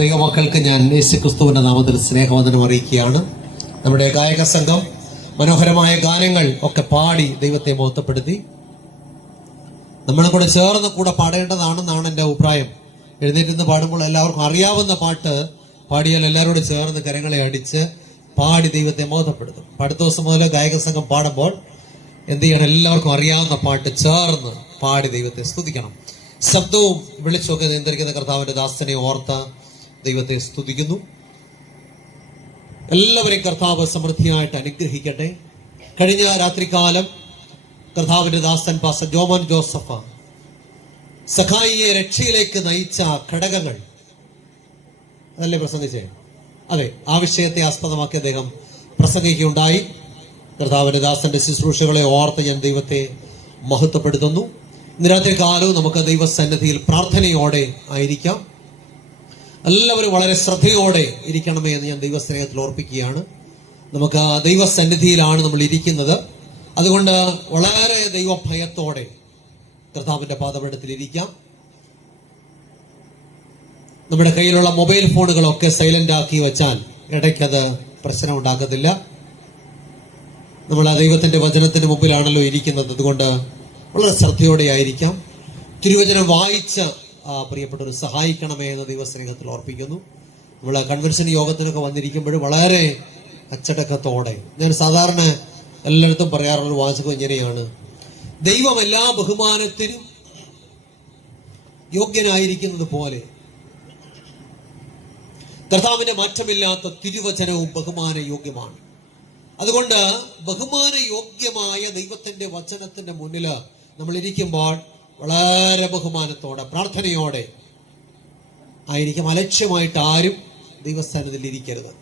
ദൈവമക്കൾക്ക് ഞാൻ യേശുക്രിസ്തുവിന്റെ നാമത്തിൽ സ്നേഹവന്ദനം അറിയിക്കുകയാണ്. നമ്മുടെ ഗായക സംഘം മനോഹരമായ ഗാനങ്ങൾ ഒക്കെ പാടി ദൈവത്തെ മഹത്വപ്പെടുത്തി. നമ്മളും കൂടെ ചേർന്ന് കൂടെ പാടേണ്ടതാണെന്നാണ് എൻ്റെ അഭിപ്രായം. എഴുന്നേറ്റ് പാടുമ്പോൾ എല്ലാവർക്കും അറിയാവുന്ന പാട്ട് പാടിയാൽ എല്ലാവരോടും ചേർന്ന് കരങ്ങളെ അടിച്ച് പാടി ദൈവത്തെ മഹത്വപ്പെടുത്തും. അടുത്ത ദിവസം മുതൽ ഗായക സംഘം പാടുമ്പോൾ എന്ത് ചെയ്യണം? എല്ലാവർക്കും അറിയാവുന്ന പാട്ട് ചേർന്ന് പാടി ദൈവത്തെ സ്തുതിക്കണം. ശബ്ദവും വിളിച്ചൊക്കെ നിയന്ത്രിക്കുന്ന കർത്താവിന്റെ ദാസനെ ഓർത്ത ദൈവത്തെ സ്തുതിക്കുന്നു. എല്ലാവരെയും കർത്താവ് സമൃദ്ധിയായിട്ട് അനുഗ്രഹിക്കട്ടെ. കഴിഞ്ഞ രാത്രികാലം കർത്താവിന്റെ ദാസൻ പാസ്റ്റർ ജോമോൻ ജോസഫ് സഖായിയെ രക്ഷയിലേക്ക് നയിച്ച ഘടകങ്ങൾ അതല്ലേ പ്രസംഗിച്ചേ? അതെ, ആ വിഷയത്തെ ആസ്പദമാക്കി അദ്ദേഹം പ്രസംഗിക്കുകയുണ്ടായി. കർത്താവിന്റെ ദാസന്റെ ശുശ്രൂഷകളെ ഓർത്ത് ഞാൻ ദൈവത്തെ മഹത്വപ്പെടുത്തുന്നു. ഇന്ന് രാത്രി കാലവും നമുക്ക് ദൈവസന്നിധിയിൽ പ്രാർത്ഥനയോടെ ആയിരിക്കാം. എല്ലാവരും വളരെ ശ്രദ്ധയോടെ ഇരിക്കണമേ എന്ന് ഞാൻ ദൈവസ്നേഹത്തിൽ ഓർപ്പിക്കുകയാണ്. നമുക്ക് ദൈവസന്നിധിയിലാണ് നമ്മൾ ഇരിക്കുന്നത്. അതുകൊണ്ട് വളരെ ദൈവഭയത്തോടെ കർത്താവിന്റെ പാദപീഠത്തിൽ ഇരിക്കാം. നമ്മുടെ കയ്യിലുള്ള മൊബൈൽ ഫോണുകളൊക്കെ സൈലന്റ് ആക്കി വെച്ചാൽ ഇടയ്ക്കത് പ്രശ്നം ഉണ്ടാക്കത്തില്ല. നമ്മൾ ആ ദൈവത്തിന്റെ വചനത്തിന്റെ മുമ്പിലാണല്ലോ ഇരിക്കുന്നത്. അതുകൊണ്ട് വളരെ ശ്രദ്ധയോടെ ആയിരിക്കാം. തിരുവചനം വായിച്ച പ്രിയപ്പെട്ടവർ സഹായിക്കണമേ എന്ന് ദൈവസ്നേഹത്തിൽ ഓർപ്പിക്കുന്നു. നമ്മൾ കൺവെൻഷൻ യോഗത്തിനൊക്കെ വന്നിരിക്കുമ്പോൾ വളരെ അച്ചടക്കത്തോടെ, ഞാൻ സാധാരണ എല്ലായിടത്തും പറയാറുള്ള വാചകം ഇങ്ങനെയാണ്: ദൈവം എല്ലാ ബഹുമാനത്തിനും യോഗ്യനായിരിക്കുന്നത് പോലെ കർത്താവിന്റെ മാറ്റമില്ലാത്ത തിരുവചനവും ബഹുമാന യോഗ്യമാണ്. അതുകൊണ്ട് ബഹുമാന യോഗ്യമായ ദൈവത്തിന്റെ വചനത്തിന്റെ മുന്നിൽ നമ്മൾ ഇരിക്കുമ്പോൾ വളരെ ബഹുമാനത്തോടെ പ്രാർത്ഥനയോടെ ആയിരിക്കും. അലക്ഷ്യമായിട്ട് ആരും ദൈവസ്ഥാനത്തിൽ ഇരിക്കരുത്.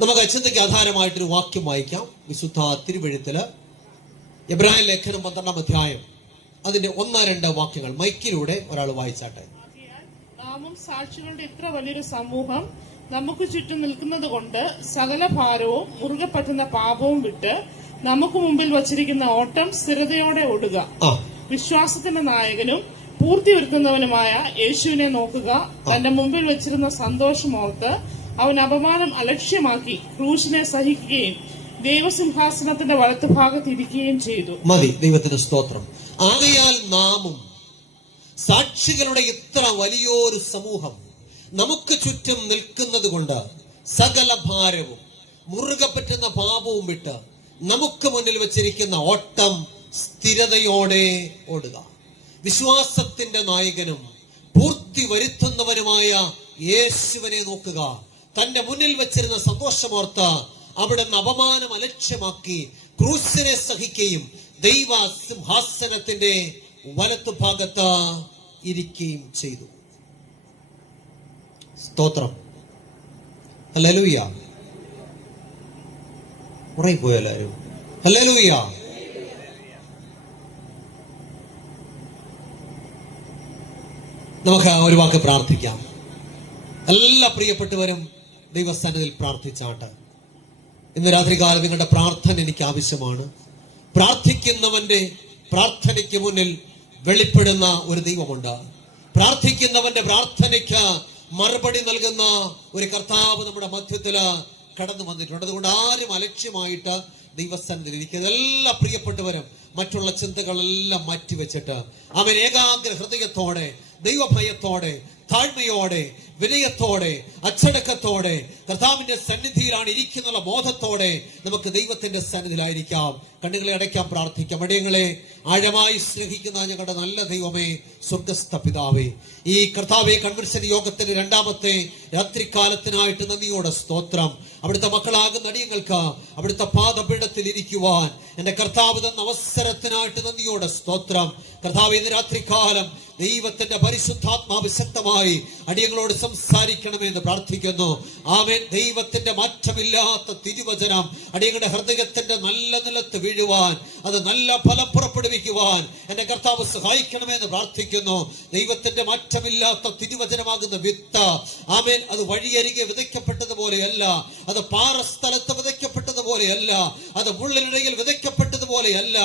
നമുക്ക് ചിന്തയ്ക്ക് ആധാരമായിട്ടൊരു വാക്യം വായിക്കാം. വിശുദ്ധ തിരുവെഴുത്തില് എബ്രായ ലേഖനം 12-ാം അധ്യായം അതിന്റെ 1-2 വാക്യങ്ങൾ മൈക്കിലൂടെ ഒരാൾ വായിച്ചാട്ടെ. നാമും സാക്ഷികളുടെ ഇത്ര വലിയൊരു സമൂഹം നമുക്ക് ചുറ്റും നിൽക്കുന്നത് കൊണ്ട് സകല ഭാരവും മുറുകെ പറ്റുന്ന പാപവും വിട്ട് നമുക്ക് മുമ്പിൽ വച്ചിരിക്കുന്ന ഓട്ടം സ്ഥിരതയോടെ ഓടുക. വിശ്വാസത്തിന്റെ നായകനും പൂർത്തി വരുത്തുന്നവനുമായ യേശുവിനെ നോക്കുക. തന്റെ മുമ്പിൽ വെച്ചിരുന്ന സന്തോഷമോർത്ത് അവൻ അപമാനം അലക്ഷ്യമാക്കി ക്രൂശിനെ സഹിക്കുകയും ദൈവസിംഹാസനത്തിന്റെ വലത്തുഭാഗത്ത് ഇരിക്കുകയും ചെയ്തു. മതി. ദൈവത്തിന് സ്തോത്രം. ആകയാൽ നാമും സാക്ഷികളുടെ ഇത്ര വലിയൊരു സമൂഹം നമുക്ക് ചുറ്റും നിൽക്കുന്നത് കൊണ്ട് സകല ഭാരവും മുറുകെ പറ്റുന്ന പാപവും വിട്ട് നമുക്ക് മുന്നിൽ വെച്ചിരിക്കുന്ന ഓട്ടം സ്ഥിരതയോടെ ഓടുക. വിശ്വാസത്തിന്റെ നായകനും പൂർത്തി വരുത്തുന്നവനുമായ യേശുവിനെ നോക്കുക. തന്റെ മുന്നിൽ വെച്ചിരുന്ന സന്തോഷമോർത്ത് അവിടുന്ന് അപമാനം അലക്ഷ്യമാക്കി ക്രൂശിനെ സഹിക്കുകയും ദൈവ സിംഹാസനത്തിന്റെ വലത്തുഭാഗത്ത് ഇരിക്കുകയും ചെയ്തു. സ്തോത്രം. ഹല്ലേലൂയ. ഉറങ്ങിപ്പോയോ എല്ലാവരും? ഹല്ലേലൂയ. നമുക്ക് ഒരു വാക്ക് പ്രാർത്ഥിക്കാം. എല്ലാ പ്രിയപ്പെട്ടവരും ദൈവസന്നിധിയിൽ പ്രാർത്ഥിച്ചാട്ട്. ഇന്ന് രാത്രികാലം നിങ്ങളുടെ പ്രാർത്ഥന എനിക്ക് ആവശ്യമാണ്. പ്രാർത്ഥിക്കുന്നവന്റെ പ്രാർത്ഥനയ്ക്ക് മുന്നിൽ വെളിപ്പെടുന്ന ഒരു ദൈവമുണ്ട്. പ്രാർത്ഥിക്കുന്നവന്റെ പ്രാർത്ഥനയ്ക്ക് മറുപടി നൽകുന്ന ഒരു കർത്താവ് നമ്മുടെ മധ്യത്തില് കടന്നു വന്നിട്ടുണ്ട്. അതുകൊണ്ട് ആരും അലക്ഷ്യമായിട്ട് ദൈവസ്ഥാനത്തിൽ ഇരിക്കുന്നത്. എല്ലാ പ്രിയപ്പെട്ടവരും മറ്റുള്ള ചിന്തകളെല്ലാം മാറ്റിവെച്ചിട്ട് അവൻ ഏകാഗ്ര ഹൃദയത്തോടെ ദൈവഭയത്തോടെ താഴ്മയോടെ വിനയത്തോടെ അച്ചടക്കത്തോടെ കർത്താവിന്റെ സന്നിധിയിലാണ് ഇരിക്കുന്നുള്ള ബോധത്തോടെ നമുക്ക് ദൈവത്തിന്റെ സന്നിധിയിലായിരിക്കാം. കണ്ണുകളെ അടയ്ക്കാം, പ്രാർത്ഥിക്കാം. അടിയങ്ങളെ ആഴമായി സ്നേഹിക്കുന്ന ഞങ്ങളുടെ നല്ല ദൈവമേ, സ്വർഗസ്ഥ പിതാവേ, ഈ കർത്താവെ കൺവെൻഷൻ യോഗത്തിന്റെ 2-ാമത്തെ രാത്രികാലത്തിനായിട്ട് നന്ദിയോടെ സ്തോത്രം. അവിടുത്തെ മക്കളാകുന്ന അടിയങ്ങൾക്ക് അവിടുത്തെ പാദപീഠത്തിൽ ഇരിക്കുവാൻ എന്റെ കർത്താവ് തന്ന അവസരത്തിനായിട്ട് നന്ദിയോടെ സ്തോത്രം. കർത്താവ് ഇന്ന് രാത്രികാലം ദൈവത്തിന്റെ പരിശുദ്ധാത്മാവ് ശക്തമായി അടിയങ്ങളോട് സംസാരിക്കണമെന്ന് പ്രാർത്ഥിക്കുന്നു. ആമേൻ. ദൈവത്തിന്റെ മാറ്റമില്ലാത്ത തിരുവചനം അടിയങ്ങളുടെ ഹൃദയത്തിന്റെ നല്ല നിലത്ത് വീഴുവാൻ, അത് നല്ല ഫലം പുറപ്പെടുവിക്കുവാൻ എന്റെ കർത്താവ് സഹായിക്കണമെന്ന് പ്രാർത്ഥിക്കുന്നു. പ്രാർത്ഥിക്കുന്നു. ദൈവത്തിന്റെ മാറ്റമില്ലാത്ത തിരുവചനമാകുന്ന വിത്ത്, ആമേൻ, അത് വഴിയരികെ വിതയ്ക്കപ്പെട്ടതുപോലെയല്ല, അത് പാറസ്ഥലത്ത് വിതയ്ക്കപ്പെട്ടതുപോലെയല്ല, അത് മുള്ളിനിടയിൽ വിതയ്ക്കപ്പെട്ടതുപോലെയല്ല.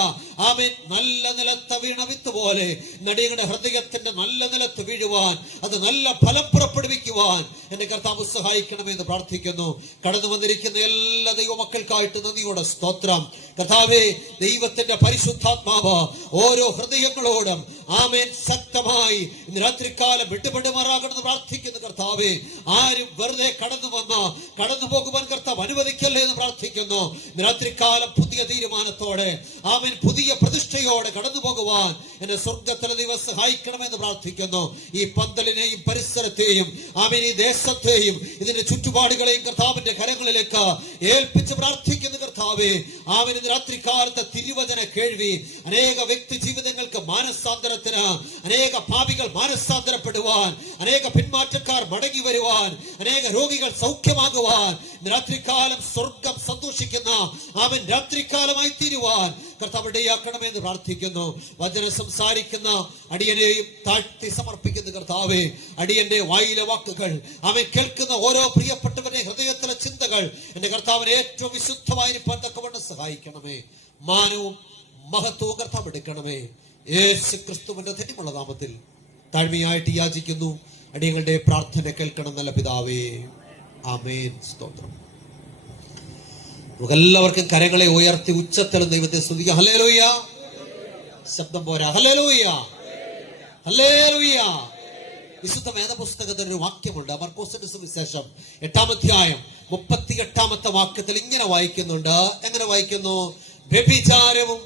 ആമേൻ, നല്ല നിലത്ത് വീണ വിത്ത് പോലെ നടിയുടെ ഹൃദയത്തിന്റെ നല്ല നിലത്ത് വീഴുവാൻ, അത് നല്ല ഫലം പുറപ്പെടുവിക്കുവാൻ എന്റെ കർത്താവ് സഹായിക്കണമെന്ന് പ്രാർത്ഥിക്കുന്നു. കടന്നു വന്നിരിക്കുന്ന എല്ലാ ദൈവമക്കൾക്കായിട്ട് നന്ദിയോടെ സ്തോത്രം. കർത്താവേ, ദൈവത്തിന്റെ പരിശുദ്ധാത്മാവ് ഓരോ ഹൃദയങ്ങളോടും ആമേൻ ശക്തമായി ഇന്ന് രാത്രികാലം വിട്ടുപെടുമാറാകണമെന്ന് പ്രാർത്ഥിക്കുന്നു. കർത്താവേ, ആരും വെറുതെ കടന്നു പോകുവാൻ കർത്താവ് അനുവദിക്കല്ലേ എന്ന് പ്രാർത്ഥിക്കുന്നു. ഇന്ന് രാത്രികാലം പുതിയ തീരുമാനത്തോടെ, ആമേൻ, പുതിയ പ്രതിഷ്ഠയോടെ കടന്നു പോകുവാൻ എന്നെ സ്വർഗത്തിലെ ദൈവം സഹായിക്കണമെന്ന് പ്രാർത്ഥിക്കുന്നു. ഈ പന്തലിനെയും പരിസരത്തെയും, ആമേൻ, ഈ ദേശത്തെയും ഇതിന്റെ ചുറ്റുപാടുകളെയും കർത്താവിന്റെ കരങ്ങളിലേക്ക് ഏൽപ്പിച്ച് പ്രാർത്ഥിക്കുന്നു. കർത്താവേ, ആമേൻ, ഇന്ന് രാത്രികാലത്തെ തിരുവചന കേൾവി അനേക വ്യക്തി ജീവിതങ്ങൾക്ക് മാനസാന്തരത്തിന്, അനേക പാപികൾ മാനസാന്തരപ്പെടുവാൻ, അനേക പിന്മാറ്റക്കാർ മടങ്ങി വരുവാൻ, അനേക രോഗികൾ സൗഖ്യമാകുവാൻ, രാത്രികാലം സ്വർഗം സന്തോഷിക്കുന്ന അവൻ രാത്രികാലമായി തീരുവാൻ കർത്താവ് ഇടയാക്കണമെന്ന് പ്രാർത്ഥിക്കുന്നു. വചനം സംസാരിക്കുന്ന അടിയനെയും താഴ്ത്തി സമർപ്പിക്കുന്നു. കർത്താവേ, അടിയന്റെ വായിലെ വാക്കുകൾ, അവൻ കേൾക്കുന്ന ഓരോ പ്രിയപ്പെട്ടവരുടെ ഹൃദയത്തിലെ ചിന്തകൾ എന്റെ കർത്താവിനെ ഏറ്റവും വിശുദ്ധമായിരിക്കാൻ തക്കവണ്ണം സഹായിക്കണമേ. മാനവും മഹത്വവും കർത്താവ് എടുക്കണമേ. യേശു ക്രിസ്തുവിന്റെ ധന്യമുള്ള നാമത്തിൽ താഴ്മയായിട്ട് യാചിക്കുന്നു. അടിയങ്ങളുടെ പ്രാർത്ഥന കേൾക്കണം നല്ല പിതാവേ, ആമേൻ. സ്തോത്രം. നമുക്കെല്ലാവർക്കും കരങ്ങളെ ഉയർത്തി ഉച്ചത്തിൽ ദൈവത്തെ സ്തുതിക്കാം. ഹല്ലേലൂയ. ശബ്ദം പോരാ. Hallelujah, hallelujah. വിശുദ്ധ വേദപുസ്തകത്തിൽ ഒരു വാക്യമുണ്ട്. മർക്കോസിന്റെ സുവിശേഷം 8-ാം അധ്യായം 38-ാമത്തെ വാക്യത്തിൽ ഇങ്ങനെ വായിക്കുന്നുണ്ട്. എങ്ങനെ വായിക്കുന്നു? വ്യഭിചാരവും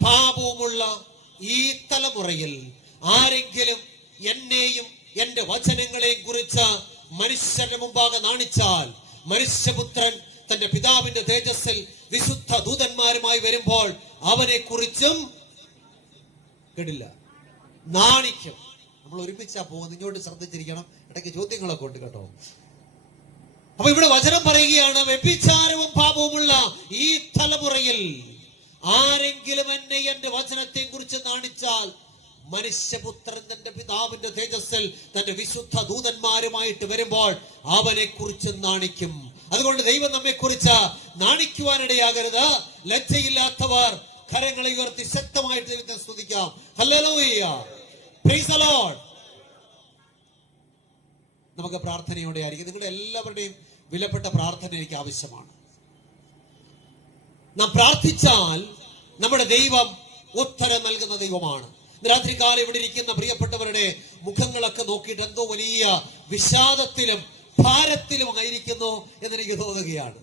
പാപവുമുള്ള ഈ തലമുറയിൽ ആരെങ്കിലും എന്നെയും എന്റെ വചനങ്ങളെയും കുറിച്ച് മനുഷ്യരുടെ മുമ്പാകെ നാണിച്ചാൽ, മനുഷ്യപുത്രൻ തന്റെ പിതാവിന്റെ തേജസ്സിൽ വിശുദ്ധ ദൂതന്മാരുമായി വരുമ്പോൾ അവനെ കുറിച്ചും കേട്ടില്ല നാണിക്കും. നമ്മൾ ഒരുമിച്ചാ പോകുന്നത്. ഇങ്ങോട്ട് ശ്രദ്ധിച്ചിരിക്കണം. ഇടയ്ക്ക് ചോദ്യങ്ങളൊക്കെ ഉണ്ട് കേട്ടോ. അപ്പൊ ഇവിടെ വചനം പറയുകയാണ്, വ്യഭിചാരവും പാപവുമുള്ള ഈ തലമുറയിൽ ആരെങ്കിലും എന്നെ എന്റെ വചനത്തെ കുറിച്ച് നാണിച്ചാൽ, മനുഷ്യപുത്രൻ തന്റെ പിതാവിന്റെ തേജസ്സിൽ തന്റെ വിശുദ്ധ ദൂതന്മാരുമായിട്ട് വരുമ്പോൾ അവനെ കുറിച്ച് നാണിക്കും. അതുകൊണ്ട് ദൈവം നമ്മെ കുറിച്ച് നാണിക്കുവാനിടയാകരുത്. ലജ്ജയില്ലാത്തവർ കരങ്ങളെ ഉയർത്തി ശക്തമായിട്ട് ദൈവത്തെ സ്തുതിക്കാം. Hallelujah, praise the Lord. നമുക്ക് പ്രാർത്ഥനയോടെ ആയിരിക്കും. നിങ്ങളുടെ എല്ലാവരുടെയും വിലപ്പെട്ട പ്രാർത്ഥന എനിക്ക് ആവശ്യമാണ്. നാം പ്രാർത്ഥിച്ചാൽ നമ്മുടെ ദൈവം ഉത്തരം നൽകുന്ന ദൈവമാണ്. രാത്രികാലം ഇവിടെ ഇരിക്കുന്ന പ്രിയപ്പെട്ടവരുടെ മുഖങ്ങളൊക്കെ നോക്കിയിട്ട് എന്തോ വലിയ വിഷാദത്തിലും ഭാരത്തിലും ആയിരിക്കുന്നു എന്നെനിക്ക് തോന്നുകയാണ്.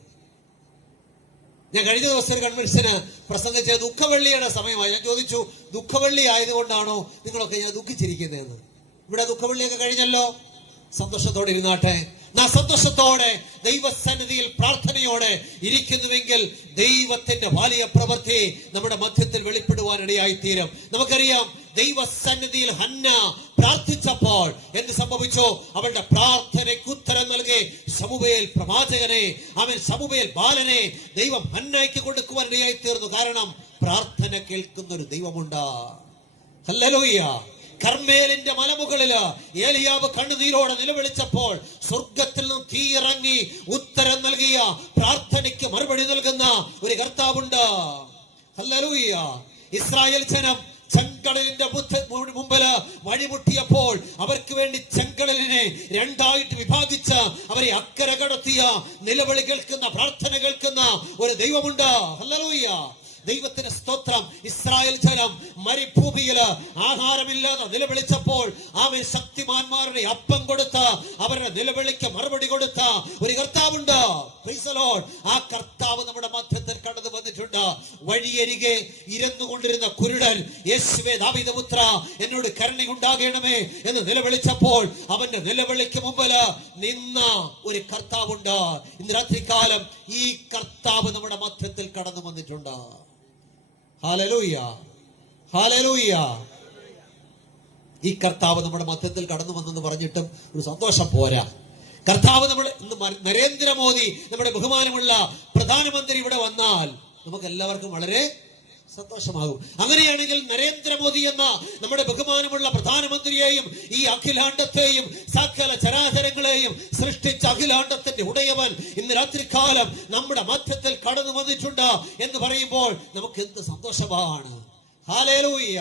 ഞാൻ കഴിഞ്ഞ ദിവസം ഒരു കൺവെൻഷന് പ്രസംഗിച്ച ദുഃഖവെള്ളിയുടെ സമയമായി. ഞാൻ ചോദിച്ചു, ദുഃഖവെള്ളി ആയതുകൊണ്ടാണോ നിങ്ങളൊക്കെ ഞാൻ ദുഃഖിച്ചിരിക്കുന്നതെന്ന്? ഇവിടെ ദുഃഖവെള്ളിയൊക്കെ കഴിഞ്ഞല്ലോ. സന്തോഷത്തോടെ ഇരുന്നാട്ടെ. നാം സന്തോഷത്തോടെ ദൈവസന്നിധിയിൽ പ്രാർത്ഥനയോടെ ഇരിക്കുന്നുവെങ്കിൽ ദൈവത്തിന്റെ വലിയ പ്രവൃത്തി നമ്മുടെ മധ്യത്തിൽ വെളിപ്പെടുവാനിടയായി തീരും. നമുക്കറിയാം, ദൈവസന്നിധിയിൽ ഹന്ന പ്രാർത്ഥിച്ചപ്പോൾ എന്ത് സംഭവിച്ചു? അവളുടെ പ്രാർത്ഥനയ്ക്ക് ഉത്തരം നൽകി ശമൂവേൽ പ്രവാചകനെ, അവൻ ശമൂവേൽ ബാലനെ ദൈവം ഹന്നയ്ക്ക് കൊടുക്കുവാനിടയായി തീർന്നു. കാരണം പ്രാർത്ഥന കേൾക്കുന്ന ഒരു ദൈവമുണ്ട്. ഹല്ലേലൂയ. കർമ്മേലിന്റെ മലമുകളില് ഏലിയാവ് കണ്ണുനീരോടെ നിലവിളിച്ചപ്പോൾ സ്വർഗത്തിൽ നിന്നും തീ ഇറങ്ങി ഉത്തരം നൽകിയ പ്രാർത്ഥനയ്ക്ക് മറുപടി നൽകുന്ന ഒരു കർത്താവുണ്ട്. ഹല്ലേലൂയ. ഇസ്രായേൽ ജനം ചെങ്കടലിന്റെ മുമ്പില് വഴിമുട്ടിയപ്പോൾ അവർക്ക് വേണ്ടി ചെങ്കടലിനെ രണ്ടായിട്ട് വിഭാഗിച്ച് അവരെ അക്കരെ കടത്തിയ നിലവിളി കേൾക്കുന്ന, പ്രാർത്ഥന കേൾക്കുന്ന ഒരു ദൈവമുണ്ട്. ഹല്ലേലൂയ. ദൈവത്തിന് സ്തോത്രം. ഇസ്രായേൽ ജനം മരുഭൂമിയില് ആഹാരമില്ലാതെ നിലവിളിച്ചപ്പോൾ അവൻ ശക്തിമാന്മാരുടെ അപ്പം കൊടുത്ത് അവരുടെ നിലവിളിക്ക് മറുപടി കൊടുത്ത ഒരു കർത്താവുണ്ട്. Praise the Lord. ആ കർത്താവ് നമ്മുടെ മധ്യത്തിൽ കടന്നു വന്നിട്ടുണ്ട്. വഴിയരികെ ഇരുന്നുകൊണ്ടിരുന്ന കുരുടൻ, യേശുവേ ദാവീദ് പുത്ര എന്നോട് കരുണയുണ്ടാകണമേ എന്ന് നിലവിളിച്ചപ്പോൾ അവന്റെ നിലവിളിക്ക് മുമ്പിൽ നിന്ന ഒരു കർത്താവുണ്ട്. ഇന്ന് രാത്രികാലം ഈ കർത്താവ് നമ്മുടെ മധ്യത്തിൽ കടന്നു വന്നിട്ടുണ്ട്. Hallelujah, hallelujah. ഈ കർത്താവ് നമ്മുടെ മധ്യത്തിൽ കടന്നു വന്നെന്ന് പറഞ്ഞിട്ടും ഒരു സന്തോഷം പോരാ. കർത്താവ് നമ്മുടെ നരേന്ദ്രമോദി, നമ്മുടെ ബഹുമാനമുള്ള പ്രധാനമന്ത്രി ഇവിടെ വന്നാൽ നമുക്ക് എല്ലാവർക്കും വളരെ സന്തോഷമാകും. അങ്ങനെയാണെങ്കിൽ നരേന്ദ്രമോദി എന്ന നമ്മുടെ ബഹുമാനമുള്ള പ്രധാനമന്ത്രിയെയും ഈ അഖിലാണ്ടത്തെയും സകല ചരാചരങ്ങളെയും സൃഷ്ടിച്ച അഖിലാണ്ടത്തിന്റെ ഉടയവൻ ഇന്ന് രാത്രികാലം നമ്മുടെ മധ്യത്തിൽ കടന്നു വന്നിട്ടുണ്ട് എന്ന് പറയുമ്പോൾ നമുക്ക് എന്ത് സന്തോഷമാണ്. Hallelujah,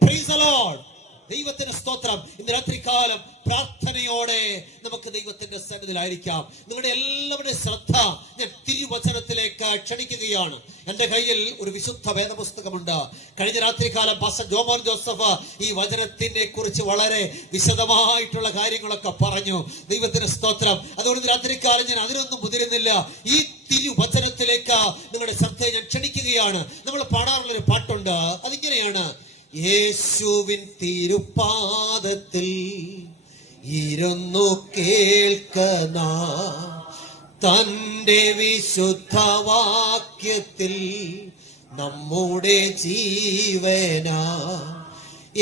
praise the Lord. ദൈവത്തിന് സ്തോത്രം. ഇന്ന് രാത്രികാലം പ്രാർത്ഥനയോടെ നമുക്ക് ദൈവത്തിന്റെ സന്നിധിയിലായിരിക്കാം. നിങ്ങളുടെ എല്ലാവരുടെയും ശ്രദ്ധ ഞാൻ തിരുവചനത്തിലേക്ക് ക്ഷണിക്കുകയാണ്. എന്റെ കയ്യിൽ ഒരു വിശുദ്ധ വേദപുസ്തകമുണ്ട്. കഴിഞ്ഞ രാത്രികാലം പാസ്റ്റർ ജോമോൻ ജോസഫ് ഈ വചനത്തിനെ കുറിച്ച് വളരെ വിശദമായിട്ടുള്ള കാര്യങ്ങളൊക്കെ പറഞ്ഞു. ദൈവത്തിന് സ്തോത്രം. അതുകൊണ്ട് രാത്രികാലം ഞാൻ അതിനൊന്നും മുതിരുന്നില്ല. ഈ തിരുവചനത്തിലേക്ക് നിങ്ങളുടെ ശ്രദ്ധയെ ഞാൻ ക്ഷണിക്കുകയാണ്. നമ്മൾ പാടാറുള്ളൊരു പാട്ടുണ്ട്. അതിങ്ങനെയാണ്: യേശുവിൻ തിരുപാദത്തിൽ ഇരുന്നു കേൾക്കന തന്റെ വിശുദ്ധ വാക്യത്തിൽ നമ്മുടെ ജീവന.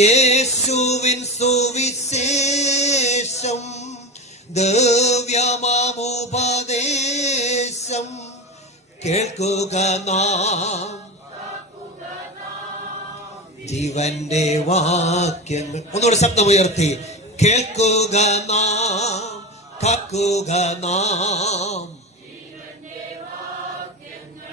യേശുവിൻ സുവിശേഷം ദിവ്യമാമുപദേശം കേൾക്കുക നാം. ജീവന്റെ വാക്യങ്ങൾ ഒന്നുകൂടെ ശബ്ദമുയർത്തി കേൾക്കുക നാം, കാക്കുക നാം.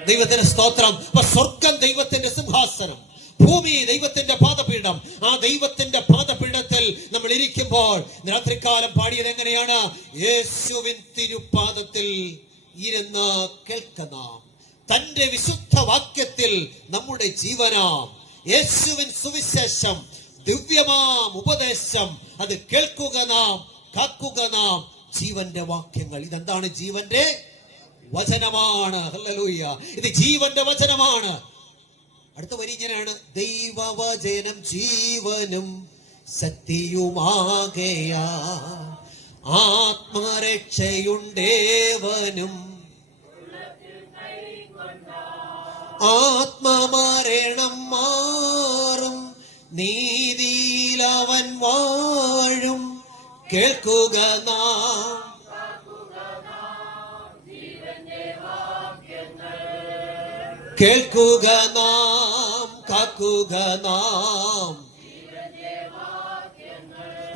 ദൈവത്തിന്റെ സ്തോത്രം. അപ്പൊ സ്വർഗം ദൈവത്തിന്റെ സിംഹാസനം, ഭൂമി ദൈവത്തിന്റെ പാദപീഠം. ആ ദൈവത്തിന്റെ പാദപീഠത്തിൽ നമ്മൾ ഇരിക്കുമ്പോൾ രാത്രികാലം പാടിയത് എങ്ങനെയാണ്? യേശുവിൻ തിരുപാദത്തിൽ ഇരുന്ന് കേൾക്കണം തന്റെ വിശുദ്ധ വാക്യത്തിൽ നമ്മുടെ ജീവനാം. യേശുവിൻ സുവിശേഷം ദിവ്യമാം ഉപദേശം അത് കേൾക്കുക നാം, കാക്കുക നാം. ജീവന്റെ വാക്യങ്ങൾ. ഇതെന്താണ്? ജീവന്റെ വചനമാണ്. ഹല്ലേലൂയ, ഇത് ജീവന്റെ വചനമാണ്. അടുത്ത വരി ഇങ്ങനെയാണ്: ദൈവവചനം ജീവനും ശക്തിയുമാകയാ ആത്മരക്ഷയുണ്ടേവനും ആത്മമരണം മാറും നീതിയിലവൻ വാഴും. കേൾക്കുക നാം. കേൾക്കുക നാം, കാക്കുക നാം.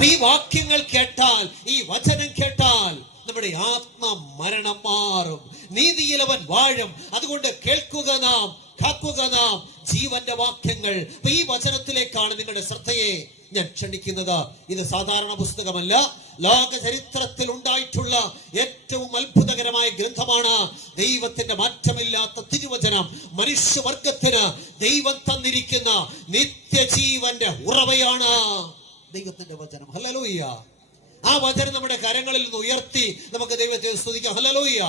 ഈ വാക്യങ്ങൾ കേട്ടാൽ, ഈ വചനം കേട്ടാൽ നമ്മുടെ ആത്മ മരണം മാറും, നീതിയിലവൻ വാഴും. അതുകൊണ്ട് കേൾക്കുക നാം, കാക്കുക നാം. ജീവന്റെ വാക്യങ്ങൾ. ഈ വചനത്തിലേക്കാണ് നിങ്ങളുടെ ശ്രദ്ധയെ ഞാൻ ക്ഷണിക്കുന്നത്. ഇത് സാധാരണ പുസ്തകമല്ല. ലോക ചരിത്രത്തിൽ ഉണ്ടായിട്ടുള്ള ഏറ്റവും അത്ഭുതകരമായ ഗ്രന്ഥമാണ് ദൈവത്തിന്റെ മാറ്റമില്ലാത്ത തിരുവചനം. മനുഷ്യവർഗത്തിന് ദൈവം തന്നിരിക്കുന്ന നിത്യജീവന്റെ ഉറവയാണ് ദൈവത്തിന്റെ വചനം. ഹല്ലേലൂയ. ആ വചനം നമ്മുടെ കരങ്ങളിൽ നിന്ന് ഉയർത്തി നമുക്ക് ദൈവത്തെ സ്തുതിക്കാം. ഹല്ലേലൂയ.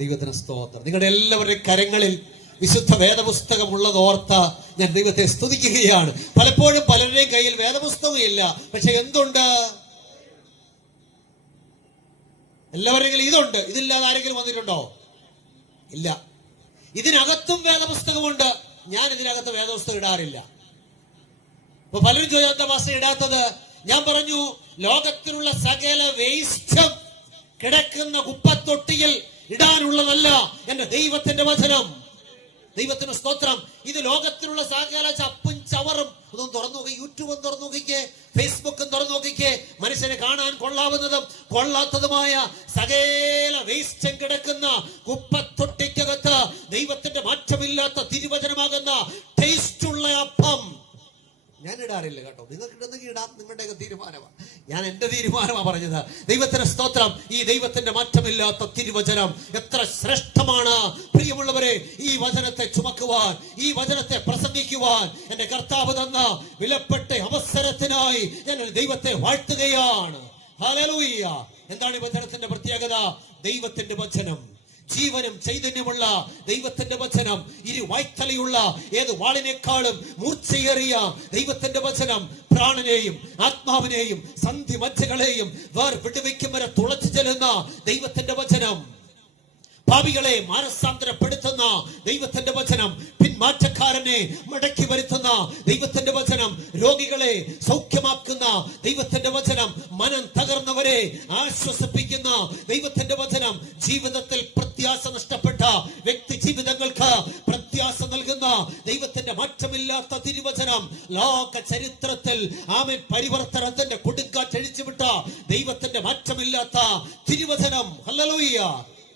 ദൈവത്തിന് സ്തോത്രം. നിങ്ങളുടെ എല്ലാവരുടെയും കരങ്ങളിൽ വിശുദ്ധ വേദപുസ്തകം ഉള്ളത് ഓർത്ത ഞാൻ ദൈവത്തെ സ്തുതിക്കുകയാണ്. പലപ്പോഴും പലരുടെയും കയ്യിൽ വേദപുസ്തകം ഇല്ല. പക്ഷെ എന്തുണ്ട്? എല്ലാവരുടെയും ഇതുണ്ട്. ഇതില്ലാതെ ആരെങ്കിലും വന്നിട്ടുണ്ടോ? ഇല്ല. ഇതിനകത്തും വേദപുസ്തകമുണ്ട്. ഞാൻ ഇതിനകത്ത് വേദപുസ്തകം ഇടാറില്ല. അപ്പൊ പലരും ചോദിച്ച ഭാഷ ഇടാത്തത്, ഞാൻ പറഞ്ഞു ലോകത്തിലുള്ള സകല വേസ്റ്റും കിടക്കുന്ന കുപ്പത്തൊട്ടിയിൽ ഇടാനുള്ളതല്ല എന്റെ ദൈവത്തിന്റെ വചനം. ദൈവത്തിന് സ്തോത്രം. ഇത് ലോകത്തിലുള്ള സകല ചപ്പും ചവറും ഇതൊന്നും തുറന്നു നോക്കി, യൂട്യൂബും തുറന്നു നോക്കിക്കേ, ഫേസ്ബുക്കും തുറന്നു നോക്കിക്കേ. മനുഷ്യനെ കാണാൻ കൊള്ളാവുന്നതും കൊള്ളാത്തതുമായ സകല വേസ്റ്റും കിടക്കുന്ന കുപ്പത്തൊട്ടിക്കകത്ത് ദൈവത്തിന്റെ മാറ്റമില്ലാത്ത തിരുവചനമാകുന്ന ടേസ്റ്റുള്ള അപ്പം ഞാൻ ഇടാറില്ല കേട്ടോ. നിങ്ങൾക്ക് ഇടുന്നെങ്കിൽ ഇടാം, നിങ്ങളുടെയൊക്കെ തീരുമാനമാണ്. ഞാൻ എന്റെ തീരുമാനമാണ് പറഞ്ഞത്. ദൈവത്തിന് സ്തോത്രം. ഈ ദൈവത്തിന്റെ മാറ്റമില്ലാത്ത തിരുവചനം എത്ര ശ്രേഷ്ഠമാണ് പ്രിയമുള്ളവരെ. ഈ വചനത്തെ ചുമക്കുവാൻ, ഈ വചനത്തെ പ്രസംഗിക്കുവാൻ എന്റെ കർത്താവ് തന്ന വിലപ്പെട്ട അവസരത്തിനായി ഞാൻ ദൈവത്തെ വാഴ്ത്തുകയാണ്. ഹല്ലേലൂയ. എന്താണ് ഈ വചനത്തിന്റെ പ്രത്യേകത? ദൈവത്തിന്റെ വചനം ജീവനും ചൈതന്യമുള്ള ദൈവത്തിന്റെ വചനം, ഇരുവായ്ത്തലയുള്ള ഏത് വാളിനേക്കാളും മൂർച്ചയേറിയ ദൈവത്തിന്റെ വചനം പ്രാണനെയും ആത്മാവിനെയും സന്ധി മജ്ജകളെയും വേർവിടുവിക്കും വരെ തുളച്ചു ചെല്ലുന്ന ദൈവത്തിന്റെ വചനം, പാപികളെ മാനസാന്തരപ്പെടുത്തുന്ന ദൈവത്തിന്റെ വചനം, പിന്മാറ്റക്കാരനെ മടക്കി വരുത്തുന്ന ദൈവത്തിന്റെ വചനം, രോഗികളെ സൗഖ്യമാക്കുന്ന ദൈവത്തിന്റെ വചനം, മനം തകർന്നവരെ ആശ്വസിപ്പിക്കുന്ന ദൈവത്തിന്റെ വചനം, ജീവിതത്തിൽ പ്രത്യാശ നഷ്ടപ്പെട്ട വ്യക്തി ജീവിതങ്ങൾക്ക് പ്രത്യാശ നൽകുന്ന ദൈവത്തിന്റെ മാറ്റമില്ലാത്ത തിരുവചനം, ലോക ചരിത്രത്തിൽ ആമേൻ പരിവർത്തനത്തിന്റെ കൊടുങ്കാറ്റഴിച്ചുവിട്ട ദൈവത്തിന്റെ മാറ്റമില്ലാത്ത തിരുവചനം. ഹല്ലേലൂയ.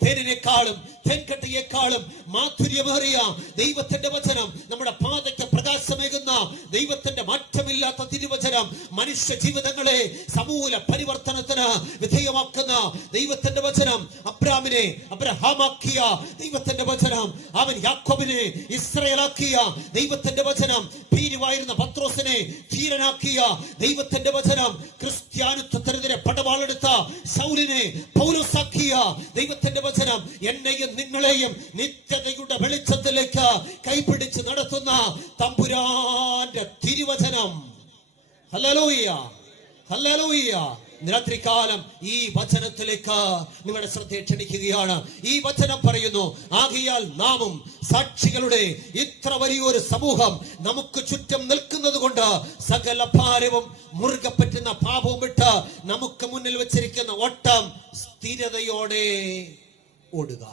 തേനിനേക്കാളും തേൻകട്ടയേക്കാളും മാധുര്യമേറിയ ദൈവത്തിന്റെ വചനം, നമ്മുടെ പാതയ്ക്ക് പ്രകാശമേകുന്ന ദൈവത്തിന്റെ മാറ്റമില്ലാത്ത തിരുവചനം, മനുഷ്യ ജീവിതങ്ങളെ സമൂല പരിവർത്തനത്തിന് വിധേയമാക്കുന്ന ദൈവത്തിന്റെ വചനം, അബ്രാമിനെ അബ്രഹാമാക്കിയ ദൈവത്തിന്റെ വചനം, അവൻ യാക്കോബിനെ ഇസ്രായേലാക്കിയ ദൈവത്തിന്റെ വചനം, ഭീരുവായിരുന്ന പത്രോസിനെ ധീരനാക്കിയ ദൈവത്തിന്റെ വചനം, ക്രിസ്ത്യാനിത്വത്തിനെതിരെ പടവാളെടുത്ത ശൗലിനെ പൗലോസാക്കിയ ദൈവത്തിന്റെ വചനം, എന്നെയും നിങ്ങളെയും നിത്യതയുടെ വെളിച്ചത്തിലേക്ക് കൈപിടിച്ച് നടത്തുന്ന തമ്പുരാന്റെ തിരുവചനം. Hallelujah, hallelujah. രാത്രികാലം ഈ വചനത്തിലേക്ക് നിങ്ങളുടെ ശ്രദ്ധയെ ക്ഷണിക്കുകയാണ്. ഈ വചനം പറയുന്നു, ആകയാൽ നാമും സാക്ഷികളുടെ ഇത്ര വലിയൊരു സമൂഹം നമുക്ക് ചുറ്റും നിൽക്കുന്നത് കൊണ്ട് സകല ഭാരവും മുറുകെ പറ്റുന്ന പാപവും വിട്ട് നമുക്ക് മുന്നിൽ വെച്ചിരിക്കുന്ന ഓട്ടം സ്ഥിരതയോടെ ഓടുക.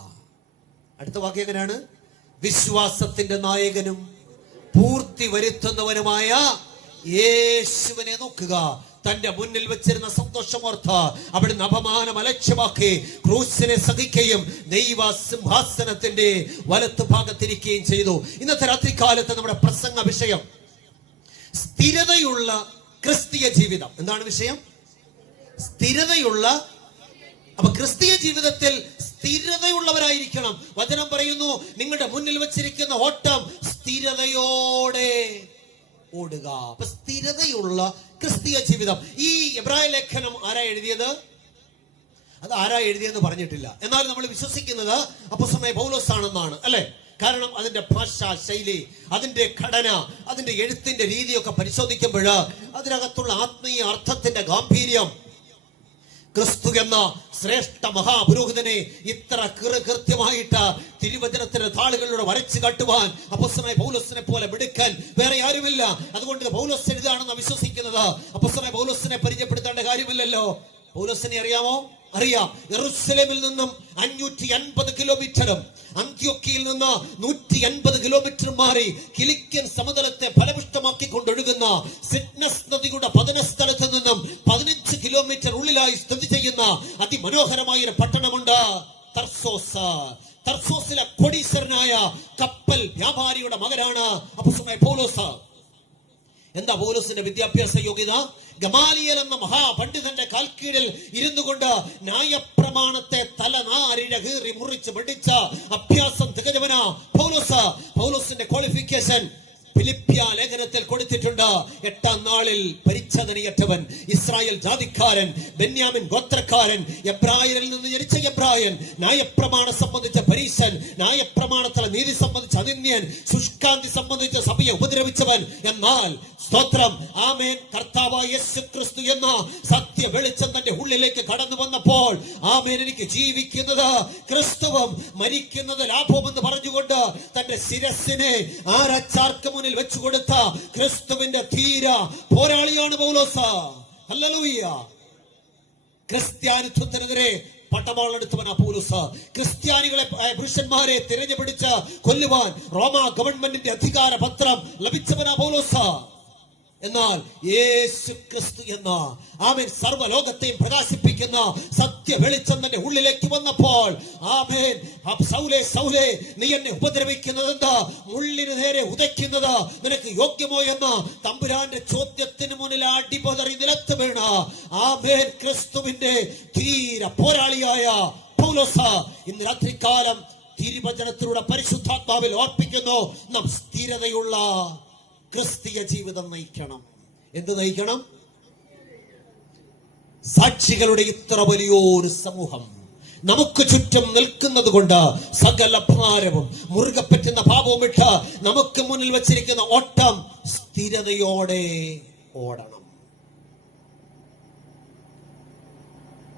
അടുത്ത വാക്യം എങ്ങനെയാണ്? വിശ്വാസത്തിന്റെ നായകനും പൂർത്തി വരുത്തുന്നവനുമായ യേശുവിനെ നോക്കുക. തന്റെ മുന്നിൽ വെച്ചിരുന്ന സന്തോഷമോർത്ത് അവിടുന്ന് അപമാനം അലക്ഷ്യമാക്കി ക്രൂശിനെ സഹിക്കുകയും ദൈവ സിംഹാസനത്തിന്റെ വലത്ത് ഭാഗത്തിരിക്കുകയും ചെയ്തു. ഇന്നത്തെ രാത്രികാലത്ത് നമ്മുടെ പ്രസംഗ വിഷയം സ്ഥിരതയുള്ള ക്രിസ്തീയ ജീവിതം. എന്താണ് വിഷയം? സ്ഥിരതയുള്ള. അപ്പൊ ക്രിസ്തീയ ജീവിതത്തിൽ സ്ഥിരതയുള്ളവരായിരിക്കണം. വചനം പറയുന്നു, നിങ്ങളുടെ മുന്നിൽ വെച്ചിരിക്കുന്ന ഓട്ടം സ്ഥിരതയോടെ ഓടുക. അപ്പൊ സ്ഥിരതയുള്ള ക്രിസ്തീയ ജീവിതം. ഈ എബ്രായ ലേഖനം ആരാ എഴുതിയത്? അത് ആരാ എഴുതിയെന്ന് പറഞ്ഞിട്ടില്ല. എന്നാൽ നമ്മൾ വിശ്വസിക്കുന്നത് അപ്പോസ്തലനായ പൗലോസ് ആണെന്നാണ്, അല്ലെ? കാരണം അതിന്റെ ഭാഷാ ശൈലി, അതിന്റെ ഘടന, അതിന്റെ എഴുത്തിന്റെ രീതിയൊക്കെ പരിശോധിക്കുമ്പോൾ അതിനകത്തുള്ള ആത്മീയ അർത്ഥത്തിന്റെ ഗാംഭീര്യം, ക്രിസ്തു എന്ന ശ്രേഷ്ഠ മഹാപുരോഹിതനെ ഇത്ര കൃത്യമായിട്ട് തിരുവചനത്തിന്റെ താളുകളിലൂടെ വരച്ചു കാട്ടുവാൻ അപ്പോസ്തലനായ പൗലോസിനെ പോലെ മിടുക്കൻ വേറെ ആരുമില്ല. അതുകൊണ്ട് പൗലോസ് എഴുതാണെന്ന് വിശ്വസിക്കുന്നത്. അപ്പോസ്തലനായ പൗലോസിനെ പരിചയപ്പെടുത്തേണ്ട കാര്യമില്ലല്ലോ. പൗലോസിനെ അറിയാമോ? അറിയാം. യെരൂശലേമിൽ നിന്നും 550 കിലോമീറ്ററും അന്ത്യോക്യയിൽ നിന്ന് 180 കിലോമീറ്റർ മാറി കിലിക്യൻ സമതലത്തെ ഫലപുഷ്ടമാക്കി കൊണ്ടൊഴുകുന്ന സിറ്റ്നസ് നദിയുടെ പതന സ്ഥലത്ത് നിന്നും 15 കിലോമീറ്റർ ഉള്ളിലായി സ്ഥിതി ചെയ്യുന്ന അതിമനോഹരമായ ഒരു പട്ടണമുണ്ട്, തർസോസ്. തർസോസിലെ കോടീശ്വരനായ കപ്പൽ വ്യാപാരിയുടെ മകനാണ് അപ്പോസ്തലനായ പൗലോസ്. എന്താ പൗലോസിന്റെ വിദ്യാഭ്യാസ യോഗ്യത? ഗമാലിയേൽ എന്ന മഹാപണ്ഡിതന്റെ കാൽക്കീഴിൽ ഇരുന്നു കൊണ്ട് ന്യായപ്രമാണത്തെ തലനാരിഴ കീറി മുറിച്ച് പഠിച്ച അഭ്യാസം തികഞ്ഞവനാ പൗലോസ്. പൗലോസിന്റെ ക്വാളിഫിക്കേഷൻ ഫിലിപ്പിയ ലേഖനത്തിൽ കൊടുത്തിട്ടുണ്ട്. 8-ാം നാളിൽ പരിച്ഛേദനയേറ്റവൻ, ഇസ്രായേൽ ജാതിക്കാരൻ, ബെന്യാമിൻ ഗോത്രക്കാരൻ, എബ്രായരിൽ നിന്ന് ജനിച്ച എബ്രായൻ, ന്യായപ്രമാണം സംബന്ധിച്ച പരീശൻ, ന്യായപ്രമാണത്തിലെ നീതി സംബന്ധിച്ച അനിന്യൻ, ശുഷ്കാന്തി സംബന്ധിച്ച സഭയെ ഉപദ്രവിച്ചവൻ. എന്നാൽ സ്തോത്രം, ആമേൻ, കർത്താവായ യേശു ക്രിസ്തു എന്ന സത്യ വെളിച്ചം തന്റെ ഉള്ളിലേക്ക് കടന്നു വന്നപ്പോൾ, ആമേൻ, എനിക്ക് ജീവിക്കുന്നത് ക്രിസ്തുവും മരിക്കുന്നത് ലാഭമെന്ന് പറഞ്ഞുകൊണ്ട് തന്റെ ശിരസിനെ ആരച്ചാർക്ക് മുന്നിൽ വെച്ചു കൊടുത്ത ക്രിസ്തുവിന്റെ ധീര പോരാളിയാണ് പൗലോസ്. ഹല്ലേലൂയ. ക്രിസ്ത്യാനിത്വത്തിനെതിരെ പട്ടവാളെടുത്തവനാ പൗലോസ്. ക്രിസ്ത്യാനികളെ, പുരുഷന്മാരെ തിരഞ്ഞുപിടിച്ച് കൊല്ലുവാൻ റോമ ഗവൺമെന്റിന്റെ അധികാര പത്രം ലഭിച്ചവനാ പൗലോസ്. എന്നാൽ യേശു ക്രിസ്തു എന്ന ആമേൻ സർവ്വലോകത്തെയും പ്രകാശിപ്പിക്കുന്ന സത്യ വെളിച്ചം തന്റെ ഉള്ളിലേക്ക് വന്നപ്പോൾ, ആമേൻ, സൗലേ സൗലേ, നീ എന്നെ ഉപദ്രവിക്കുന്നത് എന്താ? മുള്ളിന് നേരെ ഉദയ്ക്കുന്നത് നിനക്ക് യോഗ്യമോ എന്ന തമ്പുരാന്റെ ചോദ്യത്തിന് മുന്നിൽ അടിപതറി നിലത്ത് വീണ ആമേൻ ക്രിസ്തുവിന്റെ ധീര പോരാളിയായ പൗലോസ് ഇന്ന് രാത്രികാലം തിരുവചനത്തിലൂടെ പരിശുദ്ധാത്മാവിൽ ഓർപ്പിക്കുന്നു, നാം സ്ഥിരതയുള്ള ക്രിസ്തീയ ജീവിതം നയിക്കണം. എന്ത് നയിക്കണം? സാക്ഷികളുടെ ഇത്ര വലിയൊരു സമൂഹം നമുക്ക് ചുറ്റും നിൽക്കുന്നത് കൊണ്ട് സകല ഭാരവും മുറുകെ പറ്റുന്ന പാപവും ഇട്ട് നമുക്ക് മുന്നിൽ വെച്ചിരിക്കുന്ന ഓട്ടം സ്ഥിരതയോടെ ഓടണം.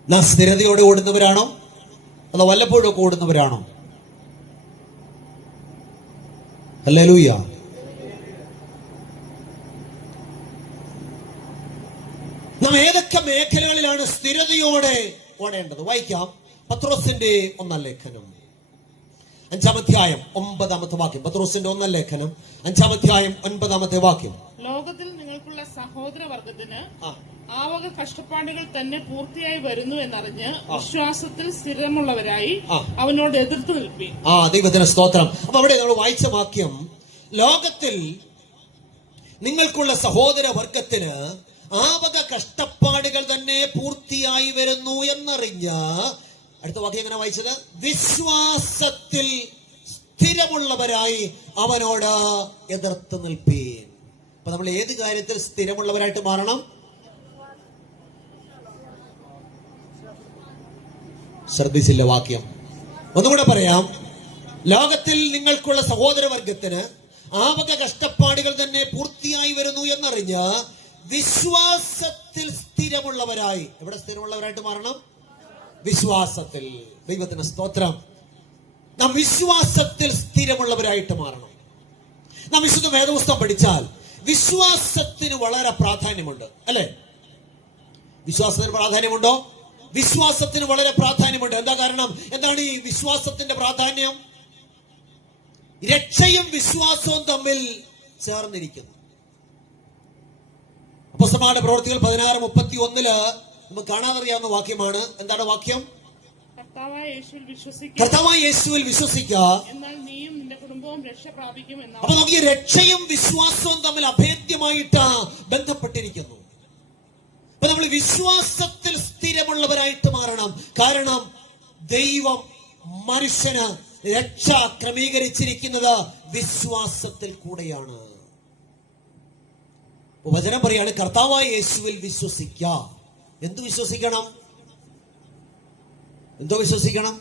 നാം സ്ഥിരതയോടെ ഓടുന്നവരാണോ അതോ വല്ലപ്പോഴും ഒക്കെ ഓടുന്നവരാണോ? ഹല്ലേലൂയ. നാം ഏതൊക്കെ മേഖലകളിലാണ് സ്ഥിരതയോടെ ഓടേണ്ടത്? വായിക്കാം. പത്രോസിന്റെ 1-ാം ലേഖനം 5-ാം അധ്യായം 9-ാമത്തെ വാക്യം. പത്രോസിന്റെ 1-ാം ലേഖനം 5-ാം അധ്യായം 9-ാമത്തെ വാക്യം. ലോകത്തിൽ നിങ്ങൾക്കുള്ള സഹോദര വർഗത്തിന് ആ വക കഷ്ടപ്പാടുകൾ തന്നെ പൂർത്തിയായി വരുന്നു എന്നറിഞ്ഞ് വിശ്വാസത്തിൽ സ്ഥിരമുള്ളവരായി അവനോട് എതിർത്ത് നിൽപ്പി. ദൈവത്തിന് സ്തോത്രം. അപ്പൊ അവിടെ നമ്മൾ വായിച്ച വാക്യം, ലോകത്തിൽ നിങ്ങൾക്കുള്ള സഹോദര വർഗത്തിന് ആ വക കഷ്ടപ്പാടുകൾ തന്നെ പൂർത്തിയായി വരുന്നു എന്നറിഞ്ഞ്, അടുത്ത വാക്യം എങ്ങനെ വായിച്ചത്? വിശ്വാസത്തിൽ സ്ഥിരമുള്ളവരായി അവനോട് എതിർത്ത് നിൽപ്പീൻ. അപ്പൊ നമ്മൾ ഏത് കാര്യത്തിൽ സ്ഥിരമുള്ളവരായിട്ട് മാറണം? ശ്രദ്ധിച്ചില്ല വാക്യം. ഒന്നുകൂടെ പറയാം. ലോകത്തിൽ നിങ്ങൾക്കുള്ള സഹോദരവർഗത്തിന് ആ വക കഷ്ടപ്പാടുകൾ തന്നെ പൂർത്തിയായി വരുന്നു എന്നറിഞ്ഞ് വിശ്വാസത്തിൽ സ്ഥിരമുള്ളവരായി. എവിടെ സ്ഥിരമുള്ളവരായിട്ട് മാറണം? വിശ്വാസത്തിൽ. ദൈവത്തിന് സ്തോത്രം. നാം വിശ്വാസത്തിൽ സ്ഥിരമുള്ളവരായിട്ട് മാറണം. നാം വിശുദ്ധ വേദപുസ്തകം പഠിച്ചാൽ വിശ്വാസത്തിന് വളരെ പ്രാധാന്യമുണ്ട്, അല്ലെ? വിശ്വാസത്തിന് പ്രാധാന്യമുണ്ടോ? വിശ്വാസത്തിന് വളരെ പ്രാധാന്യമുണ്ട്. എന്താ കാരണം? എന്താണ് ഈ വിശ്വാസത്തിന്റെ പ്രാധാന്യം? രക്ഷയും വിശ്വാസവും തമ്മിൽ ചേർന്നിരിക്കുന്നു. അപ്പോസ്തലന്മാരുടെ പ്രവൃത്തികൾ 16:31 നമുക്ക് കാണാതറിയാവുന്ന വാക്യമാണ്. എന്താണ് വാക്യം? കർത്താവായ യേശുവിൽ വിശ്വസിക്കുക, എന്നാൽ നീയും നിന്റെ കുടുംബവും രക്ഷ പ്രാപിക്കും. അപ്പൊ നമുക്ക് ഈ രക്ഷയും വിശ്വാസവും തമ്മിൽ അഭേദ്യമായിട്ട് ബന്ധപ്പെട്ടിരിക്കുന്നു. അപ്പൊ നമ്മൾ വിശ്വാസത്തിൽ സ്ഥിരമുള്ളവരായിട്ട് മാറണം. കാരണം ദൈവം മനുഷ്യന് രക്ഷ ക്രമീകരിച്ചിരിക്കുന്നത് വിശ്വാസത്തിൽ കൂടെയാണ്. വചനം പറയാണ്, കർത്താവായ യേശുവിൽ വിശ്വസിക്ക. എന്ത് വിശ്വസിക്കണം? എന്തോ വിശ്വസിക്കണം?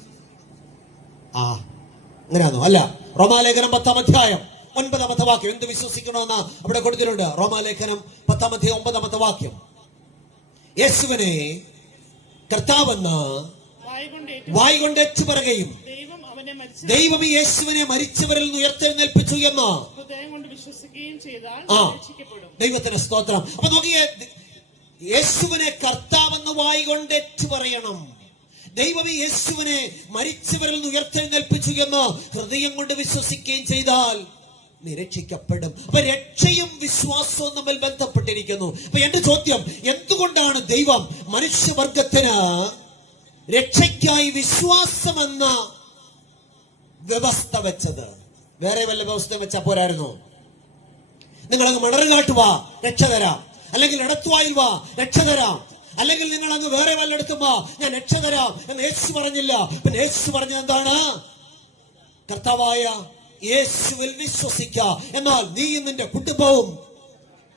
അങ്ങനെയാണോ? അല്ല. റോമാലേഖനം 10-ാം അധ്യായം 9-ാമത്തെ വാക്യം. എന്ത് വിശ്വസിക്കണമെന്ന് അവിടെ കൊടുത്തിട്ടുണ്ട്. റോമാലേഖനം 10-ാം അധ്യായം 9-ാമത്തെ വാക്യം. യേശുവിനെ കർത്താവെന്ന് വായ് കൊണ്ട് ഏറ്റുപറയുകയും ദൈവം യേശുവിനെ മരിച്ചവരിൽ നിന്ന് ഉയർത്തെഴുന്നേൽപ്പിച്ചു എന്ന് ദൈവത്തിന് സ്തോത്രം. അപ്പൊ നോക്കിയേ, യേശുവിനെ കർത്താവെന്ന് വായ് കൊണ്ട് ഏറ്റുപറയണം. ദൈവം യേശുവിനെ മരിച്ചവരിൽ നിന്ന് ഉയർത്തെഴുന്നേൽപ്പിച്ചു എന്ന് ഹൃദയം കൊണ്ട് വിശ്വസിക്കുകയും ചെയ്താൽ നിരക്ഷിക്കപ്പെടും. അപ്പൊ രക്ഷയും വിശ്വാസവും തമ്മിൽ ബന്ധപ്പെട്ടിരിക്കുന്നു. അപ്പൊ എന്റെ ചോദ്യം, എന്തുകൊണ്ടാണ് ദൈവം മനുഷ്യവർഗത്തിന് രക്ഷയ്ക്കായി വിശ്വാസമെന്ന വ്യവസ്ഥ വെച്ചത്? വേറെ വല്ല വ്യവസ്ഥ വെച്ചാ പോരായിരുന്നു? നിങ്ങളങ്ങ് മണർകാട്ട് വാ, രക്ഷ തരാം. അല്ലെങ്കിൽ എടത്തുവായിൽ വാ, രക്ഷ തരാം. അല്ലെങ്കിൽ നിങ്ങൾ അങ്ങ് വേറെ വല്ലയിടത്തും വാ, ഞാൻ രക്ഷ തരാം എന്ന് യേശു പറഞ്ഞില്ല. പിന്നെ യേശു പറഞ്ഞത് എന്താണ്? കർത്താവായ യേശുവിൽ വിശ്വസിക്ക, എന്നാൽ നീയും നിന്റെ കുടുംബവും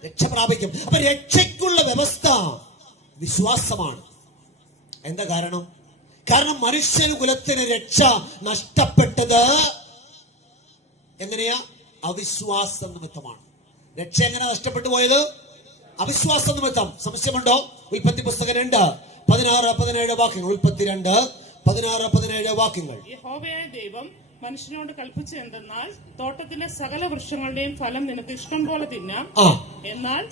രക്ഷ പ്രാപിക്കും. അപ്പൊ രക്ഷയ്ക്കുള്ള വ്യവസ്ഥ വിശ്വാസമാണ്. എന്താ കാരണം? കാരണം മനുഷ്യകുലത്തിന് രക്ഷ നഷ്ടപ്പെട്ടത് എങ്ങനെയാ? അവിശ്വാസ നിമിത്തമാണ്. രക്ഷ എങ്ങനെ നഷ്ടപ്പെട്ടു പോയത്? അവിശ്വാസ നിമിത്തം. സംശയമുണ്ടോ? ഉൽപ്പത്തി പുസ്തകം 2:16-17 വാക്യങ്ങൾ. ഉൽപ്പത്തി 2:16-17 വാക്യങ്ങൾ. യഹോവയായ ദൈവം മനുഷ്യനോട് കൽപ്പിച്ചു എന്തെന്നാൽ, തോട്ടത്തിലെ സകല വൃക്ഷങ്ങളുടെയും ഫലം നിനക്ക് ഇഷ്ടം പോലെ തിന്നാം, എന്നാൽ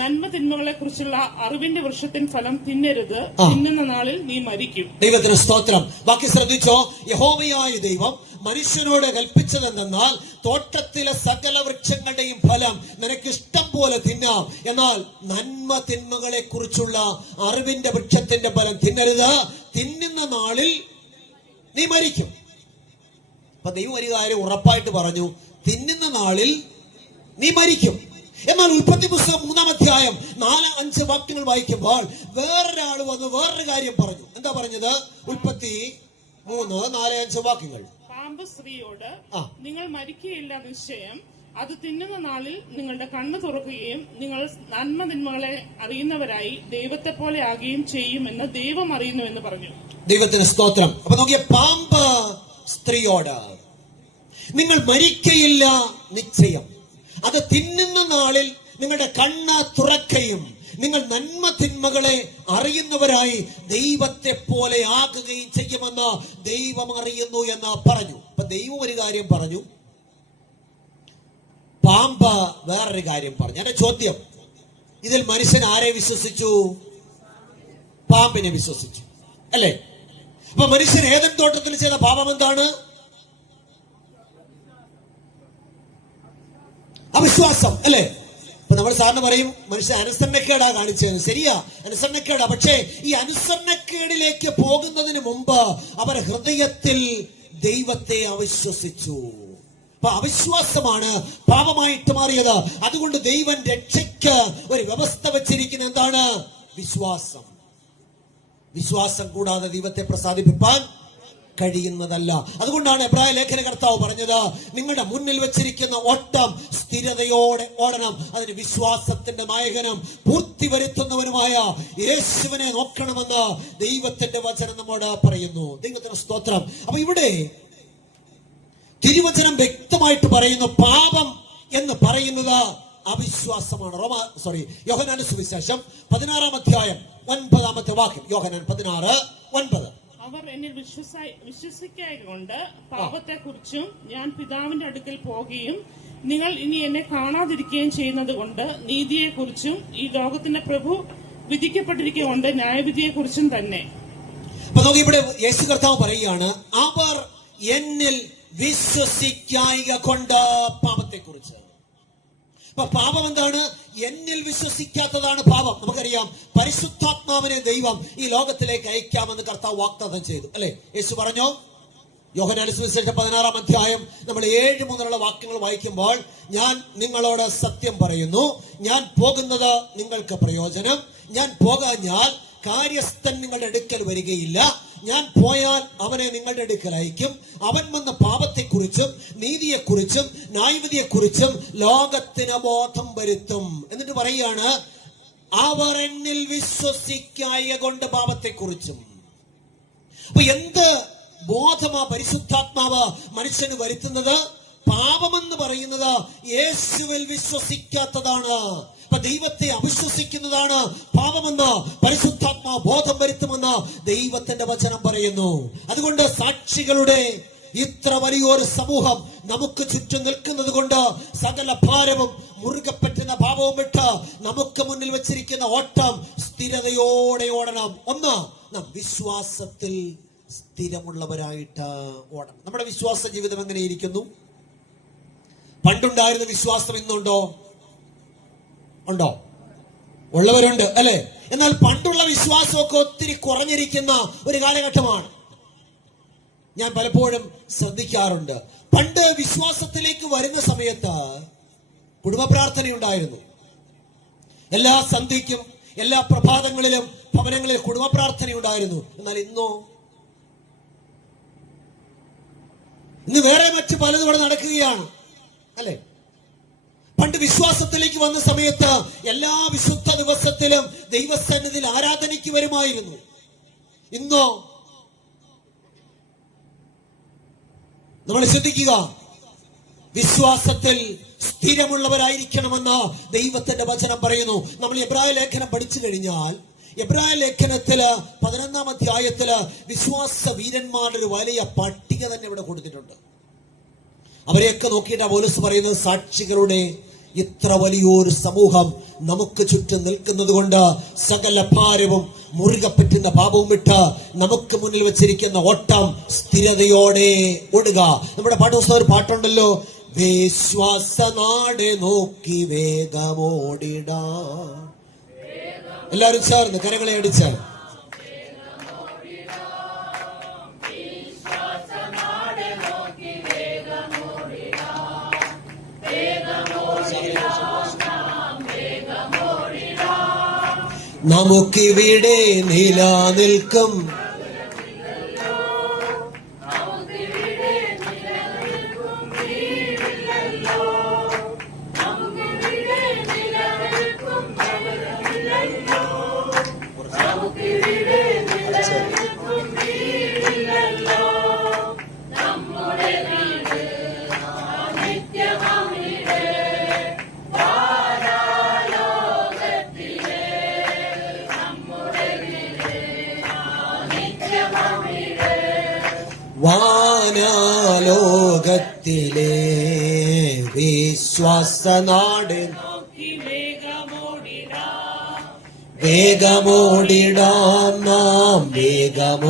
നന്മ തിന്മകളെ കുറിച്ചുള്ള അറിവിന്റെ വൃക്ഷത്തിൻ ഫലം തിന്നരുത്, തിന്നുന്ന നാളിൽ നീ മരിക്കും. ദൈവത്തിന് സ്തോത്രം. ബാക്കി ശ്രദ്ധിച്ചോ. യഹോവയായ ദൈവം മനുഷ്യനോട് കൽപ്പിച്ചതെന്നാൽ, തോട്ടത്തിലെ സകല വൃക്ഷങ്ങളുടെയും ഫലം നിനക്ക് ഇഷ്ടം പോലെ തിന്നാം, എന്നാൽ നന്മ തിന്മകളെ കുറിച്ചുള്ള അറിവിന്റെ വൃക്ഷത്തിന്റെ ഫലം തിന്നരുത്, തിന്നുന്ന നാളിൽ നീ മരിക്കും. അപ്പൊ ദൈവം ഒരു കാര്യം ഉറപ്പായിട്ട് പറഞ്ഞു, തിന്നുന്ന നാളിൽ നീ മരിക്കും. എന്നാൽ ഉൽപ്പത്തി പുസ്തകം 3-ാം അധ്യായം 4-5 വാക്യങ്ങൾ വായിക്കുമ്പോൾ വേറൊരാൾ വന്ന് വേറൊരു കാര്യം പറഞ്ഞു. എന്താ പറഞ്ഞത്? ഉൽപ്പത്തി 3:4-5 വാക്യങ്ങൾ. പാമ്പ് സ്ത്രീയോട്, നിങ്ങൾ മരിക്കുകയില്ല നിശ്ചയം, അത് തിന്നുന്ന നാളിൽ നിങ്ങളുടെ കണ്ണ് തുറക്കുകയും നിങ്ങൾ നന്മ തിന്മകളെ അറിയുന്നവരായി ദൈവത്തെ പോലെ ആകുകയും ചെയ്യുമെന്ന് ദൈവം അറിയുന്നു എന്ന് പറഞ്ഞു. ദൈവത്തിന് സ്തോത്രം. അപ്പൊ നോക്കിയ, പാമ്പ് സ്ത്രീയോട്, നിങ്ങൾ മരിക്കയില്ല നിശ്ചയം, അത് തിന്നുന്ന നാളിൽ നിങ്ങളുടെ കണ്ണ് തുറക്കുകയും നിങ്ങൾ നന്മ തിന്മകളെ അറിയുന്നവരായി ദൈവത്തെ പോലെ ആകുകയും ചെയ്യുമെന്ന് ദൈവം അറിയുന്നു എന്ന് പറഞ്ഞു. അപ്പൊ ദൈവം ഒരു കാര്യം പറഞ്ഞു, പാമ്പ് വേറൊരു കാര്യം പറഞ്ഞു. എന്റെ ചോദ്യം, ഇതിൽ മനുഷ്യൻ ആരെ വിശ്വസിച്ചു? പാമ്പിനെ വിശ്വസിച്ചു, അല്ലേ? അപ്പൊ മനുഷ്യൻ ഏദൻ തോട്ടത്തിൽ ചെയ്ത പാപം എന്താണ്? അവിശ്വാസം, അല്ലേ? അപ്പൊ നമ്മൾ സാറിന് പറയും മനുഷ്യൻ അനുസരണക്കേടാ കാണിച്ചത്. ശരിയാ, അനുസരണക്കേടാ. പക്ഷേ ഈ അനുസരണക്കേടിലേക്ക് പോകുന്നതിന് മുമ്പ് അവർ ഹൃദയത്തിൽ ദൈവത്തെ അവിശ്വസിച്ചു. അപ്പൊ അവിശ്വാസമാണ് പാപമായിട്ട് മാറിയത്. അതുകൊണ്ട് ദൈവം രക്ഷയ്ക്ക് ഒരു വ്യവസ്ഥ വെച്ചിരിക്കുന്ന എന്താണ്? വിശ്വാസം. വിശ്വാസം കൂടാതെ ദൈവത്തെ പ്രസാദിപ്പിക്കാൻ കഴിയുന്നതല്ല. അതുകൊണ്ടാണ് എബ്രായ ലേഖന കർത്താവ് പറഞ്ഞത്, നിങ്ങളുടെ മുന്നിൽ വെച്ചിരിക്കുന്ന ഓട്ടം സ്ഥിരതയോടെ ഓടണം. അതിന് വിശ്വാസത്തിന്റെ നായകനും പൂർത്തി വരുത്തുന്നവനുമായ യേശുവിനെ നോക്കണമെന്ന് ദൈവത്തിന്റെ വചനം നമ്മോട് പറയുന്നു. ദൈവത്തിന് സ്തോത്രം. അപ്പൊ ഇവിടെ തിരുവചനം വ്യക്തമായിട്ട് പറയുന്നു, പാപം എന്ന് പറയുന്നത് അവിശ്വാസമാണ്. യോഹന്നാന്റെ സുവിശേഷം 16-ാം അധ്യായം 9-ാമത്തെ വാക്യം. യോഹന്നാൻ 16:9. അവർ എന്നിൽ വിശ്വസിക്കായകൊണ്ട് പാപത്തെക്കുറിച്ചും ഞാൻ പിതാവിന്റെ അടുക്കൽ പോകുകയും നിങ്ങൾ ഇനി എന്നെ കാണാതിരിക്കുകയും ചെയ്യുന്നത് കൊണ്ട് നീതിയെക്കുറിച്ചും ഈ ലോകത്തിന്റെ പ്രഭു വിധിക്കപ്പെട്ടിരിക്കൊണ്ട് ന്യായവിധിയെക്കുറിച്ചും തന്നെ. അപ്പൊ നോക്കി, ഇവിടെ യേശു കർത്താവ് പറയുകയാണ്, അവർ എന്നിൽ വിശ്വസിക്കായ കൊണ്ട് പാപത്തെക്കുറിച്ച്. അപ്പൊ പാപം എന്താണ്? എന്നിൽ വിശ്വസിക്കാത്തതാണ് പാപം. നമുക്കറിയാം, പരിശുദ്ധാത്മാവിനെ ദൈവം ഈ ലോകത്തിലേക്ക് അയക്കാമെന്ന് കർത്താവ് വാഗ്ദത്തം ചെയ്തു, അല്ലെ? യേശു പറഞ്ഞു, യോഹന്നാന്റെ സുവിശേഷം 16-ാം അധ്യായം നമ്മൾ 7 മുതലുള്ള വാക്യങ്ങൾ വായിക്കുമ്പോൾ, ഞാൻ നിങ്ങളോട് സത്യം പറയുന്നു, ഞാൻ പോകുന്നത് നിങ്ങൾക്ക് പ്രയോജനം, ഞാൻ പോകാഞ്ഞാൽ കാര്യസ്ഥൻ നിങ്ങളുടെ അടുക്കൽ വരികയില്ല, ഞാൻ പോയാൽ അവനെ നിങ്ങളുടെ അടുക്കൽ അയക്കും, അവൻ വന്ന പാപത്തെക്കുറിച്ചും നീതിയെക്കുറിച്ചും ന്യായവിധിയെക്കുറിച്ചും ലോകത്തിന് ബോധം വരുത്തും. എന്നിട്ട് പറയുകയാണ്, അവർ എന്നിൽ വിശ്വസിക്കായ കൊണ്ട് പാപത്തെക്കുറിച്ചും. അപ്പൊ എന്ത് ബോധമാ പരിശുദ്ധാത്മാവ് മനുഷ്യന് വരുത്തുന്നത്? പാപമെന്ന് പറയുന്നത് യേശുവിൽ വിശ്വസിക്കാത്തതാണ്. അപ്പൊ ദൈവത്തെ അവിശ്വസിക്കുന്നതാണ് പാപമെന്ന് പരിശുദ്ധാത്മാവ് ബോധം വരുത്തുമെന്ന് ദൈവത്തിന്റെ വചനം പറയുന്നു. അതുകൊണ്ട് സാക്ഷികളുടെ ഇത്ര വലിയൊരു സമൂഹം നമുക്ക് ചുറ്റും നിൽക്കുന്നത് കൊണ്ട് സകല ഭാരവും മുറുകെ പറ്റുന്ന പാപവും വിട്ട് നമുക്ക് മുന്നിൽ വെച്ചിരിക്കുന്ന ഓട്ടം സ്ഥിരതയോടെ ഓടണം. ഒന്ന്, നാം വിശ്വാസത്തിൽ സ്ഥിരമുള്ളവരായിട്ട് ഓടണം. നമ്മുടെ വിശ്വാസ ജീവിതം എങ്ങനെയിരിക്കുന്നു? പണ്ടുണ്ടായിരുന്ന വിശ്വാസം ഇന്നുണ്ടോ? ഉണ്ടോ? ഉള്ളവരുണ്ട്, അല്ലെ? എന്നാൽ പണ്ടുള്ള വിശ്വാസമൊക്കെ ഒത്തിരി കുറഞ്ഞിരിക്കുന്ന ഒരു കാലഘട്ടമാണ്. ഞാൻ പലപ്പോഴും ശ്രദ്ധിക്കാറുണ്ട്, പണ്ട് വിശ്വാസത്തിലേക്ക് വരുന്ന സമയത്ത് കുടുംബ പ്രാർത്ഥനയുണ്ടായിരുന്നു. എല്ലാ സന്ധ്യയ്ക്കും എല്ലാ പ്രഭാതങ്ങളിലും ഭവനങ്ങളിൽ കുടുംബ പ്രാർത്ഥനയുണ്ടായിരുന്നു. എന്നാൽ ഇന്ന് വേറെ മറ്റ് പലതും ഇവിടെ നടക്കുകയാണ്, അല്ലെ? പണ്ട് വിശ്വാസത്തിലേക്ക് വന്ന സമയത്ത് എല്ലാ വിശുദ്ധ ദിവസത്തിലും ദൈവസന്നിധിയിൽ ആരാധനയ്ക്ക് വരുമായിരുന്നു. ഇന്നോ നമ്മൾ ശ്രദ്ധിക്കുക, വിശ്വാസത്തിൽ സ്ഥിരമുള്ളവരായിരിക്കണമെന്ന് ദൈവത്തിന്റെ വചനം പറയുന്നു. നമ്മൾ എബ്രായ ലേഖനം പഠിച്ചു കഴിഞ്ഞാൽ എബ്രായ ലേഖനത്തില് 11-ാം അധ്യായത്തില് വിശ്വാസ വീരന്മാരുടെ ഒരു വലിയ പട്ടിക തന്നെ ഇവിടെ കൊടുത്തിട്ടുണ്ട്. അവരെയൊക്കെ നോക്കിയിട്ട് പൗലോസ് പറയുന്നത്, സാക്ഷികളുടെ ഇത്ര വലിയൊരു സമൂഹം നമുക്ക് ചുറ്റും നിൽക്കുന്നത് കൊണ്ട് സകല ഭാരവും മുറുകെ പറ്റുന്ന പാപവും വിട്ട് നമുക്ക് മുന്നിൽ വെച്ചിരിക്കുന്ന ഓട്ടം സ്ഥിരതയോടെ ഓടുക. നമ്മുടെ പാഠപുസ്തകം ഒരു പാട്ടുണ്ടല്ലോ, വിശ്വാസനാടെ നോക്കി വേഗമോടിടാ. എല്ലാവരും ചേർന്ന് കരങ്ങളെ അടിച്ചാൽ നമുക്കിവിടെ നിലനിൽക്കും വാനലോകത്തിലെ വിശ്വാസനാടെ വിശ്വാസനാട് വേഗമോടിടാം നാം വേഗമോടിടാം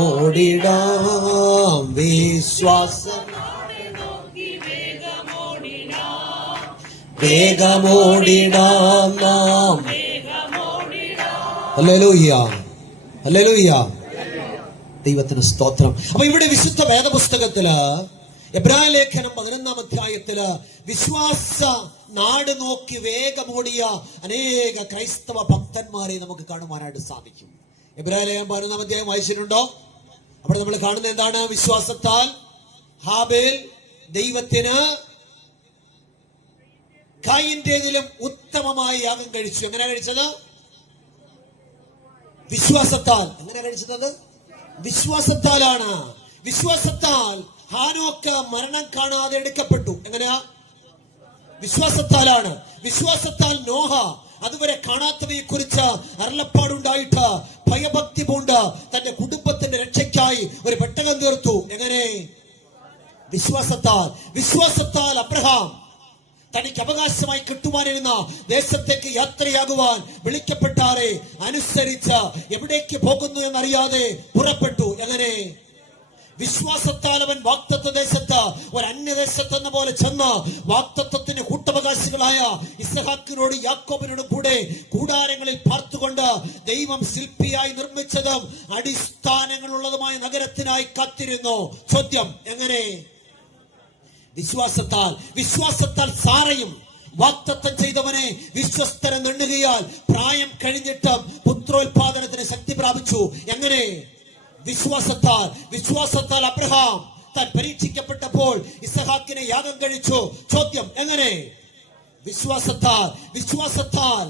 വേഗമോടിടാം നാം. Hallelujah hallelujah. ദൈവത്തിന് സ്തോത്രം. അപ്പൊ ഇവിടെ വിശുദ്ധ വേദപുസ്തകത്തില് എബ്രായ ലേഖനം 11-ാം അധ്യായത്തില് വിശ്വാസ നാട് നോക്കി വേഗമോടിയ അനേക ക്രൈസ്തവ ഭക്തന്മാരെ നമുക്ക് കാണുവാനായിട്ട് സാധിക്കും. എബ്രായ ലേഖനം 11-ാം അധ്യായം വായിച്ചിട്ടുണ്ടോ? അവിടെ നമ്മൾ കാണുന്നത് എന്താണ്? വിശ്വാസത്താൽ ഹാബേൽ ദൈവത്തിന് കയീന്റേതിലും ഉത്തമമായ യാഗം കഴിച്ചു. എങ്ങനെ കഴിച്ചത്? വിശ്വാസത്താൽ. എങ്ങനെ കഴിച്ചത്? വിശ്വാസത്താലാണ്. വിശ്വാസത്താൽ ഹാനോക്ക് മരണം കാണാതെ എടുക്കപ്പെട്ടു. എങ്ങനെയാ? വിശ്വാസത്താലാണ്. വിശ്വാസത്താൽ നോഹ അതുവരെ കാണാത്തവയെ കുറിച്ച് അരുളപ്പാടുണ്ടായിട്ട് ഭയഭക്തി പൂണ്ട് തന്റെ കുടുംബത്തിന്റെ രക്ഷയ്ക്കായി ഒരു പെട്ടകം തീർത്തു. എങ്ങനെ? വിശ്വാസത്താൽ. വിശ്വാസത്താൽ അബ്രഹാം തനിക്ക് അവകാശമായി കിട്ടുവാനിരുന്ന ദേശത്തേക്ക് യാത്രയാകുവാൻ വിളിക്കപ്പെട്ടാറെ അനുസരിച്ച് എവിടേക്ക് പോകുന്നു എന്നറിയാതെ പുറപ്പെട്ടു. എങ്ങനെ? വിശ്വാസത്താൽ അവൻ വാഗ്ദത്ത ദേശത്ത് ഒരു അന്യദേശത്തെന്ന പോലെ ചെന്ന് വാഗ്ദത്തത്തിന് കൂട്ടവകാശികളായ ഇസ്ഹാക്കിനോട് യാക്കോബിനോട് കൂടെ കൂടാരങ്ങളിൽ പാർത്തുകൊണ്ട് ദൈവം ശില്പിയായി നിർമ്മിച്ചതും അടിസ്ഥാനങ്ങളുള്ളതുമായ നഗരത്തിനായി കാത്തിരുന്നു. ചോദ്യം, എങ്ങനെ? വിശ്വാസത്താൽ. വിശ്വാസത്താൽ സാറയും വാഗ്ദത്തം ചെയ്തവനെ വിശ്വസ്തരെന്ന് എണ്ണുകയാൽ പ്രായം കഴിഞ്ഞിട്ടും പുത്രോത്പാദനത്തിന് ശക്തി പ്രാപിച്ചു. എങ്ങനെ? വിശ്വാസത്താൽ. വിശ്വാസത്താൽ അബ്രഹാം താൻ പരീക്ഷിക്കപ്പെട്ടപ്പോൾ ഇസ്ഹാക്കിനെ യാഗം കഴിച്ചു. ചോദ്യം, എങ്ങനെ? വിശ്വാസത്താൽ. വിശ്വാസത്താൽ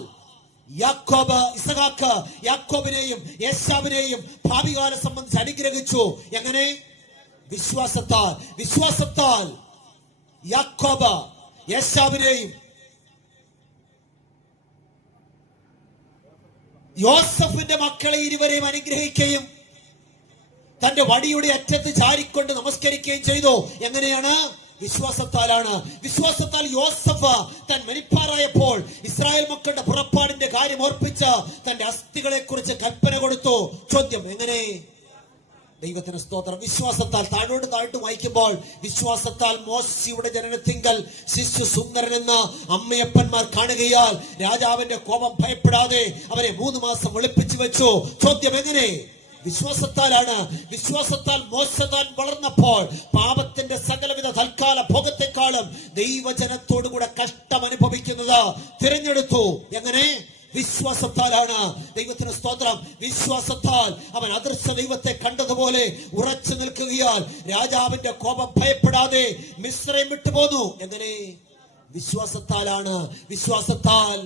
യാക്കോബ് ഇസ്ഹാക്ക് യാക്കോബിനെയും യേശാവിനെയും ഭാവികാലം സംബന്ധിച്ച് അനുഗ്രഹിച്ചു. എങ്ങനെ? വിശ്വാസത്താൽ. വിശ്വാസത്താൽ യാക്കോബ് യേശാവിനെയും യോസഫിന്റെ മക്കളെ ഇരുവരെയും അനുഗ്രഹിക്കുകയും തന്റെ വടിയുടെ അറ്റത്ത് ചാരിക്കൊണ്ട് നമസ്കരിക്കുകയും ചെയ്തു. എങ്ങനെയാണ്? വിശ്വാസത്താലാണ്. വിശ്വാസത്താൽ യോസഫ് താൻ മരിപ്പാറായപ്പോൾ ഇസ്രായേൽ മക്കളുടെ പുറപ്പാടിന്റെ കാര്യം ഓർപ്പിച്ച് തന്റെ അസ്ഥികളെ കുറിച്ച് കൽപ്പന കൊടുത്തു. ചോദ്യം, എങ്ങനെ? ദൈവത്തിന് സ്തോത്രം. വിശ്വാസത്താൽ. താഴോട്ട് വായിക്കുമ്പോൾ വിശ്വാസത്താൽ മോശയുടെ ജനനത്തിങ്കൽ ശിശു സുന്ദരൻ എന്ന അമ്മയപ്പന്മാർ കാണുകയാൽ രാജാവിന്റെ കോപം ഭയപ്പെടാതെ അവരെ 3 മാസം ഒളിപ്പിച്ചു വെച്ചു. ചോദ്യം, എങ്ങനെ? വിശ്വാസത്താലാണ്. വിശ്വാസത്താൽ മോശ താൻ വളർന്നപ്പോൾ പാപത്തിന്റെ സകലവിധ തൽക്കാല ഭോഗത്തെക്കാളും ദൈവജനത്തോടുകൂടെ കഷ്ടം അനുഭവിക്കുന്നത് തിരഞ്ഞെടുത്തു. എങ്ങനെ? വിശ്വാസത്താലാണ്. ദൈവത്തിന് സ്തോത്രം. വിശ്വാസത്താൽ അവൻ അദൃശ്യ ദൈവത്തെ കണ്ടതുപോലെ ഉറച്ചു നിൽക്കുകയാൽ രാജാവിന്റെ കോപം ഭയപ്പെടാതെ മിസ്രൈം വിട്ടുപോന്നു. എങ്ങനെ? വിശ്വാസത്താലാണ്. വിശ്വാസത്താൽ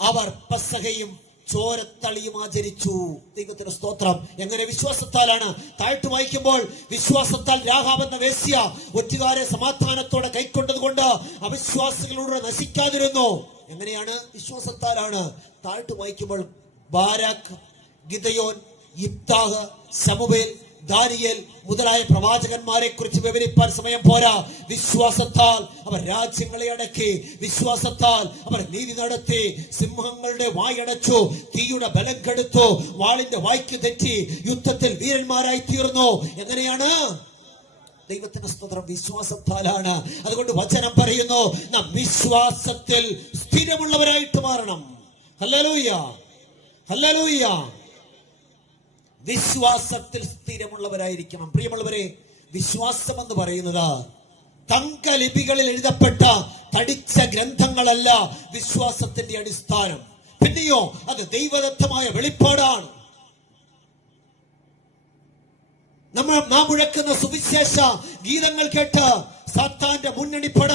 അവർ പെസഹയും ചോരത്തളിയും ആചരിച്ചു. ദൈവത്തിന് സ്തോത്രം. എങ്ങനെ? വിശ്വാസത്താലാണ്. താഴ്ത്തു വായിക്കുമ്പോൾ വിശ്വാസത്താൽ രാഹാബ് എന്ന വേശ്യ ഒറ്റുകാരെ സമാധാനത്തോടെ കൈക്കൊണ്ടത് കൊണ്ട് അവിശ്വാസികളോട് നശിക്കാതിരുന്നു. എങ്ങനെയാണ്? വിശ്വാസത്താലാണ്. താഴ്ത്തു വായിക്കുമ്പോൾ ബാരാക്ക്, ഗിദയോൻ, യിഫ്താഹ്, ശമൂവേൽ, ദാനിയേൽ മുതലായ പ്രവാചകന്മാരെ കുറിച്ച് വിവരിപ്പാൻ സമയം പോരാ. വിശ്വാസത്താൽ അവർ രാജ്യങ്ങളെ അടക്കി. വിശ്വാസത്താൽ അവർ നീതി നടത്തി. സിംഹങ്ങളുടെ വായടച്ചു. തീയുടെ ബലം കെടുത്തു. വാളിന്റെ വായ്ക്ക് തെറ്റി യുദ്ധത്തിൽ വീരന്മാരായി തീർന്നു. എങ്ങനെയാണ്? ദൈവത്തിന്റെ സ്തോത്രം. വിശ്വാസത്താലാണ്. അതുകൊണ്ട് വചനം പറയുന്നു, നാം വിശ്വാസത്തിൽ സ്ഥിരമുള്ളവരായിട്ട് മാറണം. Hallelujah hallelujah. വിശ്വാസത്തിൽ സ്ഥിരമുള്ളവരായിരിക്കണം. പ്രിയമുള്ളവരെ, വിശ്വാസം എന്ന് പറയുന്നത് തങ്കലിപികളിൽ എഴുതപ്പെട്ട തടിച്ച ഗ്രന്ഥങ്ങളല്ല വിശ്വാസത്തിന്റെ അടിസ്ഥാനം. പിന്നെയോ അത് ദൈവദത്തമായ വെളിപ്പാടാണ്. നാം മുഴക്കുന്ന സുവിശേഷ ഗീതങ്ങൾ കേട്ട് സാത്താന്റെ മുന്നണിപ്പട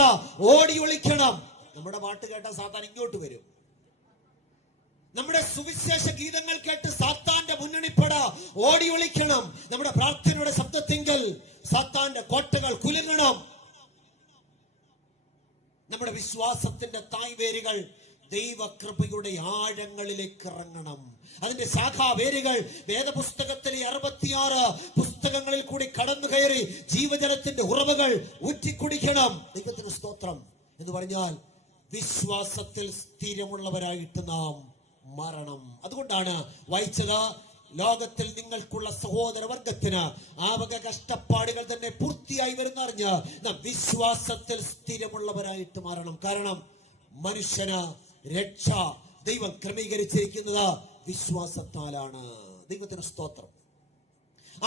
ഓടി ഒളിക്കണം. നമ്മുടെ പാട്ട് കേട്ട സാത്താൻ ഇങ്ങോട്ട് വരും. നമ്മുടെ സുവിശേഷ ഗീതങ്ങൾ കേട്ട് സാത്താന്റെ മുന്നണിപ്പട ഓടി ഒളിക്കണം. നമ്മുടെ പ്രാർത്ഥനയുടെ ശബ്ദത്തിങ്കൽ സാത്താന്റെ കോട്ടകൾ കുലുങ്ങണം. നമ്മുടെ വിശ്വാസത്തിന്റെ തായ്വേരുകൾ ദൈവകൃപയുടെ ആഴങ്ങളിലേക്ക് ഇറങ്ങണം. അതിന്റെ ശാഖാവേരുകൾ വേദപുസ്തകത്തിലെ 66 പുസ്തകങ്ങളിൽ കൂടി കടന്നു കയറി ജീവജലത്തിന്റെ ഉറവകൾ ഊറ്റിക്കുടിക്കണം. ദൈവത്തിന് സ്തോത്രം. എന്ന് പറഞ്ഞാൽ വിശ്വാസത്തിൽ സ്ഥിരമുള്ളവരായിട്ട് നാം മാറണം. അതുകൊണ്ടാണ് വായിച്ചത്, ലോകത്തിൽ നിങ്ങൾക്കുള്ള സഹോദരവർഗത്തിന് ആ വക കഷ്ടപ്പാടുകൾ തന്നെ പൂർത്തിയായി വരുന്നറിഞ്ഞ് നാം വിശ്വാസത്തിൽ സ്ഥിരമുള്ളവരായിട്ട് മാറണം. കാരണം മനുഷ്യന് രക്ഷ ദൈവം ക്രമീകരിച്ചിരിക്കുന്നത് വിശ്വാസത്താലാണ്. ദൈവത്തിന് സ്തോത്രം.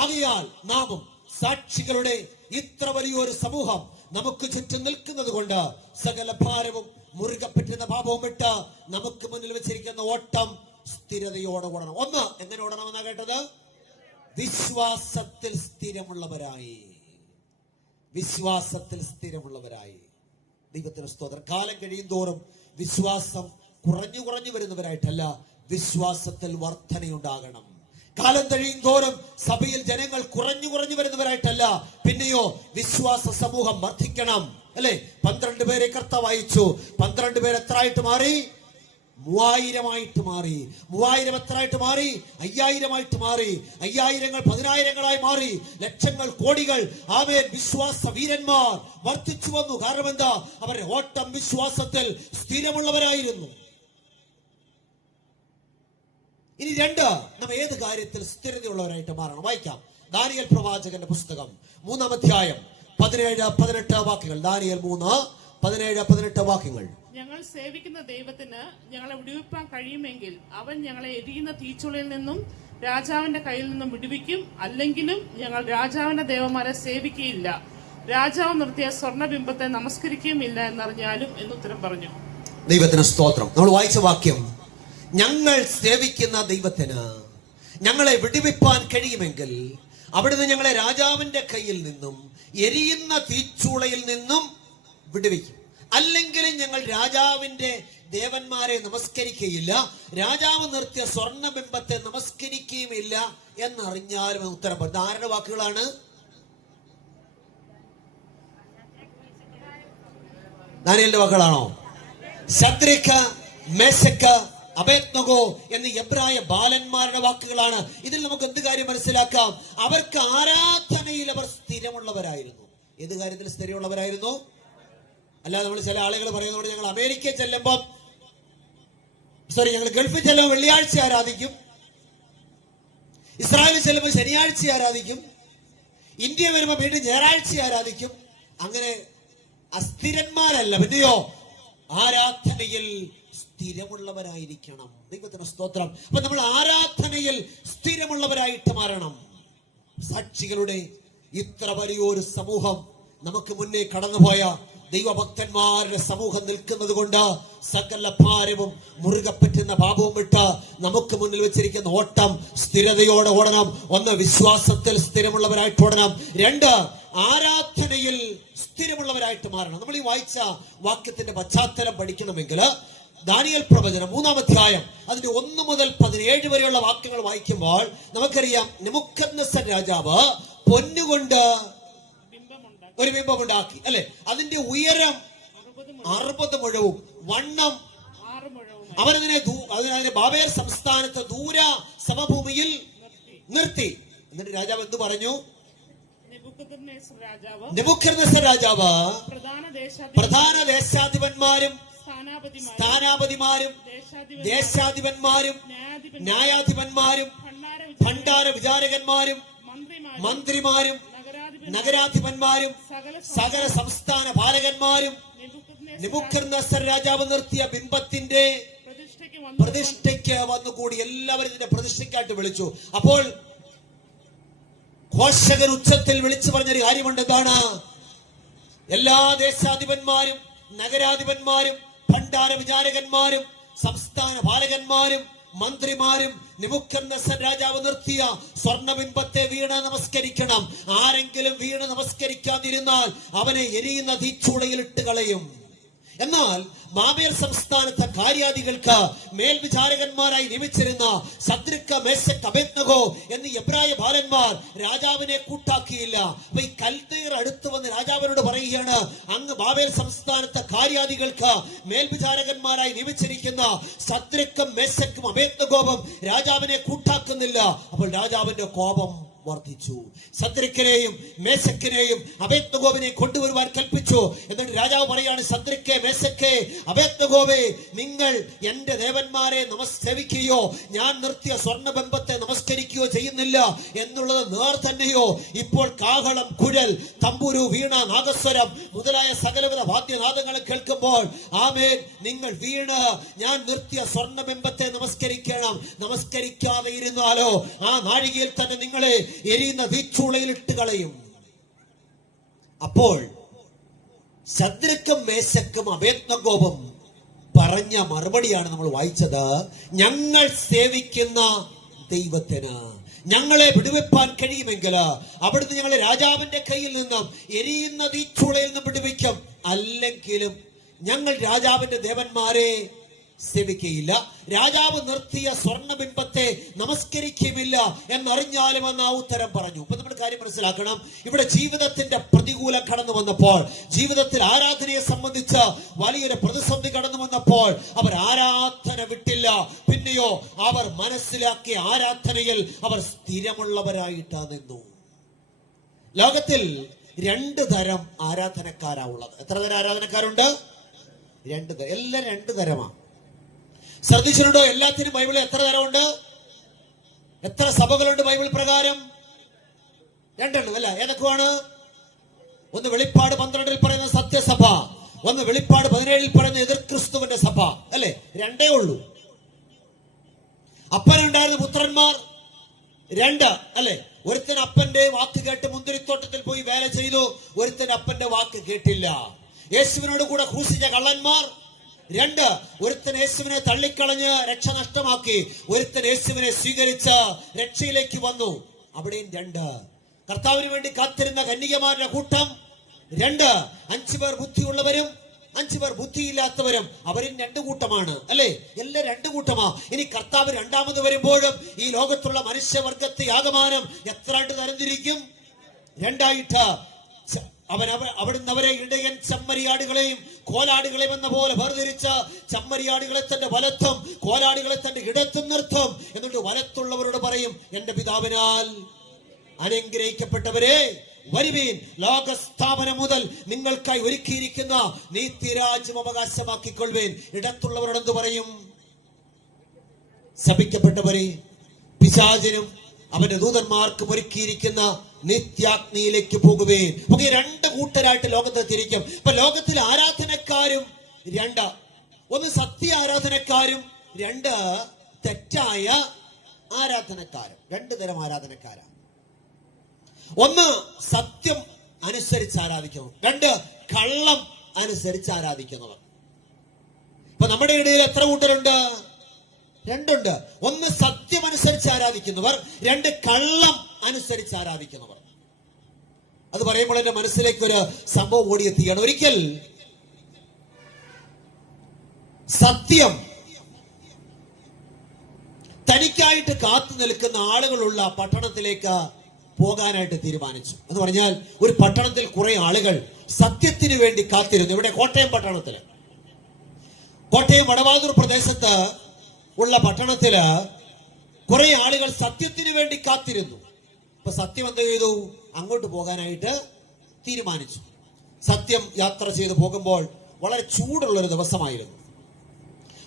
ആകയാൽ നാമും സാക്ഷികളുടെ ഇത്ര വലിയൊരു സമൂഹം നമുക്ക് ചുറ്റും നിൽക്കുന്നത് കൊണ്ട് സകല ഭാരവും മുറുകെ പറ്റുന്ന പാപവും വിട്ട് നമുക്ക് മുന്നിൽ വെച്ചിരിക്കുന്ന ഓട്ടം സ്ഥിരതയോടെ ഓടണം. ഒന്ന്, എങ്ങനെ ഓടണമെന്നാ കേട്ടത്? വിശ്വാസത്തിൽ സ്ഥിരമുള്ളവരായി. വിശ്വാസത്തിൽ സ്ഥിരമുള്ളവരായി. ദൈവത്തിന് സ്തോത്രം. കാലം കഴിയും തോറും വിശ്വാസം കുറഞ്ഞു കുറഞ്ഞു വരുന്നവരായിട്ടല്ല, വിശ്വാസത്തിൽ വർധനയുണ്ടാകണം. കാലം കഴിയും തോറും സഭയിൽ ജനങ്ങൾ കുറഞ്ഞു കുറഞ്ഞു വരുന്നവരായിട്ടല്ല, പിന്നെയോ വിശ്വാസ സമൂഹം വർദ്ധിക്കണം. അല്ലെ, 12 പേരെ കർത്താവ് അയച്ചു. 12 പേർ എത്രയായിട്ട് മാറി? 3000 മാറി. 3000 എത്രയായിട്ട് മാറി? 5000 മാറി. 5000 10,000 മാറി. ലക്ഷങ്ങൾ, കോടികൾ. ആമേൻ. വിശ്വാസ വീരന്മാർ വർദ്ധിച്ചു വന്നു. കാരണം എന്താ? അവരുടെ ഓട്ടം വിശ്വാസത്തിൽ സ്ഥിരമുള്ളവരായിരുന്നു. ഇനി 2, നാം ഏത് കാര്യത്തിൽ സ്ഥിരതയുള്ളവരായിട്ട് മാറണം? വായിക്കാം. ദാനിയേൽ പ്രവാചകന്റെ പുസ്തകം 3-ാം അധ്യായം 17-18 വാക്യങ്ങൾ. ദാനിയേൽ 3:17-18 വാക്യങ്ങൾ. ഞങ്ങൾ സേവിക്കുന്ന ദൈവത്തിന് ഞങ്ങളെ വിടുവിപ്പാൻ കഴിയുമെങ്കിൽ അവൻ ഞങ്ങളെ എരിയുന്ന തീച്ചുളയിൽ നിന്നും രാജാവിന്റെ കയ്യിൽ നിന്നും വിടുവിക്കും. അല്ലെങ്കിലും ഞങ്ങൾ രാജാവിന്റെ ദേവന്മാരെ സേവിക്കുകയില്ല, രാജാവ് നിർത്തിയ സ്വർണ്ണബിംബത്തെ നമസ്കരിക്കുകയുമില്ല എന്നറിഞ്ഞാലും എന്നുത്തരം പറഞ്ഞു. ദൈവത്തിന് സ്തോത്രം. നമ്മൾ വായിച്ച വാക്യം, ഞങ്ങൾ സേവിക്കുന്ന ദൈവത്തിന് ഞങ്ങളെ വിടുവിപ്പാൻ കഴിയുമെങ്കിൽ അവിടുന്ന് ഞങ്ങളെ രാജാവിന്റെ കയ്യിൽ നിന്നും എരിയുന്ന തീച്ചൂളയിൽ നിന്നും വിടുവിക്കും. അല്ലെങ്കിൽ ഞങ്ങൾ രാജാവിന്റെ ദേവന്മാരെ നമസ്കരിക്കുകയില്ല, രാജാവ് നിർത്തിയ സ്വർണ്ണബിംബത്തെ നമസ്കരിക്കുകയുമില്ല എന്നറിഞ്ഞാലും ഉത്തരം പറഞ്ഞു. ആരുടെ വാക്കുകളാണ്? ദാനിയേലിന്റെ വാക്കുകളാണോ? ശദ്രക്ക്, മേശക്ക്, അബേദ്നെഗോ എന്നീ എബ്രായ ബാലന്മാരുടെ വാക്കുകളാണ്. ഇതിൽ നമുക്ക് എന്ത് കാര്യം മനസ്സിലാക്കാം? അവർക്ക് ആരാധനയിൽ അവർ സ്ഥിരമുള്ളവരായിരുന്നു. ഏത് കാര്യത്തിൽ സ്ഥിരമുള്ളവരായിരുന്നു? അല്ലാതെ നമ്മൾ ചില ആളുകൾ പറയുന്നതുകൊണ്ട് ഞങ്ങൾ അമേരിക്കയിൽ ചെല്ലുമ്പം ഞങ്ങൾ ഗൾഫിൽ ചെല്ലുമ്പോൾ വെള്ളിയാഴ്ച ആരാധിക്കും, ഇസ്രായേലിൽ ചെല്ലുമ്പോൾ ശനിയാഴ്ച ആരാധിക്കും, ഇന്ത്യ വരുമ്പോൾ വീണ്ടും ഞായറാഴ്ച ആരാധിക്കും. അങ്ങനെ അസ്ഥിരന്മാരല്ല, പിന്നെയോ ആരാധനയിൽ സ്ഥിരമുള്ളവരായിരിക്കണം. ദൈവത്തിന് സ്തോത്രം. അപ്പൊ നമ്മൾ ആരാധനയിൽ സ്ഥിരമുള്ളവരായിട്ട് മാറണം. സാക്ഷികളുടെ ഇത്ര വലിയൊരു സമൂഹം നമുക്ക് മുന്നേ കടന്നുപോയ ദൈവഭക്തന്മാരുടെ സമൂഹം നിൽക്കുന്നത് കൊണ്ട് സകല ഭാരവും മുറുകെ പറ്റുന്ന പാപവും വിട്ട് നമുക്ക് മുന്നിൽ വെച്ചിരിക്കുന്ന ഓട്ടം സ്ഥിരതയോടെ ഓടണം. 1, വിശ്വാസത്തിൽ സ്ഥിരമുള്ളവരായിട്ട് ഓടണം. 2, ആരാധനയിൽ സ്ഥിരമുള്ളവരായിട്ട് മാറണം. നമ്മൾ ഈ വായിച്ച വാക്യത്തിന്റെ പശ്ചാത്തലം പഠിക്കണമെങ്കിൽ ദാനിയേൽ പ്രവചനം 3-ാം അധ്യായം അതിന്റെ 1 മുതൽ 17 വരെയുള്ള വാക്യങ്ങൾ വായിക്കുമ്പോൾ നമുക്കറിയാം, നെബൂഖദ്നേസർ രാജാവ് പൊന്നുകൊണ്ട് ഒരു ബിംബമുണ്ടാക്കി. അല്ലെ, അതിന്റെ ഉയരം 60 മുഴവും വണ്ണം 6 മുഴവും. അവനതിനെ ബാബേൽ സംസ്ഥാനത്ത് ദൂര സമഭൂമിയിൽ നിർത്തി. എന്നിട്ട് രാജാവ് എന്ത് പറഞ്ഞു? നെബൂഖദ്നേസർ രാജാവ് പ്രധാന ദേശാധിപന്മാരും സ്ഥാനാപതിമാരും ദേശാധിപന്മാരും ന്യായാധിപന്മാരും ഭണ്ഡാര വിചാരകന്മാരും മന്ത്രിമാരും നഗരാധിപന്മാരും സകല സംസ്ഥാന പാലകന്മാരും നെബൂഖദ്നേസർ രാജാവ് നിർത്തിയ ബിംബത്തിന്റെ പ്രതിഷ്ഠയ്ക്ക് വന്നുകൂടി. എല്ലാവരും ഇതിന്റെ പ്രതിഷ്ഠയ്ക്കായിട്ട് വിളിച്ചു. അപ്പോൾ ഘോഷകർ ഉച്ചത്തിൽ വിളിച്ചു പറഞ്ഞൊരു കാര്യമുണ്ട്. എന്താണ്? എല്ലാ ദേശാധിപന്മാരും നഗരാധിപന്മാരും ഭണ്ഡാര വിചാരകന്മാരും സംസ്ഥാന പാലകന്മാരും മന്ത്രിമാരും നെബൂഖദ്നേസർ രാജാവ് നിർത്തിയ സ്വർണ്ണബിംബത്തെ വീണ് നമസ്കരിക്കണം. ആരെങ്കിലും വീണ് നമസ്കരിക്കാതിരുന്നാൽ അവനെ എരിയുന്ന തീച്ചൂളയിൽ ഇട്ട് കളയും. എന്നാൽ ബാബേൽ സംസ്ഥാനത്തെ കാര്യാദികൾക്ക് മേൽവിചാരകന്മാരായി നിയമിച്ചിരുന്ന ശദ്രക്ക്, മേശക്ക്, അബേദ്നെഗോ എന്നീ എബ്രായ ബാലന്മാർ രാജാവിനെ കൂട്ടാക്കിയില്ല. അപ്പൊ ഈ കൽദയർ അടുത്ത് വന്ന് രാജാവിനോട് പറയുകയാണ്, അങ്ങ് ബാബേൽ സംസ്ഥാനത്തെ കാര്യാദികൾക്ക് മേൽവിചാരകന്മാരായി നിയമിച്ചിരിക്കുന്ന ശദ്രക്കും മേശക്കും അബേദ്നെഗോവും രാജാവിനെ കൂട്ടാക്കുന്നില്ല. അപ്പോൾ രാജാവിന്റെ കോപം വർദ്ധിച്ചു. സദ്രക്കിനെയും മേശക്കിനെയും അബേദ്നെഗോവിനെ കൊണ്ടുവരുവാൻ കൽപ്പിച്ചു. എന്നിട്ട് രാജാവ് പറയാണ്, സദ്രക്കെ, മേശക്കെ, അബേദ്നെഗോവേ, നിങ്ങൾ എന്റെ ദേവന്മാരെ സേവിക്കുകയോ ഞാൻ നിർത്തിയ സ്വർണ്ണബിംബത്തെ നമസ്കരിക്കുകയോ ചെയ്യുന്നില്ല എന്നുള്ളത് നേർ തന്നെയോ? ഇപ്പോൾ കാഹളം, കുഴൽ, തമ്പുരു, വീണ, നാഗസ്വരം മുതലായ സകലവിധ വാദ്യനാദങ്ങൾ കേൾക്കുമ്പോൾ ആമേൻ, നിങ്ങൾ വീണ് ഞാൻ നിർത്തിയ സ്വർണ്ണബിംബത്തെ നമസ്കരിക്കണം. നമസ്കരിക്കാതെ ഇരുന്നാലോ ആ നാഴികയിൽ തന്നെ നിങ്ങളെ എരിയുന്ന തീച്ചൂളയിൽ ഇട്ട് കളയും. അപ്പോൾ ശദ്രക്കും മേശക്കും അബേദ്നെഗോവും പറഞ്ഞ മറുപടിയാണ് നമ്മൾ വായിച്ചത്. ഞങ്ങൾ സേവിക്കുന്ന ദൈവത്തിന് ഞങ്ങളെ വിടുവിപ്പാൻ കഴിയുമെങ്കിൽ അവിടുന്ന് ഞങ്ങളെ രാജാവിന്റെ കയ്യിൽ നിന്നും എരിയുന്ന തീച്ചൂളയിൽ നിന്നും വിടുവിക്കും. അല്ലെങ്കിലും ഞങ്ങൾ രാജാവിന്റെ ദേവന്മാരെ സേവിക്കയില്ല, രാജാവ് നിർത്തിയ സ്വർണ്ണബിംബത്തെ നമസ്കരിക്കുമില്ല എന്നറിഞ്ഞാലും എന്ന ആ ഉത്തരം പറഞ്ഞു. ഇപ്പൊ നമ്മൾ കാര്യം മനസ്സിലാക്കണം. ഇവിടെ ജീവിതത്തിന്റെ പ്രതികൂലം കടന്നു വന്നപ്പോൾ, ജീവിതത്തിൽ ആരാധനയെ സംബന്ധിച്ച് വലിയൊരു പ്രതിസന്ധി കടന്നു വന്നപ്പോൾ അവർ ആരാധന വിട്ടില്ല. പിന്നെയോ അവർ മനസ്സിലാക്കിയ ആരാധനയിൽ അവർ സ്ഥിരമുള്ളവരായിട്ടാ നിന്നു. ലോകത്തിൽ 2 തരം ആരാധനക്കാരാ ഉള്ളത്. എത്ര തരം ആരാധനക്കാരുണ്ട്? 2 തരം. എല്ലാം 2 തരമാണ്. ശ്രദ്ധിച്ചിട്ടുണ്ടോ? എല്ലാത്തിനും ബൈബിളിൽ എത്ര തരമുണ്ട്? എത്ര സഭകളുണ്ട് ബൈബിൾ പ്രകാരം? 2 അല്ല? ഏതൊക്കെയാണ്? ഒന്ന് വെളിപ്പാട് 12 പറയുന്ന സത്യസഭ, ഒന്ന് വെളിപ്പാട് 17 പറയുന്ന എതിർ ക്രിസ്തുവിന്റെ സഭ. അല്ലെ? 2 ഉള്ളൂ. അപ്പനുണ്ടായിരുന്ന പുത്രന്മാർ 2 അല്ലെ? ഒരുത്തൻ അപ്പന്റെ വാക്ക് കേട്ട് മുന്തിരിത്തോട്ടത്തിൽ പോയി വേല ചെയ്തു, ഒരുത്തൻ അപ്പന്റെ വാക്ക് കേട്ടില്ല. യേശുവിനോട് കൂടെ ക്രൂശിച്ച കള്ളന്മാർ 2. ഒരുത്തൻ യേശുവിനെ തള്ളിക്കളഞ്ഞ് രക്ഷ നഷ്ടമാക്കി, ഒരുത്തൻ യേശുവിനെ സ്വീകരിച്ച് രക്ഷയിലേക്ക് വന്നു. അവിടെയും 2. കർത്താവിന് വേണ്ടി കാത്തിരുന്ന കന്യകമാരുടെ കൂട്ടം 2. 5 പേർ ബുദ്ധിയുള്ളവരും 5 പേർ ബുദ്ധിയില്ലാത്തവരും. അവരും 2 കൂട്ടമാണ്. അല്ലെ? എല്ലാം 2 കൂട്ടമാ. ഇനി കർത്താവ് രണ്ടാമത് വരുമ്പോഴും ഈ ലോകത്തുള്ള മനുഷ്യവർഗത്തെ ആകമാനം എത്ര തരംതിരിക്കും? 2 ആയിട്ട്. അവിടുന്ന് അവരെ ഇടയൻ ചെമ്മരിയാടുകളെയും കോലാടുകളെയും എന്ന പോലെ വേർതിരിച്ച് ചെമ്മരിയാടുകളെ തന്റെ വലത്തും കോലാടുകളെ തന്റെ ഇടത്തും നിർത്തും. എന്നിട്ട് വലത്തുള്ളവരോട് പറയും, എന്റെ പിതാവിനാൽ അനുഗ്രഹിക്കപ്പെട്ടവരെ വരുവീൻ, ലോകസ്ഥാപനം മുതൽ നിങ്ങൾക്കായി ഒരുക്കിയിരിക്കുന്ന നീതിരാജ്യം അവകാശമാക്കിക്കൊള്ളുവേൻ. ഇടത്തുള്ളവരോട് എന്ത് പറയും? ശപിക്കപ്പെട്ടവരെ പിശാചിനും അവന്റെ ദൂതന്മാർക്കും ഒരുക്കിയിരിക്കുന്ന നിത്യാഗ്നിയിലേക്ക് പോകുവേൻ. 2 കൂട്ടരായിട്ട് ലോകത്തെ തിരിക്കും. ഇപ്പൊ ലോകത്തിൽ ആരാധനക്കാരും 2. ഒന്ന് സത്യ ആരാധനക്കാരും, 2 തെറ്റായ ആരാധനക്കാരും. 2 തരം ആരാധനക്കാരാണ്. ഒന്ന് സത്യം അനുസരിച്ച് ആരാധിക്കുന്നു, 2 കള്ളം അനുസരിച്ച് ആരാധിക്കുന്നവർ. ഇപ്പൊ നമ്മുടെ ഇടയിൽ എത്ര കൂട്ടരുണ്ട്? 2 ഉണ്ട്. ഒന്ന് സത്യം അനുസരിച്ച് ആരാധിക്കുന്നവർ, 2 കള്ളം അനുസരിച്ച് ആരാധിക്കുന്നവർ. അത് പറയുമ്പോൾ എന്റെ മനസ്സിലേക്ക് ഒരു സംഭവം ഓടിയെത്തിയാണ്. ഒരിക്കൽ സത്യം തനിക്കായിട്ട് കാത്തു നിൽക്കുന്ന ആളുകളുള്ള പട്ടണത്തിലേക്ക് പോകാനായിട്ട് തീരുമാനിച്ചു. എന്ന് പറഞ്ഞാൽ ഒരു പട്ടണത്തിൽ കുറെ ആളുകൾ സത്യത്തിന് വേണ്ടി കാത്തിരുന്നു. ഇവിടെ കോട്ടയം പട്ടണത്തില്, കോട്ടയം വടവാതൂർ പ്രദേശത്ത് ഉള്ള പട്ടണത്തില് കുറെ ആളുകൾ സത്യത്തിന് വേണ്ടി കാത്തിരുന്നു. അപ്പൊ സത്യം എന്ത് ചെയ്തു? അങ്ങോട്ട് പോകാനായിട്ട് തീരുമാനിച്ചു. സത്യം യാത്ര ചെയ്ത് പോകുമ്പോൾ വളരെ ചൂടുള്ള ഒരു ദിവസമായിരുന്നു.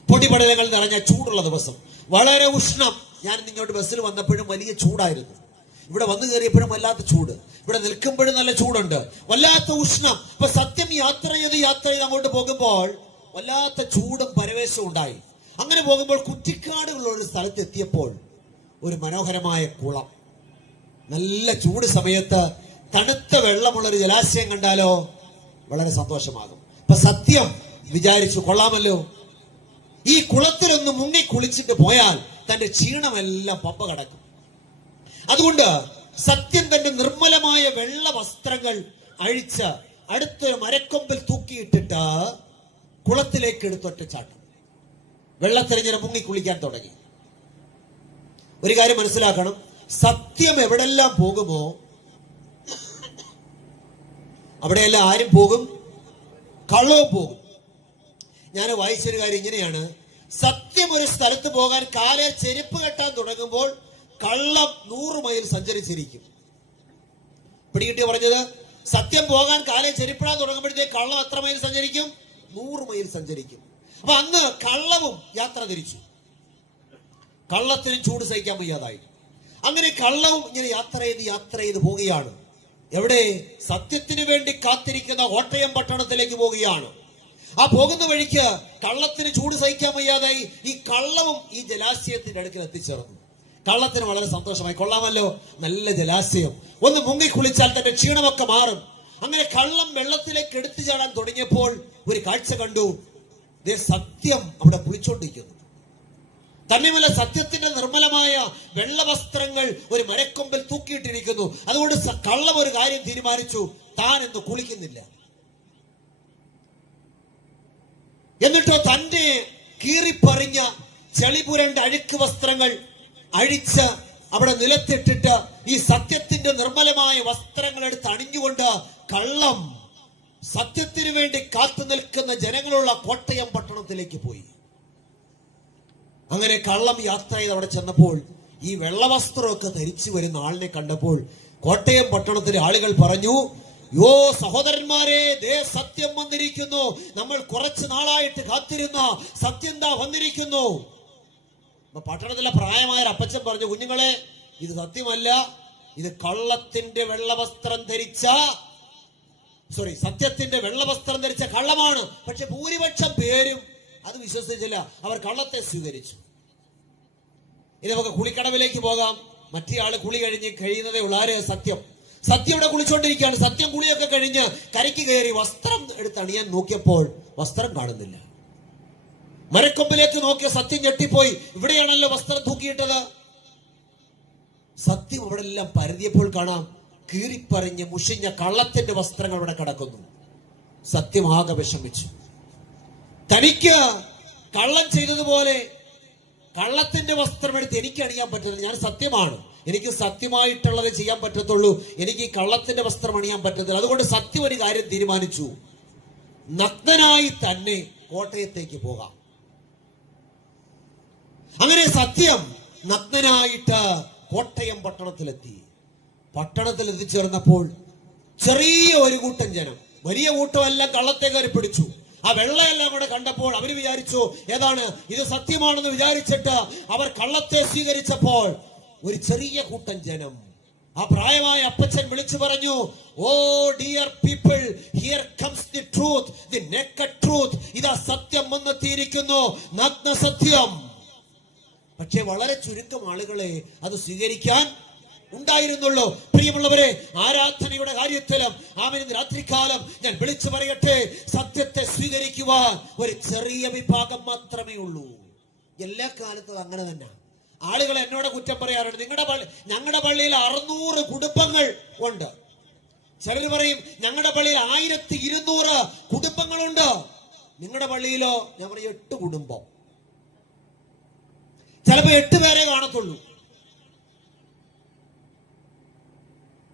പൊടിപടലങ്ങൾ നിറഞ്ഞ ചൂടുള്ള ദിവസം, വളരെ ഉഷ്ണം. ഞാൻ ഇങ്ങോട്ട് ബസ്സിൽ വന്നപ്പോഴും വലിയ ചൂടായിരുന്നു. ഇവിടെ വന്നു കയറിയപ്പോഴും വല്ലാത്ത ചൂട്, ഇവിടെ നിൽക്കുമ്പോഴും നല്ല ചൂടുണ്ട്, വല്ലാത്ത ഉഷ്ണം. അപ്പൊ സത്യം യാത്ര ചെയ്ത് അങ്ങോട്ട് പോകുമ്പോൾ വല്ലാത്ത ചൂടും പരവേശവും ഉണ്ടായി. അങ്ങനെ പോകുമ്പോൾ കുറ്റിക്കാടുകളുള്ള ഒരു സ്ഥലത്ത് എത്തിയപ്പോൾ ഒരു മനോഹരമായ കുളം, നല്ല ചൂട് സമയത്ത് തണുത്ത വെള്ളമുള്ളൊരു ജലാശയം കണ്ടാലോ വളരെ സന്തോഷമാകും. അപ്പൊ സത്യം വിചാരിച്ചു, കൊള്ളാമല്ലോ, ഈ കുളത്തിലൊന്ന് മുങ്ങി കുളിച്ചിട്ട് പോയാൽ തന്റെ ക്ഷീണമെല്ലാം പമ്പ കടക്കും. അതുകൊണ്ട് സത്യം തന്റെ നിർമ്മലമായ വെള്ള വസ്ത്രങ്ങൾ അഴിച്ച് അടുത്തൊരു മരക്കൊമ്പിൽ തൂക്കിയിട്ടിട്ട് കുളത്തിലേക്ക് എടുത്തൊട്ട് ചാട്ടം, വെള്ളത്തിരിഞ്ഞിനെ മുങ്ങി കുളിക്കാൻ തുടങ്ങി. ഒരു കാര്യം മനസ്സിലാക്കണം, സത്യം എവിടെല്ലാം പോകുമോ അവിടെയെല്ലാം ആരും പോകും? കള്ളവും പോകും. ഞാൻ വായിച്ചൊരു കാര്യം ഇങ്ങനെയാണ്, സത്യം ഒരു സ്ഥലത്ത് പോകാൻ കാലെ ചെരുപ്പ് കെട്ടാൻ തുടങ്ങുമ്പോൾ കള്ളം 100 മൈൽ സഞ്ചരിച്ചിരിക്കും. പിടികിട്ടിയ പറഞ്ഞത്? സത്യം പോകാൻ കാലം ചെരിപ്പിടാൻ തുടങ്ങുമ്പോഴത്തേക്ക് കള്ളം എത്ര മൈൽ സഞ്ചരിക്കും? 100 മൈൽ സഞ്ചരിക്കും. അപ്പൊ അന്ന് കള്ളവും യാത്ര തിരിച്ചു. കള്ളത്തിനും ചൂട് സഹിക്കാൻ വയ്യാതായി. അങ്ങനെ കള്ളവും ഇങ്ങനെ യാത്ര ചെയ്ത് പോവുകയാണ്. എവിടെ? സത്യത്തിന് വേണ്ടി കാത്തിരിക്കുന്ന കോട്ടയം പട്ടണത്തിലേക്ക് പോവുകയാണ്. ആ പോകുന്ന വഴിക്ക് കള്ളത്തിന് ചൂട് സഹിക്കാൻ വയ്യാതായി ഈ കള്ളവും ഈ ജലാശയത്തിന്റെ അടുക്കൽ എത്തിച്ചേർന്നു. കള്ളത്തിന് വളരെ സന്തോഷമായി. കൊള്ളാമല്ലോ, നല്ല ജലാശയം, ഒന്ന് മുങ്ങിക്കുളിച്ചാൽ തന്റെ ക്ഷീണമൊക്കെ മാറും. അങ്ങനെ കള്ളം വെള്ളത്തിലേക്ക് എടുത്തു ചാടാൻ തുടങ്ങിയപ്പോൾ ഒരു കാഴ്ച കണ്ടു. സത്യം അവിടെ കുളിച്ചോണ്ടിരിക്കുന്നു. തന്നെയുമല്ല, സത്യത്തിന്റെ നിർമ്മലമായ വെള്ളവസ്ത്രങ്ങൾ ഒരു മരക്കൊമ്പിൽ തൂക്കിയിട്ടിരിക്കുന്നു. അതുകൊണ്ട് കള്ളം ഒരു കാര്യം തീരുമാനിച്ചു, താൻ എന്ന് കുളിക്കുന്നില്ല. എന്നിട്ടോ തന്റെ കീറിപ്പറിഞ്ഞ ചെളിപുരണ്ട അഴുക്ക് വസ്ത്രങ്ങൾ അഴിച്ച് അവിടെ നിലത്തിട്ടിട്ട് ഈ സത്യത്തിന്റെ നിർമ്മലമായ വസ്ത്രങ്ങൾ എടുത്ത് അണിഞ്ഞുകൊണ്ട് കള്ളം സത്യത്തിന് വേണ്ടി കാത്തു നിൽക്കുന്ന ജനങ്ങളുള്ള കോട്ടയം പട്ടണത്തിലേക്ക് പോയി. അങ്ങനെ കള്ളം യാത്ര ചെയ്ത് അവിടെ ചെന്നപ്പോൾ ഈ വെള്ളവസ്ത്രമൊക്കെ ധരിച്ചു വരുന്ന ആളിനെ കണ്ടപ്പോൾ കോട്ടയം പട്ടണത്തിലെ ആളുകൾ പറഞ്ഞു, യോ സഹോദരന്മാരെ, ദേ സത്യം വന്നിരിക്കുന്നു. നമ്മൾ കുറച്ചു നാളായിട്ട് കാത്തിരുന്ന സത്യം ദാ വന്നിരിക്കുന്നു. പട്ടണത്തിലെ പ്രായമായ അപ്പച്ചൻ പറഞ്ഞു, കുഞ്ഞുങ്ങളെ, ഇത് സത്യമല്ല, ഇത് കള്ളത്തിന്റെ വെള്ളവസ്ത്രം ധരിച്ച സത്യത്തിന്റെ വെള്ളവസ്ത്രം ധരിച്ച കള്ളമാണ്. പക്ഷെ ഭൂരിപക്ഷം പേരും അത് വിശ്വസിച്ചില്ല. അവർ കള്ളത്തെ സ്വീകരിച്ചു. ഇനി നമുക്ക് കുളിക്കടവിലേക്ക് പോകാം. മറ്റേ ആള് കുളി കഴിയുന്നതേ ഉള്ളൂ. ആര്? സത്യം. സത്യം ഇവിടെ കുളിച്ചോണ്ടിരിക്കുകയാണ്. സത്യം കുളിയൊക്കെ കഴിഞ്ഞ് കരയ്ക്ക് കയറി വസ്ത്രം എടുത്ത് അണിയാൻ നോക്കിയപ്പോൾ വസ്ത്രം കാണുന്നില്ല. മരക്കൊമ്പിലേക്ക് നോക്കിയ സത്യം ഞെട്ടിപ്പോയി. ഇവിടെയാണല്ലോ വസ്ത്രം തൂക്കിയിട്ടത്. സത്യം അവിടെ എല്ലാം പരതിയപ്പോൾ കാണാം, കീറിപ്പറിഞ്ഞ് മുഷിഞ്ഞ കള്ളത്തിന്റെ വസ്ത്രങ്ങൾ ഇവിടെ കിടക്കുന്നു. സത്യം ആകെ വിഷമിച്ചു. തനിക്ക് കള്ളം ചെയ്തതുപോലെ കള്ളത്തിന്റെ വസ്ത്രം എടുത്ത് എനിക്ക് അണിയാൻ പറ്റുന്നത്, ഞാൻ സത്യമാണ്, എനിക്ക് സത്യമായിട്ടുള്ളത് ചെയ്യാൻ പറ്റത്തുള്ളൂ, എനിക്ക് ഈ കള്ളത്തിന്റെ വസ്ത്രം അണിയാൻ പറ്റത്തില്ല. അതുകൊണ്ട് സത്യം ഒരു കാര്യം തീരുമാനിച്ചു, നഗ്നനായി തന്നെ കോട്ടയത്തേക്ക് പോകാം. അങ്ങനെ സത്യം നഗ്നനായിട്ട് കോട്ടയം പട്ടണത്തിലെത്തി. പട്ടണത്തിൽ എത്തിച്ചേർന്നപ്പോൾ ചെറിയ ഒരു കൂട്ടം ജനം, വലിയ കൂട്ടമെല്ലാം കള്ളത്തെ കയറി പിടിച്ചു. ആ വെള്ളയെല്ലാം അവിടെ കണ്ടപ്പോൾ അവർ വിചാരിച്ചു, ഏതാണ് ഇത് സത്യമാണെന്ന് വിചാരിച്ചിട്ട് അവർ കള്ളത്തെ സ്വീകരിച്ചപ്പോൾ ഒരു ചെറിയ കൂട്ടം ജനം, ആ പ്രായമായ അപ്പച്ചൻ വിളിച്ചു പറഞ്ഞു, oh dear people, here comes the truth, the naked truth. ഇതാ സത്യം വന്നെത്തിയിരിക്കുന്നു, നഗ്ന സത്യം. പക്ഷെ വളരെ ചുരുക്കം ആളുകളെ അത് സ്വീകരിക്കാൻ ഉണ്ടായിരുന്നുള്ളൂ. പ്രിയമുള്ളവരെ, ആരാധനയുടെ കാര്യത്തിലും ആമേൻ രാത്രികാലം ഞാൻ വിളിച്ചു പറയട്ടെ, സത്യത്തെ സ്വീകരിക്കുവാൻ ഒരു ചെറിയ വിഭാഗം മാത്രമേ ഉള്ളൂ. എല്ലാ കാലത്തും അങ്ങനെ തന്നെ. ആളുകൾ എന്നോട് കുറ്റം പറയാറുണ്ട്, ഞങ്ങളുടെ പള്ളിയിൽ 600 കുടുംബങ്ങൾ ഉണ്ട്. ചിലർ പറയും ഞങ്ങളുടെ പള്ളിയിൽ 1200 കുടുംബങ്ങളുണ്ട്. നിങ്ങളുടെ പള്ളിയിലോ? ഞാൻ പറയും 8 കുടുംബം, ചിലപ്പോ 8 പേരെ കാണത്തുള്ളൂ.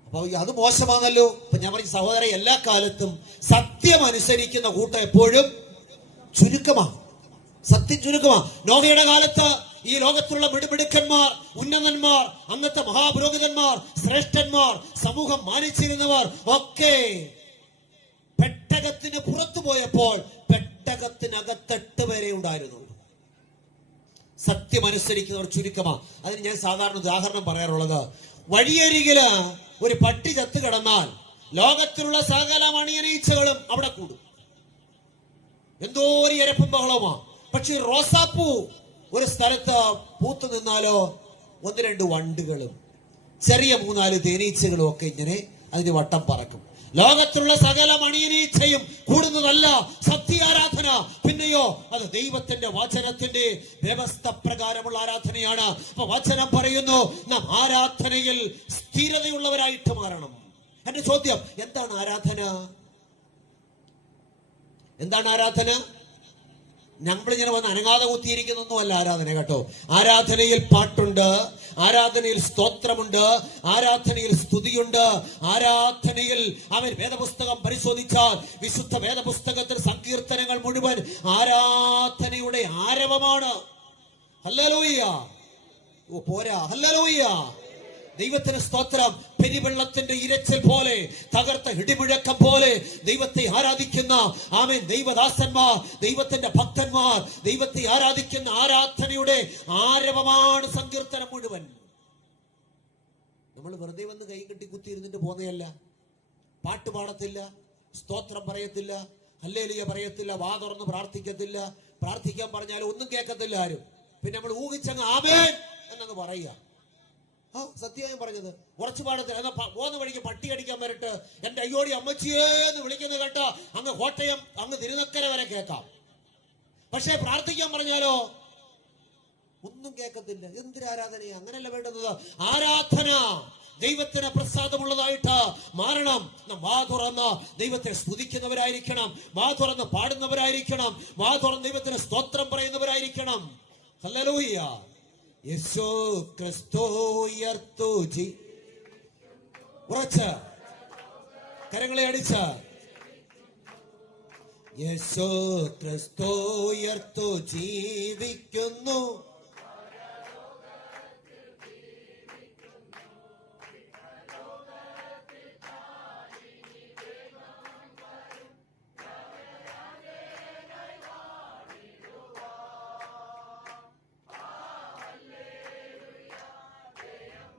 അപ്പൊ അത് മോശമാണല്ലോ. ഇപ്പൊ ഞാൻ പറയും സഹോദരൻ, എല്ലാ കാലത്തും സത്യം അനുസരിക്കുന്ന കൂട്ടം എപ്പോഴും ചുരുക്കമാണ്. സത്യം ചുരുക്കമാണ്. നോഹയുടെ കാലത്ത് ഈ ലോകത്തുള്ള മിടുമിടുക്കന്മാർ, ഉന്നതന്മാർ, അന്നത്തെ മഹാപുരോഹിതന്മാർ, ശ്രേഷ്ഠന്മാർ, സമൂഹം മാനിച്ചിരുന്നവർ ഒക്കെ പെട്ടകത്തിന് പുറത്തു പോയപ്പോൾ പെട്ടകത്തിനകത്ത് 8 പേരെ ഉണ്ടായിരുന്നുള്ളൂ. സത്യം അനുസരിക്കുന്നവർ ചുരുക്കമാണ്. അതിന് ഞാൻ സാധാരണ ഉദാഹരണം പറയാറുള്ളത്, വഴിയരികില് ഒരു പട്ടി ചത്തു കിടന്നാൽ ലോകത്തിലുള്ള സകല മണിയനീച്ചകളും അവിടെ കൂടും. എന്തോ ഒരു ഇരപ്പും ബഹളവുമാണ്. പക്ഷെ റോസാപ്പൂ ഒരു സ്ഥലത്ത് പൂത്തു നിന്നാലോ 1-2 വണ്ടുകളും ചെറിയ 3-4 തേനീച്ചകളും ഒക്കെ ഇങ്ങനെ അതിന് വട്ടം പറക്കും. ലോകത്തുള്ള സകല മണിയനീച്ചയും കൂടുന്നതല്ല സത്യാരാധന, പിന്നെയോ അത് ദൈവത്തിന്റെ വചനത്തിന്റെ വ്യവസ്ഥ പ്രകാരമുള്ള ആരാധനയാണ്. അപ്പൊ വചനം പറയുന്നു, നാം ആരാധനയിൽ സ്ഥിരതയുള്ളവരായിട്ട് മാറണം. എന്റെ ചോദ്യം, എന്താണ് ആരാധന? എന്താണ് ആരാധന? നമ്മളിങ്ങനെ വന്ന് അനങ്ങാതെ കുത്തിയിരിക്കുന്നൊന്നും അല്ല ആരാധന കേട്ടോ. ആരാധനയിൽ പാട്ടുണ്ട്, ആരാധനയിൽ സ്തോത്രമുണ്ട്, ആരാധനയിൽ സ്തുതിയുണ്ട്, ആരാധനയിൽ അവൻ വേദപുസ്തകം പരിശോധിച്ചാൽ വിശുദ്ധ വേദപുസ്തകത്തിൽ സങ്കീർത്തനങ്ങൾ മുഴുവൻ ആരാധനയുടെ ആരവമാണ്. ഹല്ലേലൂയ. പോരാ. ഹല്ലേലൂയ. ദൈവത്തിന് സ്തോത്രം. പെരുവെള്ളത്തിന്റെ ഇരച്ചിൽ പോലെ, തകർത്ത ഇടിമുഴക്കം പോലെ ദൈവത്തെ ആരാധിക്കുന്ന ആമേൻ ദൈവദാസന്മാർ, ദൈവത്തിന്റെ ഭക്തന്മാർ, ദൈവത്തെ ആരാധിക്കുന്ന ആരാധനയുടെ ആരവമാണ് സങ്കീർത്തനം മുഴുവൻ. നമ്മൾ വെറുതെ വന്ന് കൈ കെട്ടി കുത്തിയിരുന്നിട്ട് പോന്നെയല്ല. പാട്ട് പാടത്തില്ല, സ്തോത്രം പറയത്തില്ല, ഹല്ലേലൂയ പറയത്തില്ല, വാ തുറന്ന് പ്രാർത്ഥിക്കത്തില്ല. പ്രാർത്ഥിക്കാൻ പറഞ്ഞാൽ ഒന്നും കേൾക്കത്തില്ല ആരും. പിന്നെ നമ്മൾ ഊഹിച്ചങ്ങ് ആമേൻ എന്നങ്ങ് പറയുക. സത്യമായി പറഞ്ഞത്. കുറച്ചു പാടത്തില്ല. എന്നാ പോകുന്ന വഴിക്ക് പട്ടി അടിക്കാൻ വരട്ടെ, എന്റെ അയ്യോടി അമ്മച്ചിയേ എന്ന് വിളിക്കുന്നത് കേട്ട അങ്ങ് കോട്ടയം, അങ്ങ് തിരുനക്കര വരെ കേൾക്കാം. പക്ഷേ പ്രാർത്ഥിക്കാൻ പറഞ്ഞാലോ ഒന്നും കേൾക്കത്തില്ല. എന്തൊരു ആരാധനയാ! അങ്ങനെയല്ല വേണ്ടത്. ആരാധന ദൈവത്തിന് പ്രസാദമുള്ളതായിട്ട് മാറണം. വാ തുറന്ന് ദൈവത്തെ സ്തുതിക്കുന്നവരായിരിക്കണം, വാ തുറന്ന് പാടുന്നവരായിരിക്കണം, വാ തുറന്ന് ദൈവത്തിന് സ്തോത്രം പറയുന്നവരായിരിക്കണം. ഹല്ലേലൂയ. യേശു ക്രിസ്തു ഉയർത്തു ഉറച്ച് കരങ്ങളെ അടിച്ച് യേശു ക്രിസ്തു ഉയർത്തു ജീവിക്കുന്നു.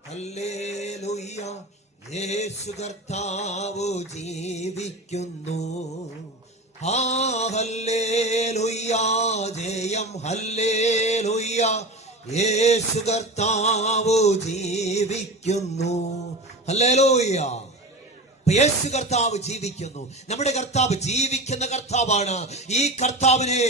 ഹല്ലേലൂയ. യേശു കർത്താവ് ജീവിക്കുന്നു. ഹല്ലേലൂയ. ജയം ഹല്ലേലൂയ. യേശു കർത്താവ് ജീവിക്കുന്നു. ഹല്ലേലൂയ. യേശു കർത്താവ് ജീവിക്കുന്നു. നമ്മുടെ കർത്താവ് ജീവിക്കുന്ന കർത്താവാണ്. ഈ കർത്താവിനെ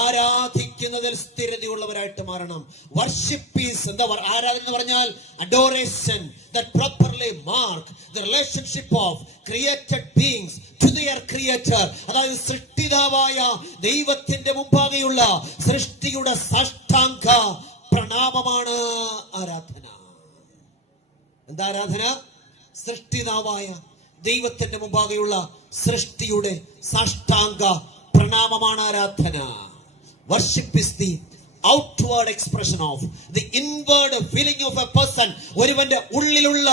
ആരാധിക്കുന്നതിൽ സ്ഥിരതയുള്ളവരായിട്ട് മാറണം. വർഷിപ്പ് ഈസ് എന്താ ആരാധന എന്ന് പറഞ്ഞാൽ adoration that properly mark the relationship of created beings to their creator. അതായത് സൃഷ്ടിതാവായ ദൈവത്തിന്റെ മുമ്പാകെയുള്ള സൃഷ്ടിയുടെ സാഷ്ടാംഗ പ്രണാമമാണ് ആരാധന. എന്താ ആരാധന? സൃഷ്ടിതാവായ ദൈവത്തിന്റെ മുമ്പാകെയുള്ള സൃഷ്ടിയുടെ സാഷ്ടാംഗ പ്രണാമമാണ് ആരാധന. Worship is the outward expression of the inward feeling of a person. ഒരുവന്റെ ഉള്ളിലുള്ള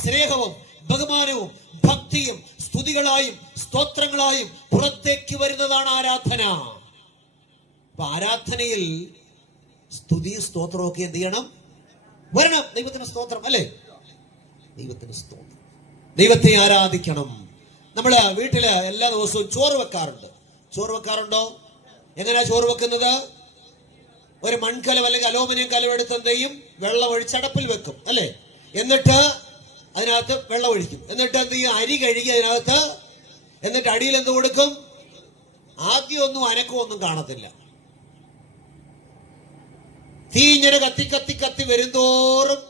സ്നേഹവും ബഹുമാനവും ഭക്തിയും സ്തുതികളായും സ്തോത്രങ്ങളായും പുറത്തേക്ക് വരുന്നതാണ് ആരാധന. അപ്പൊ ആരാധനയിൽ സ്തുതിയും സ്തോത്രവും ഒക്കെ എന്ത് ചെയ്യണം? വരണം. ദൈവത്തിന് സ്തോത്രം അല്ലേ? ദൈവത്തിന് സ്തോത്രം. ദൈവത്തെ ആരാധിക്കണം. നമ്മള് വീട്ടില് എല്ലാ ദിവസവും ചോറ് വെക്കാറുണ്ട്. ചോറ് വെക്കാറുണ്ടോ? എങ്ങനെയാ ചോറ് വെക്കുന്നത്? ഒരു മൺകലം അല്ലെങ്കിൽ അലൂമിനിയം കലം എടുത്ത് എന്ത് ചെയ്യും? വെള്ളം ഒഴിച്ചടപ്പിൽ വെക്കും അല്ലേ? എന്നിട്ട് അതിനകത്ത് വെള്ളം ഒഴിക്കും. എന്നിട്ട് എന്ത് ചെയ്യും? അരി കഴുകി അതിനകത്ത്, എന്നിട്ട് അടിയിൽ എന്ത് കൊടുക്കും? ആദ്യം ഒന്നും അനക്കമൊന്നും കാണത്തില്ല. തീ ഇങ്ങനെ കത്തി കത്തി കത്തി വരുന്തോറും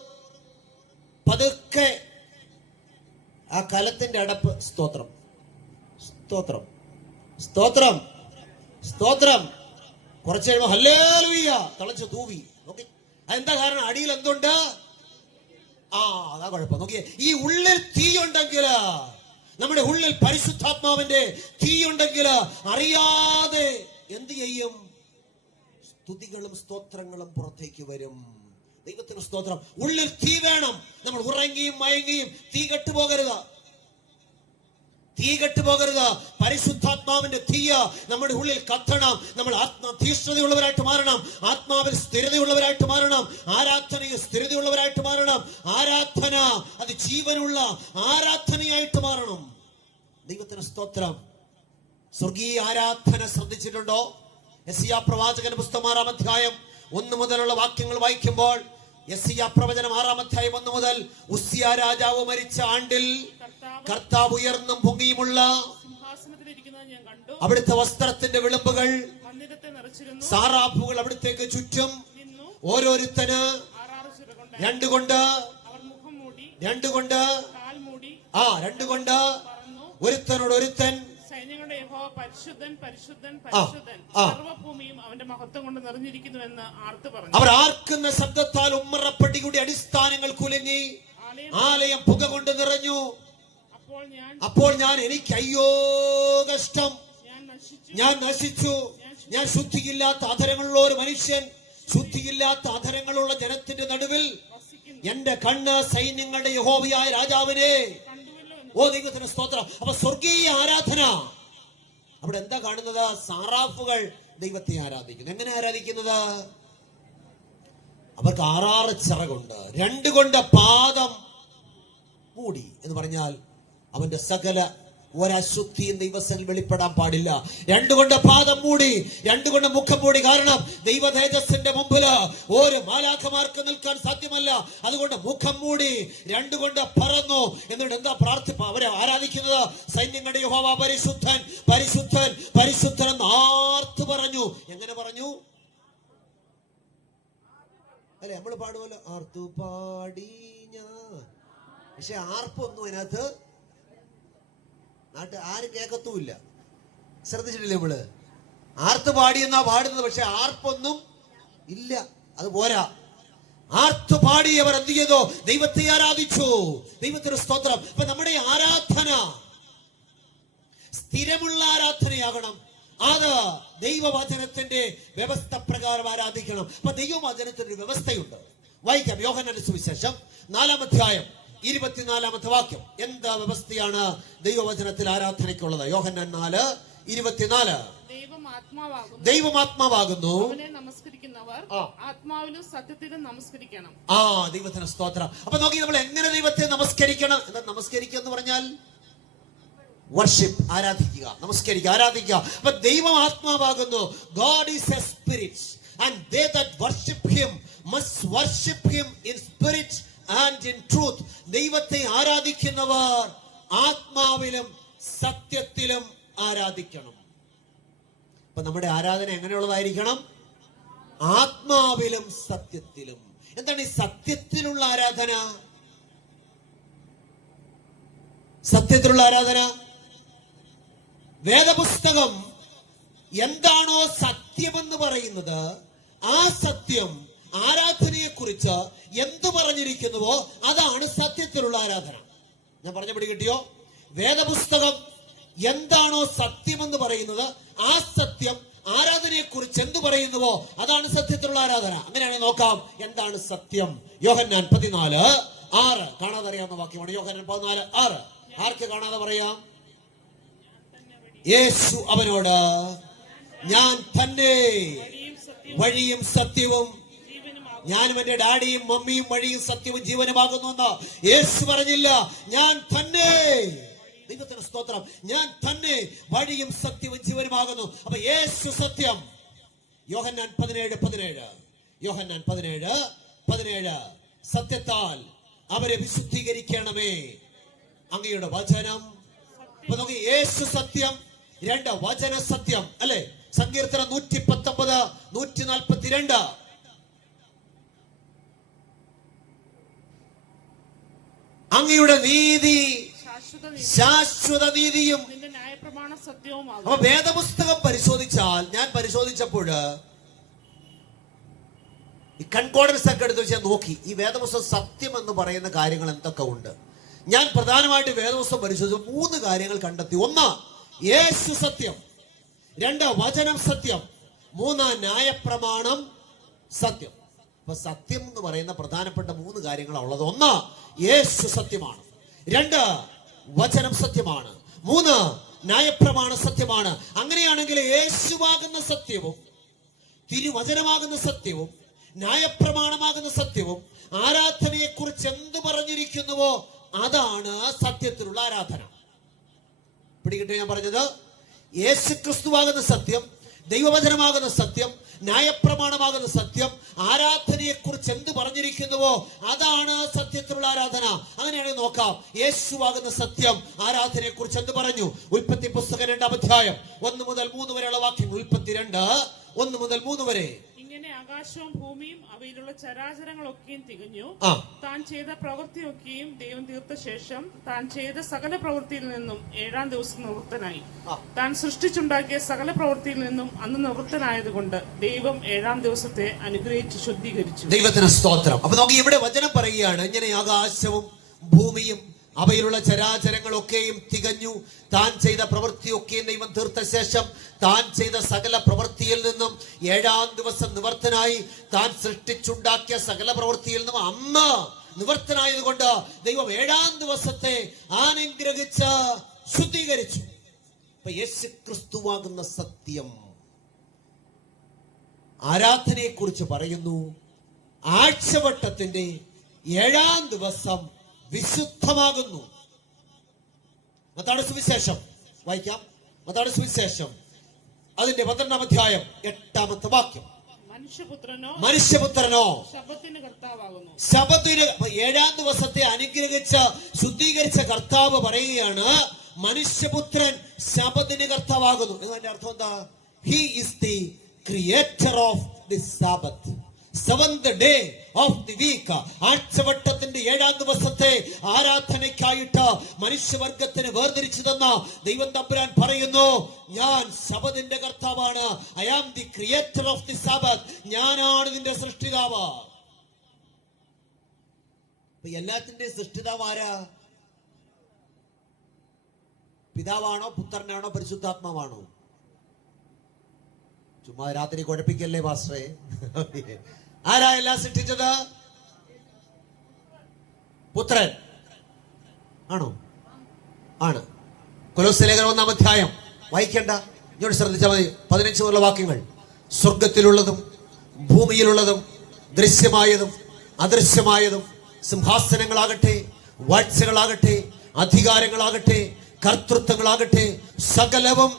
പതുക്കെ ആ കലത്തിന്റെ അടപ്പ് സ്തോത്രം സ്തോത്രം സ്തോത്രം സ്തോത്രം കുറച്ച് കഴിയുമ്പോ ഹല്ലേലൂയ തളച്ച് തൂവി. നോക്കി, അതെന്താ കാരണം? അടിയിൽ എന്തുണ്ട്? അതാ കുഴപ്പം. നോക്കിയേ, ഈ ഉള്ളിൽ തീയുണ്ടെങ്കിൽ, നമ്മുടെ ഉള്ളിൽ പരിശുദ്ധാത്മാവിന്റെ തീയുണ്ടെങ്കിൽ അറിയാതെ എന്ത് ചെയ്യും? സ്തുതികളും സ്തോത്രങ്ങളും പുറത്തേക്ക് വരും. ദൈവത്തിന് സ്തോത്രം. ഉള്ളിൽ തീ വേണം. നമ്മൾ ഉറങ്ങിയും മയങ്ങിയും തീ കെട്ടുപോകരുത്. തീ കെട്ടുപോകരുത്. പരിശുദ്ധാത്മാവിന്റെ തീയ നമ്മുടെ ഉള്ളിൽ കത്തണം. നമ്മൾ തീഷ്ണതയുള്ളവരായിട്ട് മാറണം. ആത്മാവിൽ സ്ഥിരതയുള്ളവരായിട്ട് മാറണം. ആരാധനയിൽ സ്ഥിരതയുള്ളവരായിട്ട് മാറണം. ആരാധന അത് ജീവനുള്ള ആരാധനയായിട്ട് മാറണം. ദൈവത്തിന് സ്തോത്രം. സ്വർഗീയ ആരാധന ശ്രദ്ധിച്ചിട്ടുണ്ടോ? യെശയ്യാ പ്രവാചകന്റെ പുസ്തകം 6-ാം അധ്യായം 1 മുതലുള്ള വാക്യങ്ങൾ വായിക്കുമ്പോൾ, യെശയ്യാ പ്രവചനം 6-ാം അധ്യായം 1 മുതൽ, ഉസ്സിയ രാജാവ് മരിച്ച ആണ്ടിൽ കർത്താവ് ഉയർന്നും പൊങ്ങിയുമുള്ള അവിടുത്തെ വസ്ത്രത്തിന്റെ വിളിമ്പുകൾ സാറാപ്പുകൾ അവിടുത്തേക്ക് ചുറ്റും ഓരോരുത്തന് രണ്ടുകൊണ്ട് ഒരുത്തനോട് ഒരുത്തൻ പരിശുദ്ധൻ പരിശുദ്ധൻ പരിശുദ്ധൻ സർവ്വഭൂമിയും അവന്റെ മഹത്വം കൊണ്ട് നിറഞ്ഞിരിക്കുന്നുവെന്ന് ആർത്തു പറഞ്ഞു. അവർ ആർക്കുന്ന ശബ്ദത്താൽ ഉമ്മറപ്പടിയുടെ അടിസ്ഥാനങ്ങൾ കുലുങ്ങി, ആലയം പുക കൊണ്ട് നിറഞ്ഞു. അപ്പോൾ ഞാൻ എനിക്ക് അയ്യോ കഷ്ടം, ഞാൻ നശിച്ചു, ഞാൻ ശുദ്ധിയില്ലാത്ത അധരമുള്ള ഒരു മനുഷ്യൻ, ശുദ്ധിയില്ലാത്ത അധരങ്ങളുള്ള ജനത്തിന്റെ നടുവിൽ വസിക്കുന്നു. എന്റെ കണ്ണ് സൈന്യങ്ങളുടെ യഹോവയായ രാജാവിനെ കണ്ടുവല്ലോ എന്ന് ഓ ദൈവത്തിന് സ്തോത്രം. അപ്പൊ സ്വർഗീയ ആരാധന അവിടെ എന്താ കാണുന്നത്? സാറാഫുകൾ ദൈവത്തെ ആരാധിക്കുന്നു. എങ്ങനെ ആരാധിക്കുന്നത്? അവർക്ക് 6 ചിറകുണ്ട്, 2 കൊണ്ട് പാദം മൂടി എന്ന് പറഞ്ഞാൽ അവന്റെ സകല ഒരശുദ്ധിയും ദൈവസനിൽ വെളിപ്പെടാൻ പാടില്ല. 2 കൊണ്ട് പാദം മൂടി, 2 കൊണ്ട് മുഖം മൂടി. കാരണം ദൈവ തേജസ്സിന്റെ മുമ്പില് ഒരു മാലാഖമാർക്ക് നിൽക്കാൻ സാധ്യമല്ല. അതുകൊണ്ട് മുഖം മൂടി, 2 കൊണ്ട് പറന്നു. എന്നിട്ട് എന്താ അവരെ ആരാധിക്കുന്നത്? സൈന്യങ്ങളുടെ യഹോവ പരിശുദ്ധൻ, പരിശുദ്ധൻ, പരിശുദ്ധൻ എന്ന് ആർത്തു പറഞ്ഞു. എങ്ങനെ പറഞ്ഞു? അല്ലെ, നമ്മൾ പാടുമല്ലോ, ആർത്തു പാടി ഞാൻ. പക്ഷെ ആർപ്പൊന്നും അതിനകത്ത് ആരും കേൾക്കത്തുമില്ല. ശ്രദ്ധിച്ചിട്ടില്ലേ? നമ്മള് ആർത്ത് പാടിയെന്നാ പാടുന്നത്, പക്ഷെ ആർപ്പൊന്നും ഇല്ല. അത് പോരാ. ആർത്തു പാടിയവർ എന്ത് ചെയ്തു? ദൈവത്തെ ആരാധിച്ചു. ദൈവത്തിന് സ്തോത്രം. അപ്പൊ നമ്മുടെ ആരാധന സ്ഥിരമുള്ള ആരാധനയാകണം. അത് ദൈവവചനത്തിന്റെ വ്യവസ്ഥ പ്രകാരം ആരാധിക്കണം. അപ്പൊ ദൈവവചനത്തിന് ഒരു വ്യവസ്ഥയുണ്ട്. വായിക്കാം യോഹന്നാന്റെ സുവിശേഷം 4-ാം അധ്യായം 24-ാമത്തെ വാക്യം. എന്താ വ്യവസ്ഥയാണ് ദൈവവചനത്തിൽ ആരാധനയ്ക്കുള്ളത്? യോഹന്നാൻ 4:24. ദൈവം ആത്മാവാകുന്നു, അവനെ നമസ്കരിക്കുന്നവർ ആത്മാവിലും സത്യത്തിലും നമസ്കരിക്കണം. ദൈവത്തിന് സ്തോത്രം. അപ്പൊ നോക്കി, നമ്മൾ എങ്ങനെ ദൈവത്തെ നമസ്കരിക്കണം? എന്താ നമസ്കരിക്കുക എന്ന് പറഞ്ഞാൽ? വർഷിപ്പ്, ആരാധിക്കുക, നമസ്കരിക്കുക, ആരാധിക്കുക. അപ്പൊ ദൈവം ആത്മാവാകുന്നു. God is a spirit and they that worship him must worship him in spirit and in truth. ദൈവത്തെ ആരാധിക്കുന്നവർ ആത്മാവിലും സത്യത്തിലും ആരാധിക്കണം. അപ്പൊ നമ്മുടെ ആരാധന എങ്ങനെയുള്ളതായിരിക്കണം? ആത്മാവിലും സത്യത്തിലും. എന്താണ് ഈ സത്യത്തിലുള്ള ആരാധന? സത്യത്തിലുള്ള ആരാധന, വേദപുസ്തകം എന്താണോ സത്യമെന്ന് പറയുന്നത്, ആ സത്യം ആരാധനയെ കുറിച്ച് എന്ത് പറഞ്ഞിരിക്കുന്നുവോ അതാണ് സത്യത്തിലുള്ള ആരാധന. ഞാൻ പറഞ്ഞപടി കിട്ടിയോ? വേദപുസ്തകം എന്താണോ സത്യമെന്ന് പറയുന്നത്, ആ സത്യം ആരാധനയെ കുറിച്ച് എന്ത് പറയുന്നുവോ അതാണ് സത്യത്തിലുള്ള ആരാധന. അങ്ങനെയാണെങ്കിൽ നോക്കാം എന്താണ് സത്യം. യോഹന്നാൻ 14:6 കാണാതെ അറിയാവുന്ന വാക്യമാണ്. യോഹന്നാൻ 14:6 ആർക്ക് കാണാതെ പറയാം? യേശു അവനോട്, ഞാൻ തന്നെ വഴിയും സത്യവും, ഞാനും എന്റെ ഡാഡിയും മമ്മിയും വഴിയും സത്യവും ജീവനുമാകുന്നു എന്ന് യേശു പറഞ്ഞില്ല. ഞാൻ തന്നെ, ദൈവത്തിന് സ്തോത്രം, ഞാൻ തന്നെ വഴിയും സത്യവും ജീവനുമാകുന്നു. അപ്പൊ യേശു സത്യം. യോഹന്നാൻ 17:17 യോഹന്നാൻ 17:17 സത്യത്താൽ അവരെ വിശുദ്ധീകരിക്കണമേ, അങ്ങയുടെ വചനം. അപ്പൊ നോക്കി, യേശു സത്യം, 2 വചന സത്യം. അല്ലെ, സങ്കീർത്തനം 119, 142. അങ്ങയുടെ നീതി ശാശ്വത നീതിയും അപ്പൊ വേദപുസ്തകം പരിശോധിച്ചാൽ, ഞാൻ പരിശോധിച്ചപ്പോൾ ഈ കൺകോർഡൻസ് ഒക്കെ എടുത്ത് വെച്ചാൽ നോക്കി ഈ വേദപുസ്തകം സത്യം എന്ന് പറയുന്ന കാര്യങ്ങൾ എന്തൊക്കെ ഉണ്ട്. ഞാൻ പ്രധാനമായിട്ട് വേദപുസ്തകം പരിശോധിച്ച 3 കാര്യങ്ങൾ കണ്ടെത്തി. 1 യേശു സത്യം, 2 വചനം സത്യം, 3 ന്യായപ്രമാണം സത്യം. അപ്പൊ സത്യം എന്ന് പറയുന്ന പ്രധാനപ്പെട്ട 3 കാര്യങ്ങളാണ് ഉള്ളത്. 1 യേശു സത്യമാണ്, 2 വചനം സത്യമാണ്, 3 ന്യായപ്രമാണ സത്യമാണ്. അങ്ങനെയാണെങ്കിൽ യേശുവാകുന്ന സത്യവും തിരുവചനമാകുന്ന സത്യവും ന്യായപ്രമാണമാകുന്ന സത്യവും ആരാധനയെ കുറിച്ച് എന്ത് പറഞ്ഞിരിക്കുന്നുവോ അതാണ് സത്യത്തിലുള്ള ആരാധന. പിടികിട്ടോ ഞാൻ പറഞ്ഞത്? യേശു ക്രിസ്തുവാകുന്ന സത്യം, ദൈവവചനമാകുന്ന സത്യം, ന്യായപ്രമാണമാകുന്ന സത്യം, ആരാധനയെ കുറിച്ച് എന്ത് പറഞ്ഞിരിക്കുന്നുവോ അതാണ് സത്യത്തിലുള്ള ആരാധന. അങ്ങനെയാണെങ്കിൽ നോക്കാം, യേശുവാകുന്ന സത്യം ആരാധനയെ കുറിച്ച് എന്ത് പറഞ്ഞു? ഉൽപ്പത്തി പുസ്തകം 2-ാം അധ്യായം 1 മുതൽ 3 വരെയുള്ള വാക്യം. ഉൽപ്പത്തി 2:1 മുതൽ 3 വരെ. ഇങ്ങനെ ആകാശവും ഭൂമിയും അവയിലുള്ള ചരാചരങ്ങളൊക്കെയും തികഞ്ഞു. താൻ ചെയ്ത പ്രവൃത്തിയൊക്കെയും ദൈവം തീർത്ത ശേഷം താൻ ചെയ്ത സകല പ്രവൃത്തിയിൽ നിന്നും 7-ാം ദിവസം നിവൃത്തനായി. താൻ സൃഷ്ടിച്ചുണ്ടാക്കിയ സകല പ്രവൃത്തിയിൽ നിന്നും അന്ന് നിവൃത്തനായതുകൊണ്ട് ദൈവം 7-ാം ദിവസത്തെ അനുഗ്രഹിച്ച് ശുദ്ധീകരിച്ചു. ദൈവത്തിന് സ്തോത്രം. അപ്പൊ നോക്കി, ഇവിടെ വചനം പറയുകയാണ്, ഇങ്ങനെ ആകാശവും ഭൂമിയും അവയിലുള്ള ചരാചരങ്ങളൊക്കെയും തികഞ്ഞു. താൻ ചെയ്ത പ്രവൃത്തിയൊക്കെയും ദൈവം തീർത്ത ശേഷം താൻ ചെയ്ത സകല പ്രവൃത്തിയിൽ നിന്നും 7-ാം ദിവസം നിവർത്തനായി. താൻ സൃഷ്ടിച്ചുണ്ടാക്കിയ സകല പ്രവൃത്തിയിൽ നിന്നും അന്ന് നിവർത്തനായതുകൊണ്ട് ദൈവം 7-ാം ദിവസത്തെ അനുഗ്രഹിച്ച് ശുദ്ധീകരിച്ചു. അപ്പൊ യേശു ക്രിസ്തുവാകുന്ന സത്യം ആരാധനയെ കുറിച്ച് പറയുന്നു. ആഴ്ചവട്ടത്തിന്റെ 7-ാം ദിവസം വിശുദ്ധമാകുന്നു. മത്തായിയുടെ സുവിശേഷം വായിക്കാം. മത്തായിയുടെ സുവിശേഷം അതിന്റെ 12-ാം അധ്യായം 8-ാമത്തെ വാക്യം. മനുഷ്യപുത്രനോ ശബ്ബത്തിന് കർത്താവാകുന്നു. ശബ്ബത്തിന് 7-ാം ദിവസത്തെ അനുഗ്രഹിച്ച ശുദ്ധീകരിച്ച കർത്താവ് പറയുകയാണ്, മനുഷ്യപുത്രൻ ശബ്ബത്തിന് കർത്താവാകുന്നു. എന്നതിന്റെ അർത്ഥം എന്താ? He is the creator of the Sabbath, seventh day of the week. ആഴ്ചവട്ടത്തിന്റെ 7-ാം ദിവസത്തെ ആരാധനയ്ക്കായിട്ട് മനുഷ്യവർഗത്തിന് വേർതിരിച്ചു തന്ന ദൈവം തമ്പുരാൻ പറയുന്നു, ഞാൻ ശബത്തിന്റെ കർത്താവാണ്. I am the creator of the Sabbath. ഞാനാണ് ഇതിന്റെ സൃഷ്ടിതാവ്. എല്ലാത്തിന്റെ സൃഷ്ടിതാവ് ആരാ? പിതാവാണോ, പുത്രനാണോ, പരിശുദ്ധാത്മാവാണോ? ചുമ്മാ രാത്രി കുഴപ്പിക്കല്ലേ പാസ്റ്ററെ. ആരാ എല്ലാം സൃഷ്ടിച്ചത്? പുത്രൻ ആണോ? ആണ്. കൊലോസ്യ ലേഖനം 1-ാം അധ്യായം വായിക്കേണ്ട, ഇങ്ങോട്ട് ശ്രദ്ധിച്ചാൽ മതി. 15 മുതലുള്ള വാക്യങ്ങൾ. സ്വർഗത്തിലുള്ളതും ഭൂമിയിലുള്ളതും ദൃശ്യമായതും അദൃശ്യമായതും, സിംഹാസനങ്ങളാകട്ടെ, വാഴ്ചകളാകട്ടെ, അധികാരങ്ങളാകട്ടെ, കർത്തൃത്വങ്ങളാകട്ടെ, സകലവും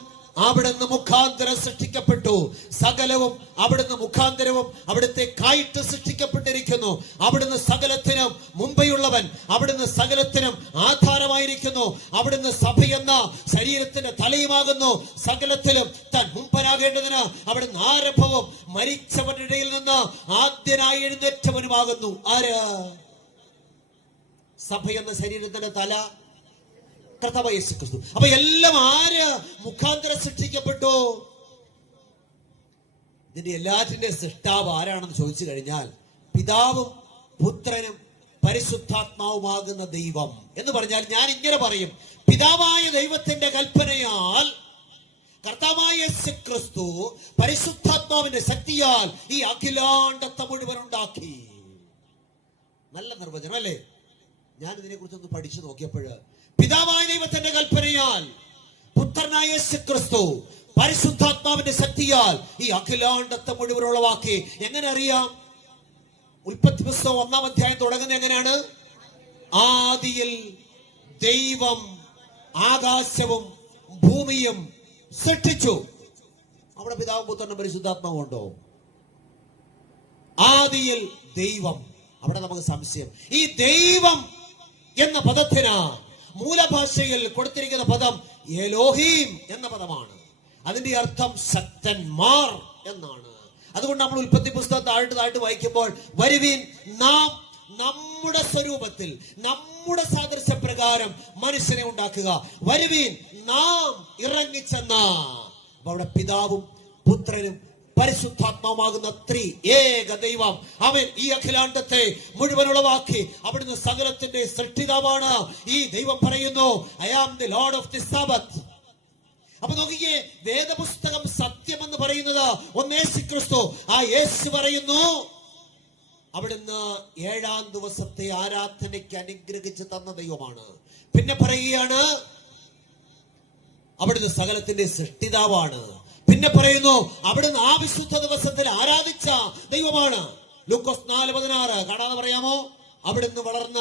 അവിടുന്ന് മുഖാന്തരം സൃഷ്ടിക്കപ്പെട്ടു. സകലവും അവിടുന്ന് മുഖാന്തരവും അവിടുത്തെ കായിട്ട് സൃഷ്ടിക്കപ്പെട്ടിരിക്കുന്നു. അവിടുന്ന് സകലത്തിനും മുമ്പെയുള്ളവൻ, അവിടുന്ന് സകലത്തിനും ആധാരമായിരിക്കുന്നു. അവിടുന്ന് സഭയെന്ന ശരീരത്തിന്റെ തലയുമാകുന്നു. സകലത്തിലും താൻ മുമ്പനാകേണ്ടതിന് അവിടുന്ന് ആരംഭവും മരിച്ചവരുടെ ഇടയിൽ നിന്ന് ആദ്യനായി എഴുന്നേറ്റവനുമാകുന്നു. ആര്? സഭയെന്ന ശരീരത്തിന്റെ തല കർത്താവായ യേശു ക്രിസ്തു. അപ്പൊ എല്ലാം ആര് മുഖാന്തരം സൃഷ്ടിക്കപ്പെട്ടു? ഇതിന്റെ എല്ലാറ്റിന്റെ സൃഷ്ടാവ് ആരാണെന്ന് ചോദിച്ചു കഴിഞ്ഞാൽ പിതാവും പുത്രനും പരിശുദ്ധാത്മാവുമാകുന്ന ദൈവം എന്ന് പറഞ്ഞാൽ ഞാൻ ഇങ്ങനെ പറയും, പിതാവായ ദൈവത്തിന്റെ കൽപ്പനയാൽ കർത്താവായ യേശു ക്രിസ്തു പരിശുദ്ധാത്മാവിന്റെ ശക്തിയാൽ ഈ അഖിലാണ്ടത്തെ മുഴുവൻ ഉണ്ടാക്കി. നല്ല നിർവചനം അല്ലേ? ഞാൻ ഇതിനെ കുറിച്ചൊന്ന് പഠിച്ചു നോക്കിയപ്പോൾ പിതാവായ ദൈവത്തിന്റെ കൽപ്പനയാൽ പുത്രനായ യേശു ക്രിസ്തു പരിശുദ്ധാത്മാവിന്റെ ശക്തിയാൽ ഈ അഖിലാണ്ടത്തെ മുഴുവൻ ഉളവാക്കി. എങ്ങനെ അറിയാം? ഉൽപ്പത്തി പുസ്തകം 1-ാം അധ്യായം തുടങ്ങുന്നത് എങ്ങനെയാണ്? ആദിയിൽ ദൈവം ആകാശവും ഭൂമിയും സൃഷ്ടിച്ചു. അവിടെ പിതാവും പുത്രനും പരിശുദ്ധാത്മാവും ഉണ്ടോ? ആദിയിൽ ദൈവം. അവിടെ നമുക്ക് സംശയം. ഈ ദൈവം എന്ന പദത്തിന് മൂലഭാഷയിൽ കൊടുത്തിരിക്കുന്ന പദം എലോഹീം എന്ന പദമാണ്. അതിന്റെ അർത്ഥം ശക്തന്മാർ എന്നാണ്. അതുകൊണ്ട് നമ്മൾ ഉൽപ്പത്തി പുസ്തകം താഴ്ത്ത് വായിക്കുമ്പോൾ, വരുവീൻ നാം നമ്മുടെ സ്വരൂപത്തിൽ നമ്മുടെ സാദൃശ്യപ്രകാരം മനുഷ്യനെ ഉണ്ടാക്കുക, വരുവീൻ നാം ഇറങ്ങിച്ചെന്ന. അവിടെ പിതാവും പുത്രനും പരിശുദ്ധാത്മാവുമാകുന്ന ഏക ദൈവം, അവൻ ഈ അഖിലാണ്ടത്തെ മുഴുവൻ ഉളവാക്കി. അവിടുന്ന് സകലത്തിന്റെ സൃഷ്ടിതാവാണ്. ഈ ദൈവം പറയുന്നു, I am the Lord of the Sabbath. അപ്പൊ നോക്കിക്കേ, വേദപുസ്തകം സത്യമെന്ന് പറയുന്നത് ഒന്ന് യേശു ക്രിസ്തു. ആ യേശു പറയുന്നു, അവിടുന്ന് 7-ാം ദിവസത്തെ ആരാധനയ്ക്ക് അനുഗ്രഹിച്ച് തന്ന ദൈവമാണ്. പിന്നെ പറയുകയാണ്, അവിടുന്ന് സകലത്തിന്റെ സൃഷ്ടിതാവാണ്. പിന്നെ പറയുന്നു, അവിടുന്ന് ആ വിശുദ്ധ ദിവസത്തിൽ ആരാധിച്ച ദൈവമാണ്. ലൂക്കോസ് 4:16 കാണാതെ പറയാമോ? അവിടുന്ന് വളർന്ന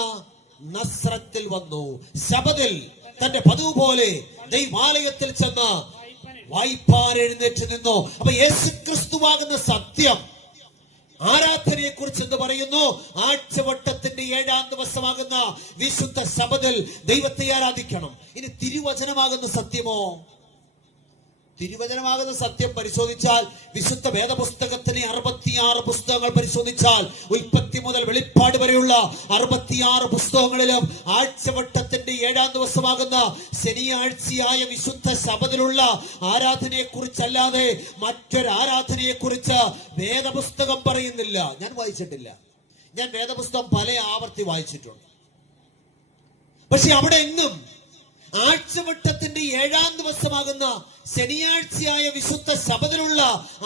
നസ്രത്തിൽ വന്നു, ശബത്തിൽ തന്റെ പതിവ് പോലെ ദൈവാലയത്തിൽ ചെന്ന് വായ്പാൻ എഴുന്നേറ്റ് നിന്നു. അപ്പൊ യേശു ക്രിസ്തുവാകുന്ന സത്യം ആരാധനയെ കുറിച്ച് എന്ത് പറയുന്നു? ആഴ്ചവട്ടത്തിന്റെ 7-ാം ദിവസമാകുന്ന വിശുദ്ധ ശബത്തിൽ ദൈവത്തെ ആരാധിക്കണം. ഇനി തിരുവചനമാകുന്ന സത്യമോ? തിരുവചനമാകുന്ന സത്യം പരിശോധിച്ചാൽ, വിശുദ്ധ വേദപുസ്തകത്തിനെ 66 പുസ്തകങ്ങൾ പരിശോധിച്ചാൽ, ഉൽപ്പത്തി മുതൽ വെളിപ്പാട് വരെയുള്ള 66 പുസ്തകങ്ങളിലും ആഴ്ചവട്ടത്തിന്റെ 7-ാം ദിവസമാകുന്ന ശനിയാഴ്ചയായ വിശുദ്ധ ശബത്തിലുള്ള ആരാധനയെ കുറിച്ചല്ലാതെ മറ്റൊരു ആരാധനയെ കുറിച്ച് വേദപുസ്തകം പറയുന്നില്ല. ഞാൻ വായിച്ചിട്ടില്ല. ഞാൻ വേദപുസ്തകം പല ആവർത്തി വായിച്ചിട്ടുണ്ട്. പക്ഷെ അവിടെ എങ്ങും ആഴ്ചവട്ടത്തിന്റെ 7-ാം ദിവസമാകുന്ന ശനിയാഴ്ചയായ വിശുദ്ധ ശബത്തിലുള്ള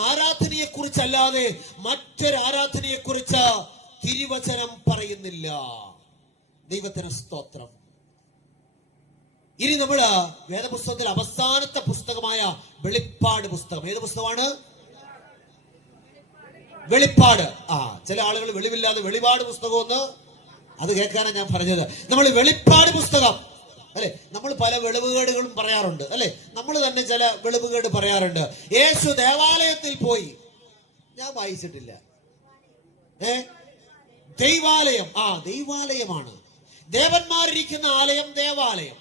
ആരാധനയെ കുറിച്ചല്ലാതെ മറ്റൊരു ആരാധനയെ കുറിച്ച് തിരുവചനം പറയുന്നില്ല. ദൈവത്തിന് സ്തോത്രം. ഇനി നമ്മള് വേദപുസ്തകത്തിൽ അവസാനത്തെ പുസ്തകമായ വെളിപ്പാട് പുസ്തകം, ഏത് പുസ്തകമാണ്? വെളിപ്പാട്. ചില ആളുകൾ വെളിവില്ലാതെ വെളിപാട് പുസ്തകം ഒന്ന് അത് കേൾക്കാനാണ് ഞാൻ പറഞ്ഞത്. നമ്മൾ വെളിപ്പാട് പുസ്തകം അല്ലെ, നമ്മൾ പല വെളിവുകേടുകളും പറയാറുണ്ട് അല്ലെ, നമ്മൾ തന്നെ ചില വെളിവുകേട് പറയാറുണ്ട്. യേശു ദേവാലയത്തിൽ പോയി, ഞാൻ വായിച്ചിട്ടില്ല. ദൈവാലയം, ദൈവാലയമാണ്. ദേവന്മാരിരിക്കുന്ന ആലയം ദേവാലയം,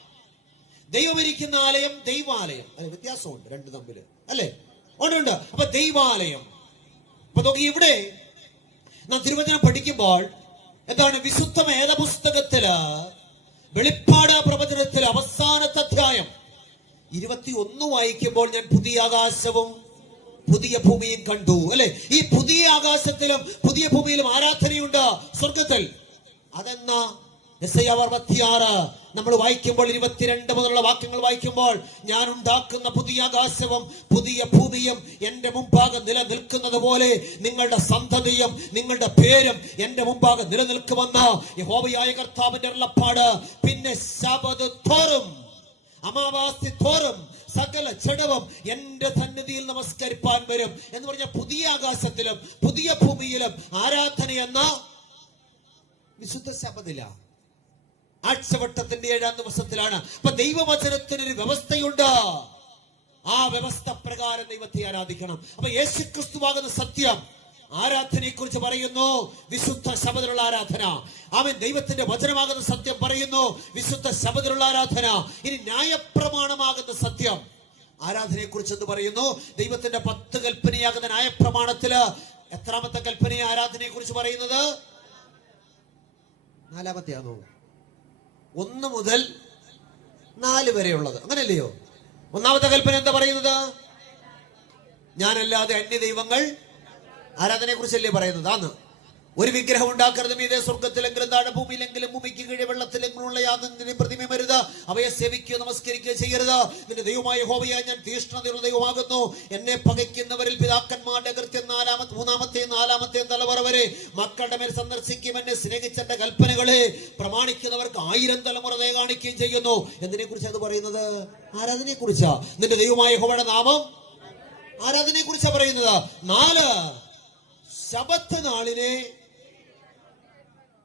ദൈവമിരിക്കുന്ന ആലയം ദൈവാലയം. അല്ലെ, വ്യത്യാസമുണ്ട് രണ്ടു തമ്മിൽ അല്ലെ, ഉണ്ട്. അപ്പൊ ദൈവാലയം. അപ്പൊ നോക്കി, ഇവിടെ നാം തിരുവചനം പഠിക്കുമ്പോൾ എന്താണ്? വിശുദ്ധ വേദപുസ്തകത്തില് വെളിപ്പാട് പ്രവചനത്തിൽ അവസാനത്തെ അധ്യായം 21 വായിക്കുമ്പോൾ ഞാൻ പുതിയ ആകാശവും പുതിയ ഭൂമിയും കണ്ടു അല്ലെ. ഈ പുതിയ ആകാശത്തിലും പുതിയ ഭൂമിയിലും ആരാധനയുണ്ട് സ്വർഗത്തിൽ. അതെന്നാ? യെശയ്യാ 66 നമ്മൾ വായിക്കുമ്പോൾ 22 മുതലുള്ള വാക്യങ്ങൾ വായിക്കുമ്പോൾ, ഞാൻ ഉണ്ടാക്കുന്ന പുതിയ ആകാശവും പുതിയ ഭൂമിയും എന്റെ മുമ്പാകെ നിലനിൽക്കുന്നത് പോലെ നിങ്ങളുടെ സന്തതിയും നിങ്ങളുടെ പേരും എന്റെ മുമ്പാകെ നിലനിൽക്കുമെന്ന് യഹോവയായ കർത്താവിന്റെ അരുളപ്പാട്. പിന്നെ ശബത്ത് തോറും അമാവാസി തോറും സകല ജഡവും എന്റെ സന്നിധിയിൽ നമസ്കരിപ്പാൻ വരും എന്ന് പറഞ്ഞ പുതിയ ആകാശത്തിലും പുതിയ ഭൂമിയിലും ആരാധന എന്ന വിശുദ്ധ ശബത്തില ആഴ്ചവട്ടത്തിന്റെ 7-ാം ദിവസത്തിലാണ്. അപ്പൊ ദൈവവചനത്തിനൊരു വ്യവസ്ഥയുണ്ട്. ആ വ്യവസ്ഥ പ്രകാരം ദൈവത്തെ ആരാധിക്കണം. അപ്പൊ യേശുക്രിസ്തുവാകുന്ന സത്യം ആരാധനയെ കുറിച്ച് പറയുന്നു, വിശുദ്ധ ശബത്തിലുള്ള ആരാധന. അവൻ ദൈവത്തിന്റെ വചനമാകുന്ന സത്യം പറയുന്നു, വിശുദ്ധ ശബത്തിലുള്ള ആരാധന. ഇനി ന്യായപ്രമാണമാകുന്ന സത്യം ആരാധനയെ കുറിച്ച് എന്ത് പറയുന്നു? ദൈവത്തിന്റെ 10 കൽപ്പനയാകുന്ന ന്യായപ്രമാണത്തില് എത്രാമത്തെ കൽപ്പനയെ ആരാധനയെ കുറിച്ച് പറയുന്നത്? 4-ാമത്തെയാണോ? 1 മുതൽ 4 വരെയുള്ളത്, അങ്ങനല്ലയോ? 1-ാമത്തെ കൽപ്പന എന്താ പറയുന്നത്? ഞാനല്ലാതെ അന്യ ദൈവങ്ങൾ ആരാധനയെ കുറിച്ചല്ലേ പറയുന്നത്? ആന്ന്. ഒരു വിഗ്രഹം ഉണ്ടാക്കരുത്, മീതെ സ്വർഗത്തിലെങ്കിലും താഴെ ഭൂമിയിലെങ്കിലും ഭൂമിക്ക് കീഴെ വെള്ളത്തിലെങ്കിലുള്ള യാതൊന്നിനും പ്രതിമരുത്, അവയെ സേവിക്കുകയോ നമസ്കരിക്കുകയോ ചെയ്യരുത്. നിന്റെ ദൈവമായ യഹോവയായ ഞാൻ തീഷ്ണതയുള്ള ദൈവമാകുന്നു. എന്നെ പകയ്ക്കുന്നവരിൽ പിതാക്കന്മാരുടെ കൃത്യം 3-ാമത്തെയും 4-ാമത്തെയും തലമുറ വരെ മക്കളുടെ മേൽ സന്ദർശിക്കും. എന്നെ സ്നേഹിച്ചെന്റെ കൽപ്പനകളെ പ്രമാണിക്കുന്നവർക്ക് 1000 തലമുറ ദയ കാണിക്കുകയും ചെയ്യുന്നു. എന്തിനെ കുറിച്ച് അത് പറയുന്നത്? ആരാധനയെ കുറിച്ചാ. നിന്റെ ദൈവമായ യഹോവയുടെ നാമം ആരാധനയെ കുറിച്ചാ പറയുന്നത്. 4 ശബത്ത് നാളിനെ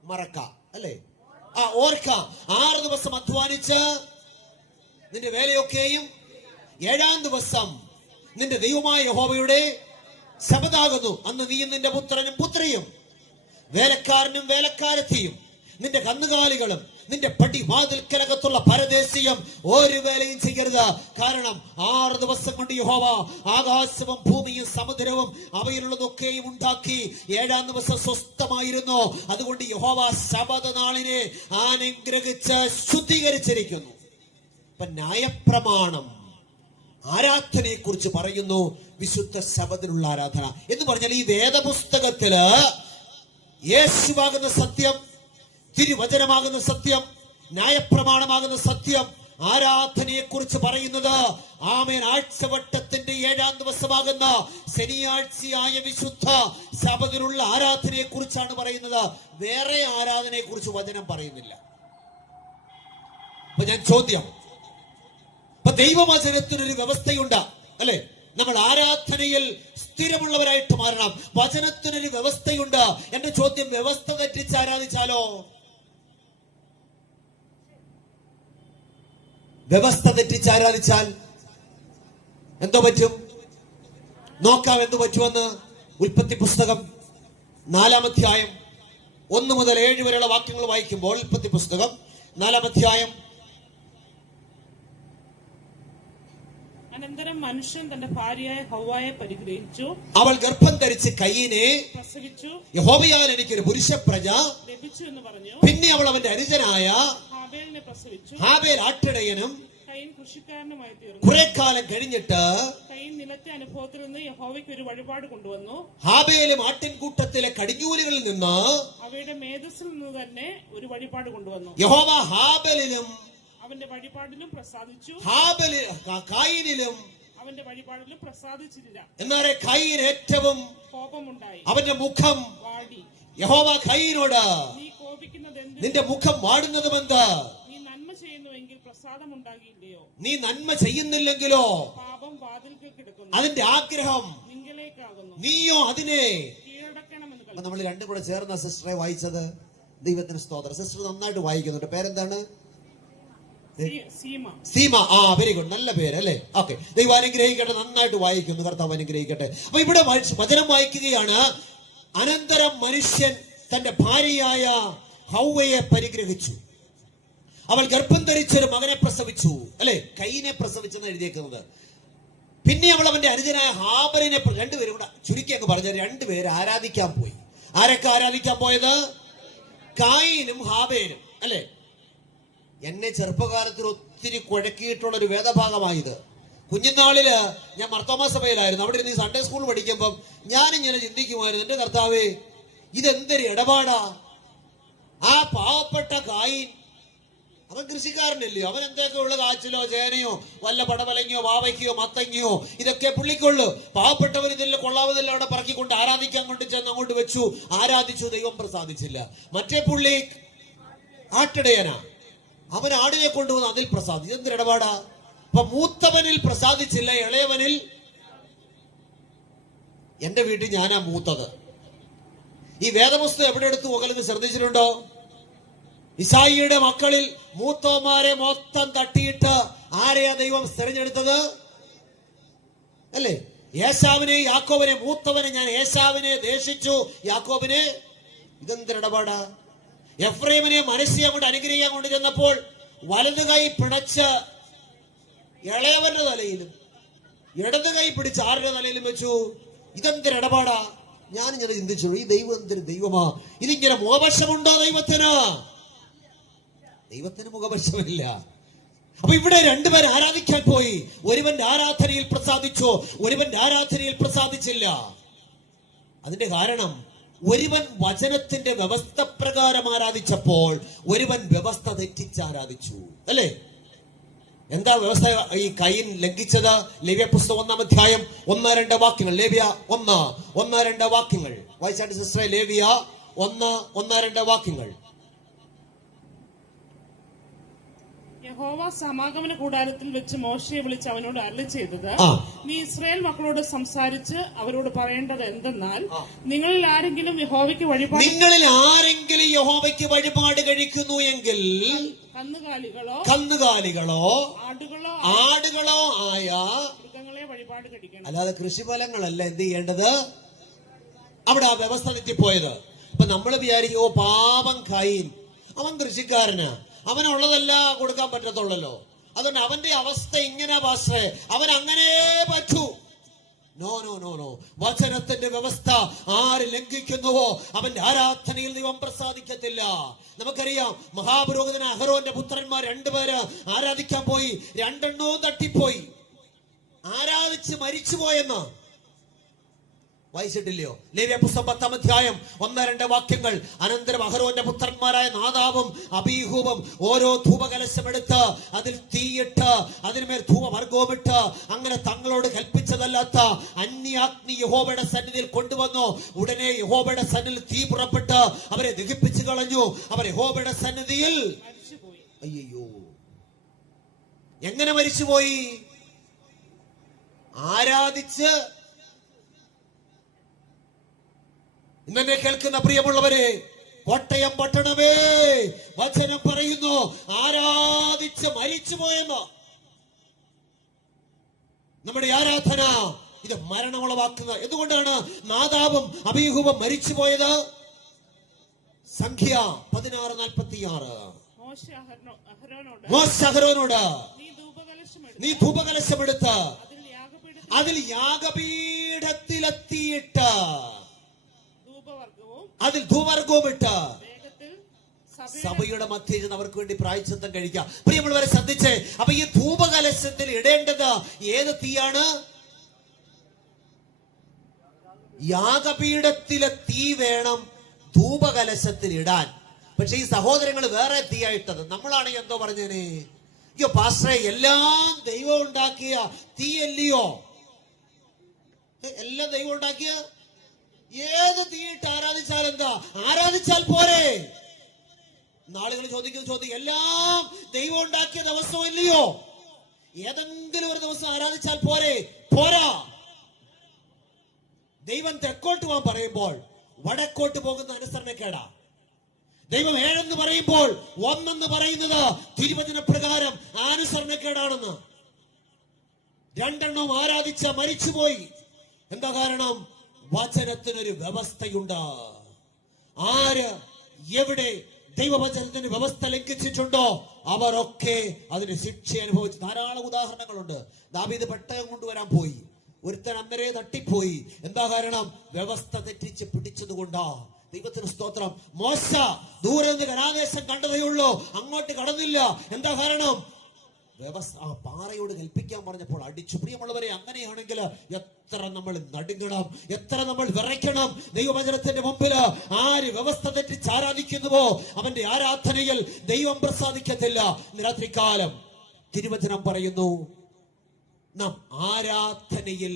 മറക്കാം അല്ലേ, ഓർക്കാം. 6 ദിവസം അധ്വാനിച്ച് നിന്റെ വേലയൊക്കെയും 7-ാം ദിവസം നിന്റെ ദൈവമായ യഹോവയുടെ ശബത്താകുന്നു. അന്ന് നീയും നിന്റെ പുത്രനും പുത്രിയും വേലക്കാരനും വേലക്കാരത്തിയും നിന്റെ കന്നുകാലികളും നിന്റെ പടിവാതിൽക്കലകത്തുള്ള പരദേശിയും ഒരു വേലയും ചെയ്യരുത്. കാരണം 6 ദിവസം കൊണ്ട് യഹോവ ആകാശവും ഭൂമിയും സമുദ്രവും അവയിലുള്ളതൊക്കെയും ഉണ്ടാക്കി 7-ാം ദിവസം സ്വസ്ഥമായിരുന്നു. അതുകൊണ്ട് യഹോവ ശബത്ത് നാളിനെ അനുഗ്രഹിച്ച് ശുദ്ധീകരിച്ചിരിക്കുന്നു. ഇപ്പൊ ന്യായപ്രമാണം ആരാധനയെ കുറിച്ച് പറയുന്നു, വിശുദ്ധ ശബത്തിനുള്ള ആരാധന എന്ന് പറഞ്ഞാൽ ഈ വേദപുസ്തകത്തില് യേശുവാകുന്ന സത്യം, തിരുവചനമാകുന്ന സത്യം, ന്യായപ്രമാണമാകുന്ന സത്യം ആരാധനയെ കുറിച്ച് പറയുന്നത്. ആമേൻ. ആഴ്ചവട്ടത്തിന്റെ 7-ാം ദിവസമാകുന്ന ശനിയാഴ്ചയായ വിശുദ്ധ ശബത്തിലുള്ള ആരാധനയെ കുറിച്ചാണ് പറയുന്നത്. വേറെ ആരാധനയെ കുറിച്ച് വചനം പറയുന്നില്ല. അപ്പൊ ഞാൻ ചോദ്യം, ഇപ്പൊ ദൈവവചനത്തിനൊരു വ്യവസ്ഥയുണ്ട് അല്ലെ, നമ്മൾ ആരാധനയിൽ സ്ഥിരമുള്ളവരായിട്ട് മാറണം. വചനത്തിനൊരു വ്യവസ്ഥയുണ്ട്. എന്റെ ചോദ്യം, വ്യവസ്ഥ തെറ്റിച്ച് ആരാധിച്ചാലോ? വ്യവസ്ഥ തെറ്റിച്ച് ആരാധിച്ചാൽ എന്തോ പറ്റും? നോക്കാം എന്തു പറ്റുമെന്ന്. ഉൽപ്പത്തി പുസ്തകം 4-ാം അധ്യായം 1 മുതൽ 7 വരെയുള്ള വാക്യങ്ങൾ വായിക്കുമ്പോൾ, ഉൽപ്പത്തി പുസ്തകം 4-ാം അധ്യായം അനന്തരം മനുഷ്യൻ തന്റെ ഭാര്യയായ ഹവ്വായെ പരിഗ്രഹിച്ചു, അവൾ ഗർഭം ധരിച്ച് കയ്യിനെ പ്രസവിച്ചു, യഹോവയാൽ എനിക്കൊരു പുരുഷ പ്രജ ലഭിച്ചു എന്ന് പറഞ്ഞു. പിന്നെ അവൾ അവന്റെ അനുജനായ ഹാബേലിനെ പ്രസവിച്ചു. ഹാബേൽ ആട്ടിടയനും കയീൻ കൃഷിക്കാരനുമായി തീർന്നു. കുറെ കാലം കഴിഞ്ഞിട്ട് കയീൻ നിലത്തെ അനുഭവത്തിൽ നിന്ന് യഹോവയ്ക്ക് ഒരു വഴിപാട് കൊണ്ടുവന്നു. ഹാബേലും ആട്ടിൻകൂട്ടത്തിലെ കടിഞ്ഞൂലുകളിൽ നിന്ന് അവയുടെ മേധസ്സിൽ നിന്ന് തന്നെ ഒരു വഴിപാട് കൊണ്ടുവന്നു. യഹോവ ഹാബേലിലും അവന്റെ വഴിപാടിലും പ്രസാദിച്ചു, കായീനിലും അവന്റെ വഴിപാടിലും പ്രസാദിച്ചില്ല. എന്നാലേ കയീൻ ഏറ്റവും കോപമുണ്ടായി, അവന്റെ മുഖം വാടി. യഹോവ കയീനോട്, നീ കോപിക്കുന്നത് എന്ത്? നിന്റെ മുഖം വാടുന്നതും എന്ത്? നീ നന്മ ചെയ്യുന്നുവെങ്കിൽ പ്രസാദം ഉണ്ടാകില്ലയോ? നീ നന്മ ചെയ്യുന്നില്ലെങ്കിലോ പാപം വാതിൽക്കൽ കിടക്കുന്നു, അതിന്റെ ആഗ്രഹം നിങ്കലേക്കാകുന്നു, നീയോ അതിനെ കീഴടക്കണമെന്ന് അപ്പൊ നമ്മൾ രണ്ടും കൂടെ ചേർന്ന സിസ്റ്ററെ വായിച്ചത്. ദൈവത്തിന് സ്തോത്രം. സിസ്റ്റർ നന്നായിട്ട് വായിക്കുന്നുണ്ട്. പേരെന്താണ്? സീമ. സീമ. ആ, വെരി ഗുഡ്. നല്ല പേര് അല്ലേ? ഓക്കെ. ദൈവം അനുഗ്രഹിക്കട്ടെ. നന്നായിട്ട് വായിക്കുന്നു. കർത്താവ് അനുഗ്രഹിക്കട്ടെ. അപ്പൊ ഇവിടെ വചനം വായിക്കുകയാണ്. അനന്തരം മനുഷ്യൻ തന്റെ ഭാര്യയായ ഹൗവയെ പരിഗ്രഹിച്ചു, അവൾ ഗർഭം ധരിച്ചൊരു മകനെ പ്രസവിച്ചു. അല്ലെ, കയീനെ പ്രസവിച്ചെന്ന് എഴുതിയേക്കുന്നത്. പിന്നെ അവൾ അവന്റെ അനുജനായ ഹാബലിനെ, രണ്ടുപേരും കൂടെ ചുരുക്കി അങ്ങ് പറഞ്ഞ രണ്ടുപേര് ആരാധിക്കാൻ പോയി. ആരൊക്കെ ആരാധിക്കാൻ പോയത്? കായീനും ഹാബേലും. അല്ലെ, എന്നെ ചെറുപ്പകാലത്തിൽ ഒത്തിരി കുഴക്കിയിട്ടുള്ള ഒരു വേദഭാഗമായത്. കുഞ്ഞുനാളില് ഞാൻ മർത്തോമാ സഭയിലായിരുന്നു. അവിടെ ഇരുന്ന് സൺഡേ സ്കൂൾ പഠിക്കുമ്പം ഞാനിങ്ങനെ ചിന്തിക്കുമായിരുന്നു, എന്റെ കർത്താവേ, ഇതെന്തൊരു ഇടപാടാ. ആ പാവപ്പെട്ട കായീൻ, അവൻ കൃഷിക്കാരനല്ലയോ, അവൻ എന്തൊക്കെ ഉള്ള കാച്ചിലോ ചേനയോ വല്ല പടവലങ്ങയോ പാവയ്ക്കയോ മത്തങ്ങയോ ഇതൊക്കെ പുള്ളിക്കൊള്ളു. പാവപ്പെട്ടവർ ഇതിൽ കൊള്ളാവതില്ല അവിടെ പറക്കിക്കൊണ്ട് ആരാധിക്കാൻ കൊണ്ട് ചെന്ന് അങ്ങോട്ട് വെച്ചു, ആരാധിച്ചു, ദൈവം പ്രസാദിച്ചില്ല. മറ്റേ പുള്ളി ആട്ടിടയനാ, അവൻ ആടിനെ കൊണ്ടുവന്ന് അതിൽ പ്രസാദിച്ചു. എന്തൊരു ഇടപാടാ. അപ്പൊ മൂത്തവനിൽ പ്രസാദിച്ചില്ല, ഇളയവനിൽ. എന്റെ വീട്ടിൽ ഞാനാ മൂത്തത്. ഈ വേദപുസ്തകം എവിടെ എടുത്ത് പോകലെന്ന് ശ്രദ്ധിച്ചിട്ടുണ്ടോ? ഇസായിയുടെ മക്കളിൽ മൂത്തവന്മാരെ മൊത്തം തട്ടിയിട്ട് ആരെയാ ദൈവം തിരഞ്ഞെടുത്തത്? അല്ലേ, ഏശാവിനെ, യാക്കോബിനെ. മൂത്തവനെ ഞാൻ ഏശാവിനെ ദേശിച്ചു, യാക്കോബിനെ. ഇതെന്തൊരിടപാടാ. എഫ്രൈമിനെ മനസ്സിയെ കൊണ്ട് അനുഗ്രഹിക്കാൻ കൊണ്ട് ചെന്നപ്പോൾ വലതു കൈ പിണച്ച് ഇളയവന്റെ തലയിലും ഇടതു കൈ പിടിച്ച് ആരുടെ തലയിലും വെച്ചു. ഇതെന്തൊരിടപാടാ. ഞാനിങ്ങനെ ചിന്തിച്ചു, ഈ ദൈവം എന്തൊരു ദൈവമാ. ഇതിങ്ങനെ മുഖപക്ഷമുണ്ടോ ദൈവത്തിന്? ദൈവത്തിന് മുഖപക്ഷമില്ല. അപ്പൊ ഇവിടെ രണ്ടുപേർ ആരാധിക്കാൻ പോയി. ഒരുവന്റെ ആരാധനയിൽ പ്രസാദിച്ചു, ഒരുവന്റെ ആരാധനയിൽ പ്രസാദിച്ചില്ല. അതിന്റെ കാരണം, ഒരുവൻ വചനത്തിന്റെ വ്യവസ്ഥ പ്രകാരം ആരാധിച്ചപ്പോൾ ഒരുവൻ വ്യവസ്ഥ തെറ്റിച്ച് ആരാധിച്ചു. അല്ലേ, എന്താ വ്യവസ്ഥ ഈ കയീൻ ലംഘിച്ചത്? ലേവ്യ പുസ്തകം 1-ാം അധ്യായം 1-2 വാക്യങ്ങൾ. ലേവ്യ 1-2 വാക്യങ്ങൾ വായിച്ചാണ്ട് സിസ്റ്ററെ. ലേവ്യ 1-2 വാക്യങ്ങൾ. യഹോവ സമാഗമന കൂടാരത്തിൽ വെച്ച് മോശയെ വിളിച്ച് അവനോട് അരുളി ചെയ്തത്, നീ ഇസ്രായേൽ മക്കളോട് സംസാരിച്ച് അവരോട് പറയേണ്ടത് എന്തെന്നാൽ, നിങ്ങളിൽ ആരെങ്കിലും യഹോവയ്ക്ക് വഴിപാട് കഴിക്കുന്നു എങ്കിൽ കന്നുകാലികളോ ആടുകളോ ആയ മൃഗങ്ങളെ വഴിപാട് കഴിക്കണം. അല്ലാതെ കൃഷിഫലങ്ങളല്ല എന്ത് ചെയ്യേണ്ടത്. അവിടെ ആ വ്യവസ്ഥ തെറ്റിപ്പോയത്. അപ്പൊ നമ്മൾ വിചാരിക്കും, ഓ പാപം കയീൻ, അവൻ കൃഷിക്കാരന്, അവനുള്ളതല്ല കൊടുക്കാൻ പറ്റത്തുള്ളല്ലോ, അതുകൊണ്ട് അവന്റെ അവസ്ഥ ഇങ്ങനെ പാസ്റ്ററെ, അവൻ അങ്ങനെ പറ്റൂ. No no no no. വചനത്തിന്റെ വ്യവസ്ഥ ആര് ലംഘിക്കുന്നുവോ അവന്റെ ആരാധനയിൽ ദൈവം പ്രസാദിക്കത്തില്ല. നമുക്കറിയാം, മഹാപുരോഹിതൻ അഹരോന്റെ പുത്രന്മാർ രണ്ടുപേര് ആരാധിക്കാൻ പോയി, രണ്ടെണ്ണവും തട്ടിപ്പോയി, ആരാധിച്ച് മരിച്ചുപോയെന്ന് വായിച്ചിട്ടില്ലയോ? ലേവ്യ പുസ്തകം 10-ാം അധ്യായം 1-2 വാക്യങ്ങൾ. അനന്തരം അഹരോന്റെ പുത്രന്മാരായ നാദാബും അബീഹൂബും ഓരോ ധൂപകലശമെടുത്ത് അതിൽ തീയിട്ട് അതിന്മേൽ ധൂപവർഗവുമിട്ട് അങ്ങനെ തങ്ങളോട് കൽപ്പിച്ചതല്ലാത്ത അന്യാഗ്നി യഹോവയുടെ സന്നിധിയിൽ കൊണ്ടുവന്നു. ഉടനെ യഹോവയുടെ സന്നിധിയിൽ തീ പുറപ്പെട്ട് അവരെ ദഹിപ്പിച്ചു കളഞ്ഞു. അവർ യഹോവയുടെ സന്നിധിയിൽ അയ്യോ, എങ്ങനെ മരിച്ചുപോയി? ആരാധിച്ച്. ഇന്നെ കേൾക്കുന്ന പ്രിയമുള്ളവരെ, കോട്ടയം പട്ടണമേ, വചനം പറയുന്നു, ആരാധിച്ച് മരിച്ചുപോയെന്ന്. നമ്മുടെ ആരാധന ഇത് മരണമുളവാക്കുന്നത്. എന്തുകൊണ്ടാണ് നാദാബും അബീഹൂബും മരിച്ചുപോയത്? സംഖ്യ 16:46. മോശ അഹരോനോട്, നീ ധൂപകലശമെടുത്ത് അതിൽ അതിൽ യാഗപീഠത്തിലെത്തിയിട്ട് ധൂപവർഗവും അതിൽ ധൂവർഗവും ഇട്ട് വേഗത്തിൽ സഭയുടെ മധ്യയിൽ അവർക്ക് വേണ്ടി പ്രായശ്ചിത്തം കഴിക്കാം. പ്രിയമുള്ളവരെ ശ്രദ്ധിച്ചേ, അപ്പൊ ഈ ധൂപകലശത്തിൽ ഇടേണ്ടത് ഏത് തീയാണ്? യാഗപീഠത്തിലെ തീ വേണം ധൂപകലശത്തിൽ ഇടാൻ. പക്ഷെ ഈ സഹോദരങ്ങൾ വേറെ തീയായിട്ടത്. നമ്മളാണെങ്കിൽ എന്തോ പറഞ്ഞേനെ, അയ്യോ പാസ്റ്ററെ എല്ലാം ദൈവം ഉണ്ടാക്കിയ തീയല്ലയോ? എല്ലാം ദൈവം ഉണ്ടാക്കിയ ഏത് തീയിട്ട് ആരാധിച്ചാൽ എന്താ? ആരാധിച്ചാൽ പോരെ. നാളുകൾ ചോദിക്കുന്ന ചോദ്യം, എല്ലാം ദൈവം ഉണ്ടാക്കിയ ദിവസമല്ലയോ? ഏതെങ്കിലും ഒരു ദിവസം ആരാധിച്ചാൽ പോരെ? പോരാ. ദൈവം തെക്കോട്ട് പോകാൻ പറയുമ്പോൾ വടക്കോട്ട് പോകുന്ന അനുസരണക്കേടാ. ദൈവം 7 പറയുമ്പോൾ 1 പറയുന്നത് തിരുവചന പ്രകാരം അനുസരണക്കേടാണെന്ന്. 2 ആരാധിച്ച മരിച്ചുപോയി. എന്താ കാരണം? വചനത്തിനൊരു വ്യവസ്ഥയുണ്ട്. ആര് എവിടെ ദൈവവചനത്തിന് വ്യവസ്ഥ ലംഘിച്ചിട്ടുണ്ടോ അവരൊക്കെ അതിന് ശിക്ഷ അനുഭവിച്ചു. ധാരാളം ഉദാഹരണങ്ങളുണ്ട്. ദാവീദ് പെട്ടകം കൊണ്ടുവരാൻ പോയി, ഒരുത്തൻ അന്നരെ തട്ടിപ്പോയി. എന്താ കാരണം? വ്യവസ്ഥ തെറ്റിച്ച് പിടിച്ചതുകൊണ്ടാ. ദൈവത്തിന് സ്തോത്രം. മോശ ദൂരെ നിന്ന് കനാദേശം കണ്ടതേയുള്ളൂ, അങ്ങോട്ട് കടന്നില്ല. എന്താ കാരണം? വ്യവസ്ഥ പാറയോട് കൽപ്പിക്കാൻ പറഞ്ഞപ്പോൾ അടിച്ചു. പ്രിയമുള്ളവരെ, അങ്ങനെയാണെങ്കിൽ എത്ര നമ്മൾ നടുങ്ങണം, എത്ര നമ്മൾ വിറയ്ക്കണം. ദൈവവചനത്തിന്റെ മുമ്പിൽ ആര് വ്യവസ്ഥ തെറ്റിച്ച് ആരാധിക്കുന്നുവോ അവന്റെ ആരാധനയിൽ ദൈവം പ്രസാദിക്കത്തില്ല. രാത്രികാലം തിരുവചനം പറയുന്നു, നാം ആരാധനയിൽ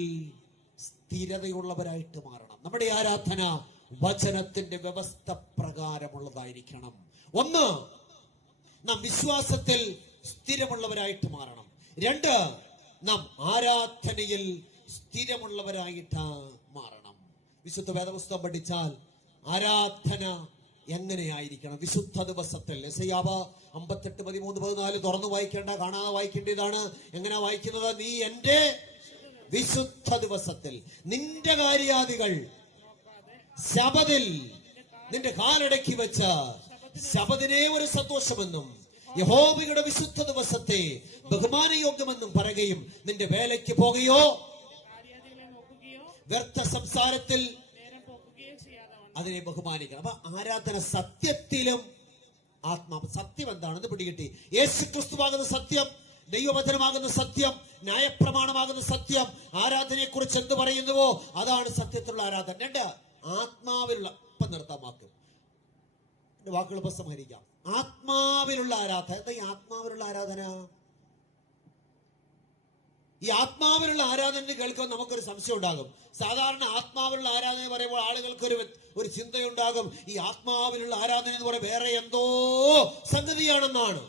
സ്ഥിരതയുള്ളവരായിട്ട് മാറണം. നമ്മുടെ ആരാധന വചനത്തിന്റെ വ്യവസ്ഥ പ്രകാരമുള്ളതായിരിക്കണം. 1, നാം വിശ്വാസത്തിൽ സ്ഥിരമുള്ളവരായിട്ട് മാറണം. 2, നാം ആരാധനയിൽ സ്ഥിരമുള്ളവരായിട്ട് മാറണം. വിശുദ്ധ വേദപുസ്തകം പഠിച്ചാൽ ആരാധന എങ്ങനെയായിരിക്കണം? വിശുദ്ധ ദിവസത്തിൽ യെശയ്യാവ് 58:13-14 തുറന്നു വായിക്കേണ്ട, കാണാതെ വായിക്കേണ്ടതാണ്. എങ്ങനെയാ വായിക്കുന്നത്? നീ എന്റെ വിശുദ്ധ ദിവസത്തിൽ നിന്റെ കാര്യാദികൾ ശബദിൽ നിന്റെ കാലടക്കി വെച്ച ശബദിനെ ഒരു സന്തോഷമെന്നും യഹോവയുടെ വിശുദ്ധ ദിവസത്തെ ബഹുമാനയോഗ്യമെന്നും പറയുകയും നിന്റെ വേലയ്ക്ക് പോകുകയോ വ്യർത്ഥ സംസാരത്തിൽ അതിനെ ബഹുമാനിക്കണം. അപ്പൊ ആരാധന സത്യത്തിലും ആത്മാവ്. സത്യം എന്താണെന്ന് പിടികിട്ടി. യേശു ക്രിസ്തുവാകുന്ന സത്യം, ദൈവവചനമാകുന്ന സത്യം, ന്യായപ്രമാണമാകുന്ന സത്യം. ആരാധനയെ കുറിച്ച് എന്ത് പറയുന്നുവോ അതാണ് സത്യത്തിലുള്ള ആരാധന. 2, ആത്മാവിലുള്ള. ഇപ്പം നിർത്താം വാക്ക്, വാക്കുകൾ ഇപ്പം സംഹരിക്കാം. ആത്മാവിലുള്ള ആരാധന. എന്താ ഈ ആത്മാവിലുള്ള ആരാധന? ഈ ആത്മാവിലുള്ള ആരാധന കേൾക്കുമ്പോൾ നമുക്കൊരു സംശയം ഉണ്ടാകും. സാധാരണ ആത്മാവിലുള്ള ആരാധന പറയുമ്പോൾ ആളുകൾക്ക് ഒരു ചിന്തയുണ്ടാകും, ഈ ആത്മാവിലുള്ള ആരാധന എന്ന് പറയുമ്പോൾ വേറെ എന്തോ സംഗതിയാണെന്നാണ്.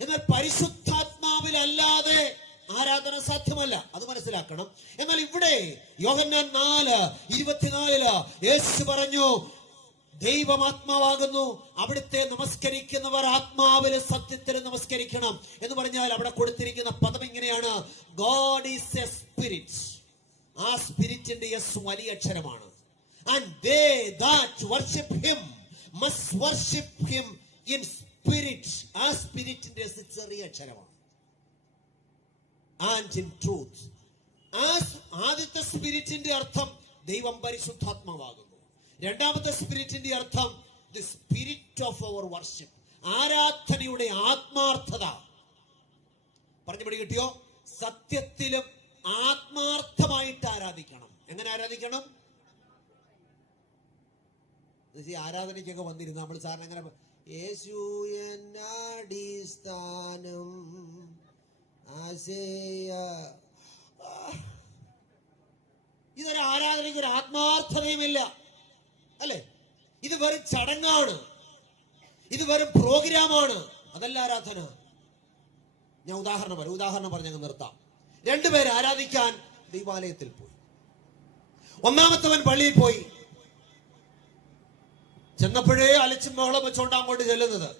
എന്നാൽ പരിശുദ്ധാത്മാവിലല്ലാതെ ആരാധന സാധ്യമല്ല, അത് മനസ്സിലാക്കണം. എന്നാൽ ഇവിടെ യോഹന്നാൻ 4:24 യേശു പറഞ്ഞു, ദൈവം ആത്മാവാകുന്നു, അവിടുത്തെ നമസ്കരിക്കുന്നവർ ആത്മാവിലും സത്യത്തിലും നമസ്കരിക്കണം എന്ന് പറഞ്ഞാൽ അവിടെ കൊടുത്തിരിക്കുന്ന പദം ഇങ്ങനെയാണ്, ഗോഡ് ഈസ് എ സ്പിരിറ്റ്. ആ സ്പിരിറ്റിന്റെ യെസ് വലിയ അക്ഷരമാണ്. And they that worship him must worship him in spirit. ആ സ്പിരിറ്റിന്റെ യെസ് ചെറിയ അക്ഷരമാണ്. And in truth. ആദ്യത്തെ സ്പിരിറ്റിന്റെ അർത്ഥം ദൈവം പരിശുദ്ധാത്മാവാകുന്നു. രണ്ടാമത്തെ സ്പിരിറ്റിന്റെ അർത്ഥം the spirit of our worship, ആരാധനയുടെ ആത്മാർത്ഥത. പറഞ്ഞു പിടി കിട്ടിയോ? സത്യത്തിലും ആത്മാർത്ഥമായിട്ട് ആരാധിക്കണം. എങ്ങനെ ആരാധിക്കണം? ആരാധനയ്ക്കൊക്കെ വന്നിരുന്നു നമ്മൾ സാറിന് എങ്ങനെ യേശു എന്നടിസ്ഥാനം ഇതൊരു ആരാധനയ്ക്ക് ഒരു ആത്മാർത്ഥതയുമില്ല, അല്ലെ? ഇത് വെറും ചടങ്ങാണ്, ഇത് വെറും പ്രോഗ്രാമാണ്. അതല്ല ആരാധന. ഞാൻ ഉദാഹരണം പറഞ്ഞങ്ങ് നിർത്താം. 2 പേര് ആരാധിക്കാൻ ദൈവാലയത്തിൽ പോയി. ഒന്നാമത്തവൻ പള്ളിയിൽ പോയി. ചെന്നപ്പോഴേ അലച്ചും ബഹളം വെച്ചോണ്ട് അങ്ങോട്ട് ചെല്ലുന്നത്.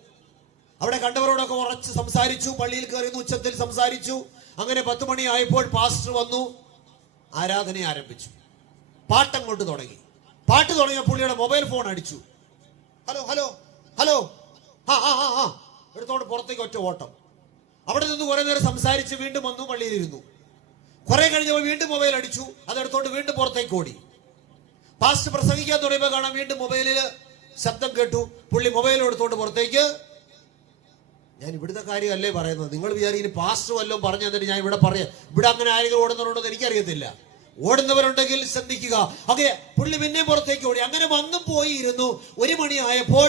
അവിടെ കണ്ടവരോടൊക്കെ ഉറച്ച് സംസാരിച്ചു, പള്ളിയിൽ കയറിയുന്നു, ഉച്ചത്തിൽ സംസാരിച്ചു. അങ്ങനെ 10 മണിയായപ്പോൾ പാസ്റ്റർ വന്നു, ആരാധന ആരംഭിച്ചു. പാട്ടങ്ങോട്ട് തുടങ്ങി. പാട്ട് തുടങ്ങിയ പുള്ളിയുടെ മൊബൈൽ ഫോൺ അടിച്ചു. ഹലോ ഹലോ ഹലോ, എടുത്തോണ്ട് പുറത്തേക്ക് ഒറ്റ ഓട്ടം. അവിടെ നിന്ന് കുറെ നേരം സംസാരിച്ച് വീണ്ടും വന്നു, പള്ളിയിലിരുന്നു. കുറെ കഴിഞ്ഞപ്പോൾ വീണ്ടും മൊബൈൽ അടിച്ചു, അതെടുത്തോണ്ട് വീണ്ടും പുറത്തേക്ക് ഓടി. പാസ്റ്റർ പ്രസംഗിക്കാൻ തുടങ്ങിയപ്പോൾ കാണാം വീണ്ടും മൊബൈലിൽ ശബ്ദം കേട്ടു. പുള്ളി മൊബൈൽ എടുത്തോണ്ട് പുറത്തേക്ക്. ഞാൻ ഇവിടുത്തെ കാര്യമല്ലേ പറയുന്നത്, നിങ്ങൾ വിചാരിക്കും പാസ്റ്റർ വല്ലതും പറഞ്ഞു തന്നിട്ട് ഞാൻ ഇവിടെ പറയാം. ഇവിടെ അങ്ങനെ ആരെങ്കിലും ഓടുന്നവരുണ്ടോ എന്ന് എനിക്കറിയത്തില്ല. ഓടുന്നവരുണ്ടെങ്കിൽ ശ്രദ്ധിക്കുക. അങ്ങനെ പുള്ളി പിന്നെയും പുറത്തേക്ക് ഓടി. അങ്ങനെ വന്നും പോയി ഇരുന്നു. 1 മണി ആയപ്പോൾ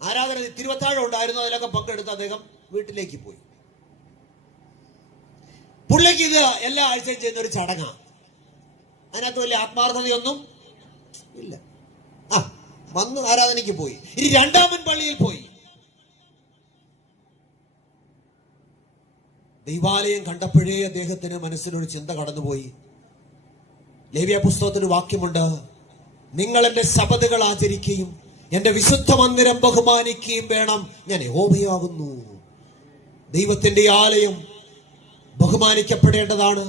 ആരാധന തിരുവത്താഴം ഉണ്ടായിരുന്നു, അതിലൊക്കെ പങ്കെടുത്ത് അദ്ദേഹം വീട്ടിലേക്ക് പോയി. പുള്ളിക്ക് ഇത് എല്ലാ ആഴ്ചയും ചെയ്യുന്ന ഒരു ചടങ്ങാണ്. അതിനകത്ത് വലിയ ആത്മാർത്ഥതയൊന്നും ഇല്ല. വന്നു ആരാധനയ്ക്ക് പോയി. ഇനി രണ്ടാമൻ പള്ളിയിൽ പോയി. ദൈവാലയം കണ്ടപ്പോഴേ അദ്ദേഹത്തിന് മനസ്സിലൊരു ചിന്ത കടന്നുപോയി. ലേവ്യ പുസ്തകത്തിന് വാക്യമുണ്ട്, നിങ്ങൾ എന്റെ ശബത്തുകൾ ആചരിക്കുകയും എന്റെ വിശുദ്ധ മന്ദിരം ബഹുമാനിക്കുകയും വേണം, ഞാൻ യഹോവയാകുന്നു. ദൈവത്തിന്റെ ആലയം ബഹുമാനിക്കപ്പെടേണ്ടതാണ്.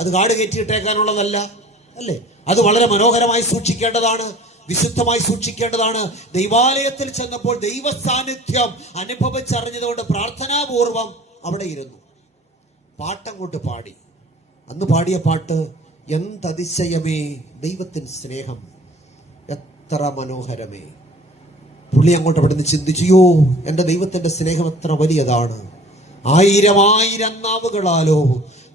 അത് കാട് കയറ്റിയിട്ടേക്കാനുള്ളതല്ല, അല്ലേ? അത് വളരെ മനോഹരമായി സൂക്ഷിക്കേണ്ടതാണ്, വിശുദ്ധമായി സൂക്ഷിക്കേണ്ടതാണ്. ദൈവാലയത്തിൽ ചെന്നപ്പോൾ ദൈവ സാന്നിധ്യം അനുഭവിച്ചറിഞ്ഞതുകൊണ്ട് പ്രാർത്ഥനാപൂർവം അവിടെ ഇരുന്നു. പാട്ടങ്ങോട്ട് പാടി. അന്ന് പാടിയ പാട്ട്, എന്തതിശയമേ ദൈവത്തിൻ സ്നേഹം എത്ര മനോഹരമേ. പുള്ളി അങ്ങോട്ട് അവിടെ നിന്ന് ചിന്തിച്ചു, എന്റെ ദൈവത്തിന്റെ സ്നേഹം എത്ര വലിയതാണ്. 1000 നാവുകളാലോ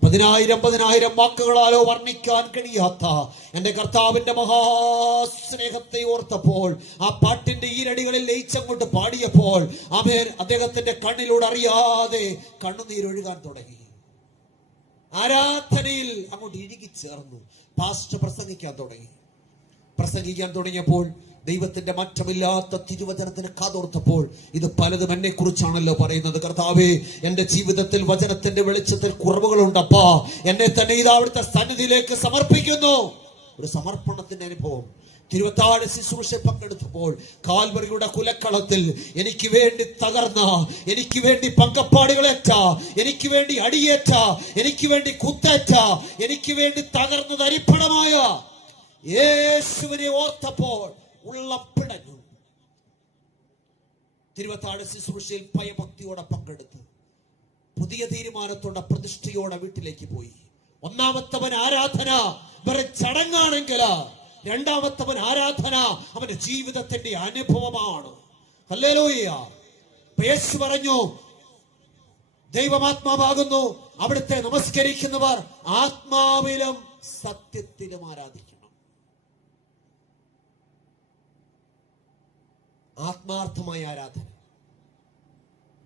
10,000 വാക്കുകളാലോ വർണ്ണിക്കാൻ കഴിയാത്ത എന്റെ കർത്താവിന്റെ മഹാസ്നേഹത്തെ ഓർത്തപ്പോൾ, ആ പാട്ടിന്റെ ഈരടികളിൽ ലയിച്ചങ്ങോട്ട് പാടിയപ്പോൾ അദ്ദേഹത്തിന്റെ കണ്ണിലൂടെ അറിയാതെ കണ്ണുനീരൊഴുകാൻ തുടങ്ങി. ആരാധനയിൽ അങ്ങോട്ട് ഇഴുകിച്ചേർന്നു. പാസ്റ്റർ പ്രസംഗിക്കാൻ തുടങ്ങിയപ്പോൾ ദൈവത്തിന്റെ മാറ്റമില്ലാത്ത തിരുവചനത്തിന് കാതോർത്തപ്പോൾ, ഇത് പലതും എന്നെ കുറിച്ചാണല്ലോ പറയുന്നത്. കർത്താവേ, എന്റെ ജീവിതത്തിൽ വചനത്തിന്റെ വെളിച്ചത്തിൽ കുറവുകളുണ്ടപ്പാ, എന്നെ തന്നെ ഇത് അവിടുത്തെ സന്നിധിയിലേക്ക് സമർപ്പിക്കുന്നു. ഒരു സമർപ്പണത്തിന്റെ അനുഭവം. തിരുവത്താഴ ശുശ്രൂഷ പങ്കെടുത്തപ്പോൾ കാൽവറിയുടെ കുലക്കളത്തിൽ എനിക്ക് വേണ്ടി തകർന്ന, എനിക്ക് വേണ്ടി പങ്കപ്പാടുകളേറ്റ, എനിക്ക് വേണ്ടി അടിയേറ്റ, എനിക്ക് വേണ്ടി കുത്തേറ്റ, എനിക്ക് വേണ്ടി തകർന്നു തരിപ്പണമായ യേശുവിനെ ഓർത്തപ്പോൾ ഉള്ളം പിടഞ്ഞു. തിരുവത്താഴ ശുശ്രൂഷയിൽ ഭയഭക്തിയോടെ പങ്കെടുത്ത് പുതിയ തീരുമാനത്തോടെ പ്രതിഷ്ഠയോടെ വീട്ടിലേക്ക് പോയി. ഒന്നാമത്തവൻ ആരാധന വെറും ചടങ്ങാണെങ്കിൽ, രണ്ടാമത്തവൻ ആരാധന അവന്റെ ജീവിതത്തിന്റെ അനുഭവമാണ്. ഹല്ലേലൂയ. യേശു പറഞ്ഞു, ദൈവമാത്മാവാകുന്നു, അവിടുത്തെ നമസ്കരിക്കുന്നവർ ആത്മാവിലും സത്യത്തിലും ആരാധിക്കണം. ആത്മാർത്ഥമായ ആരാധന.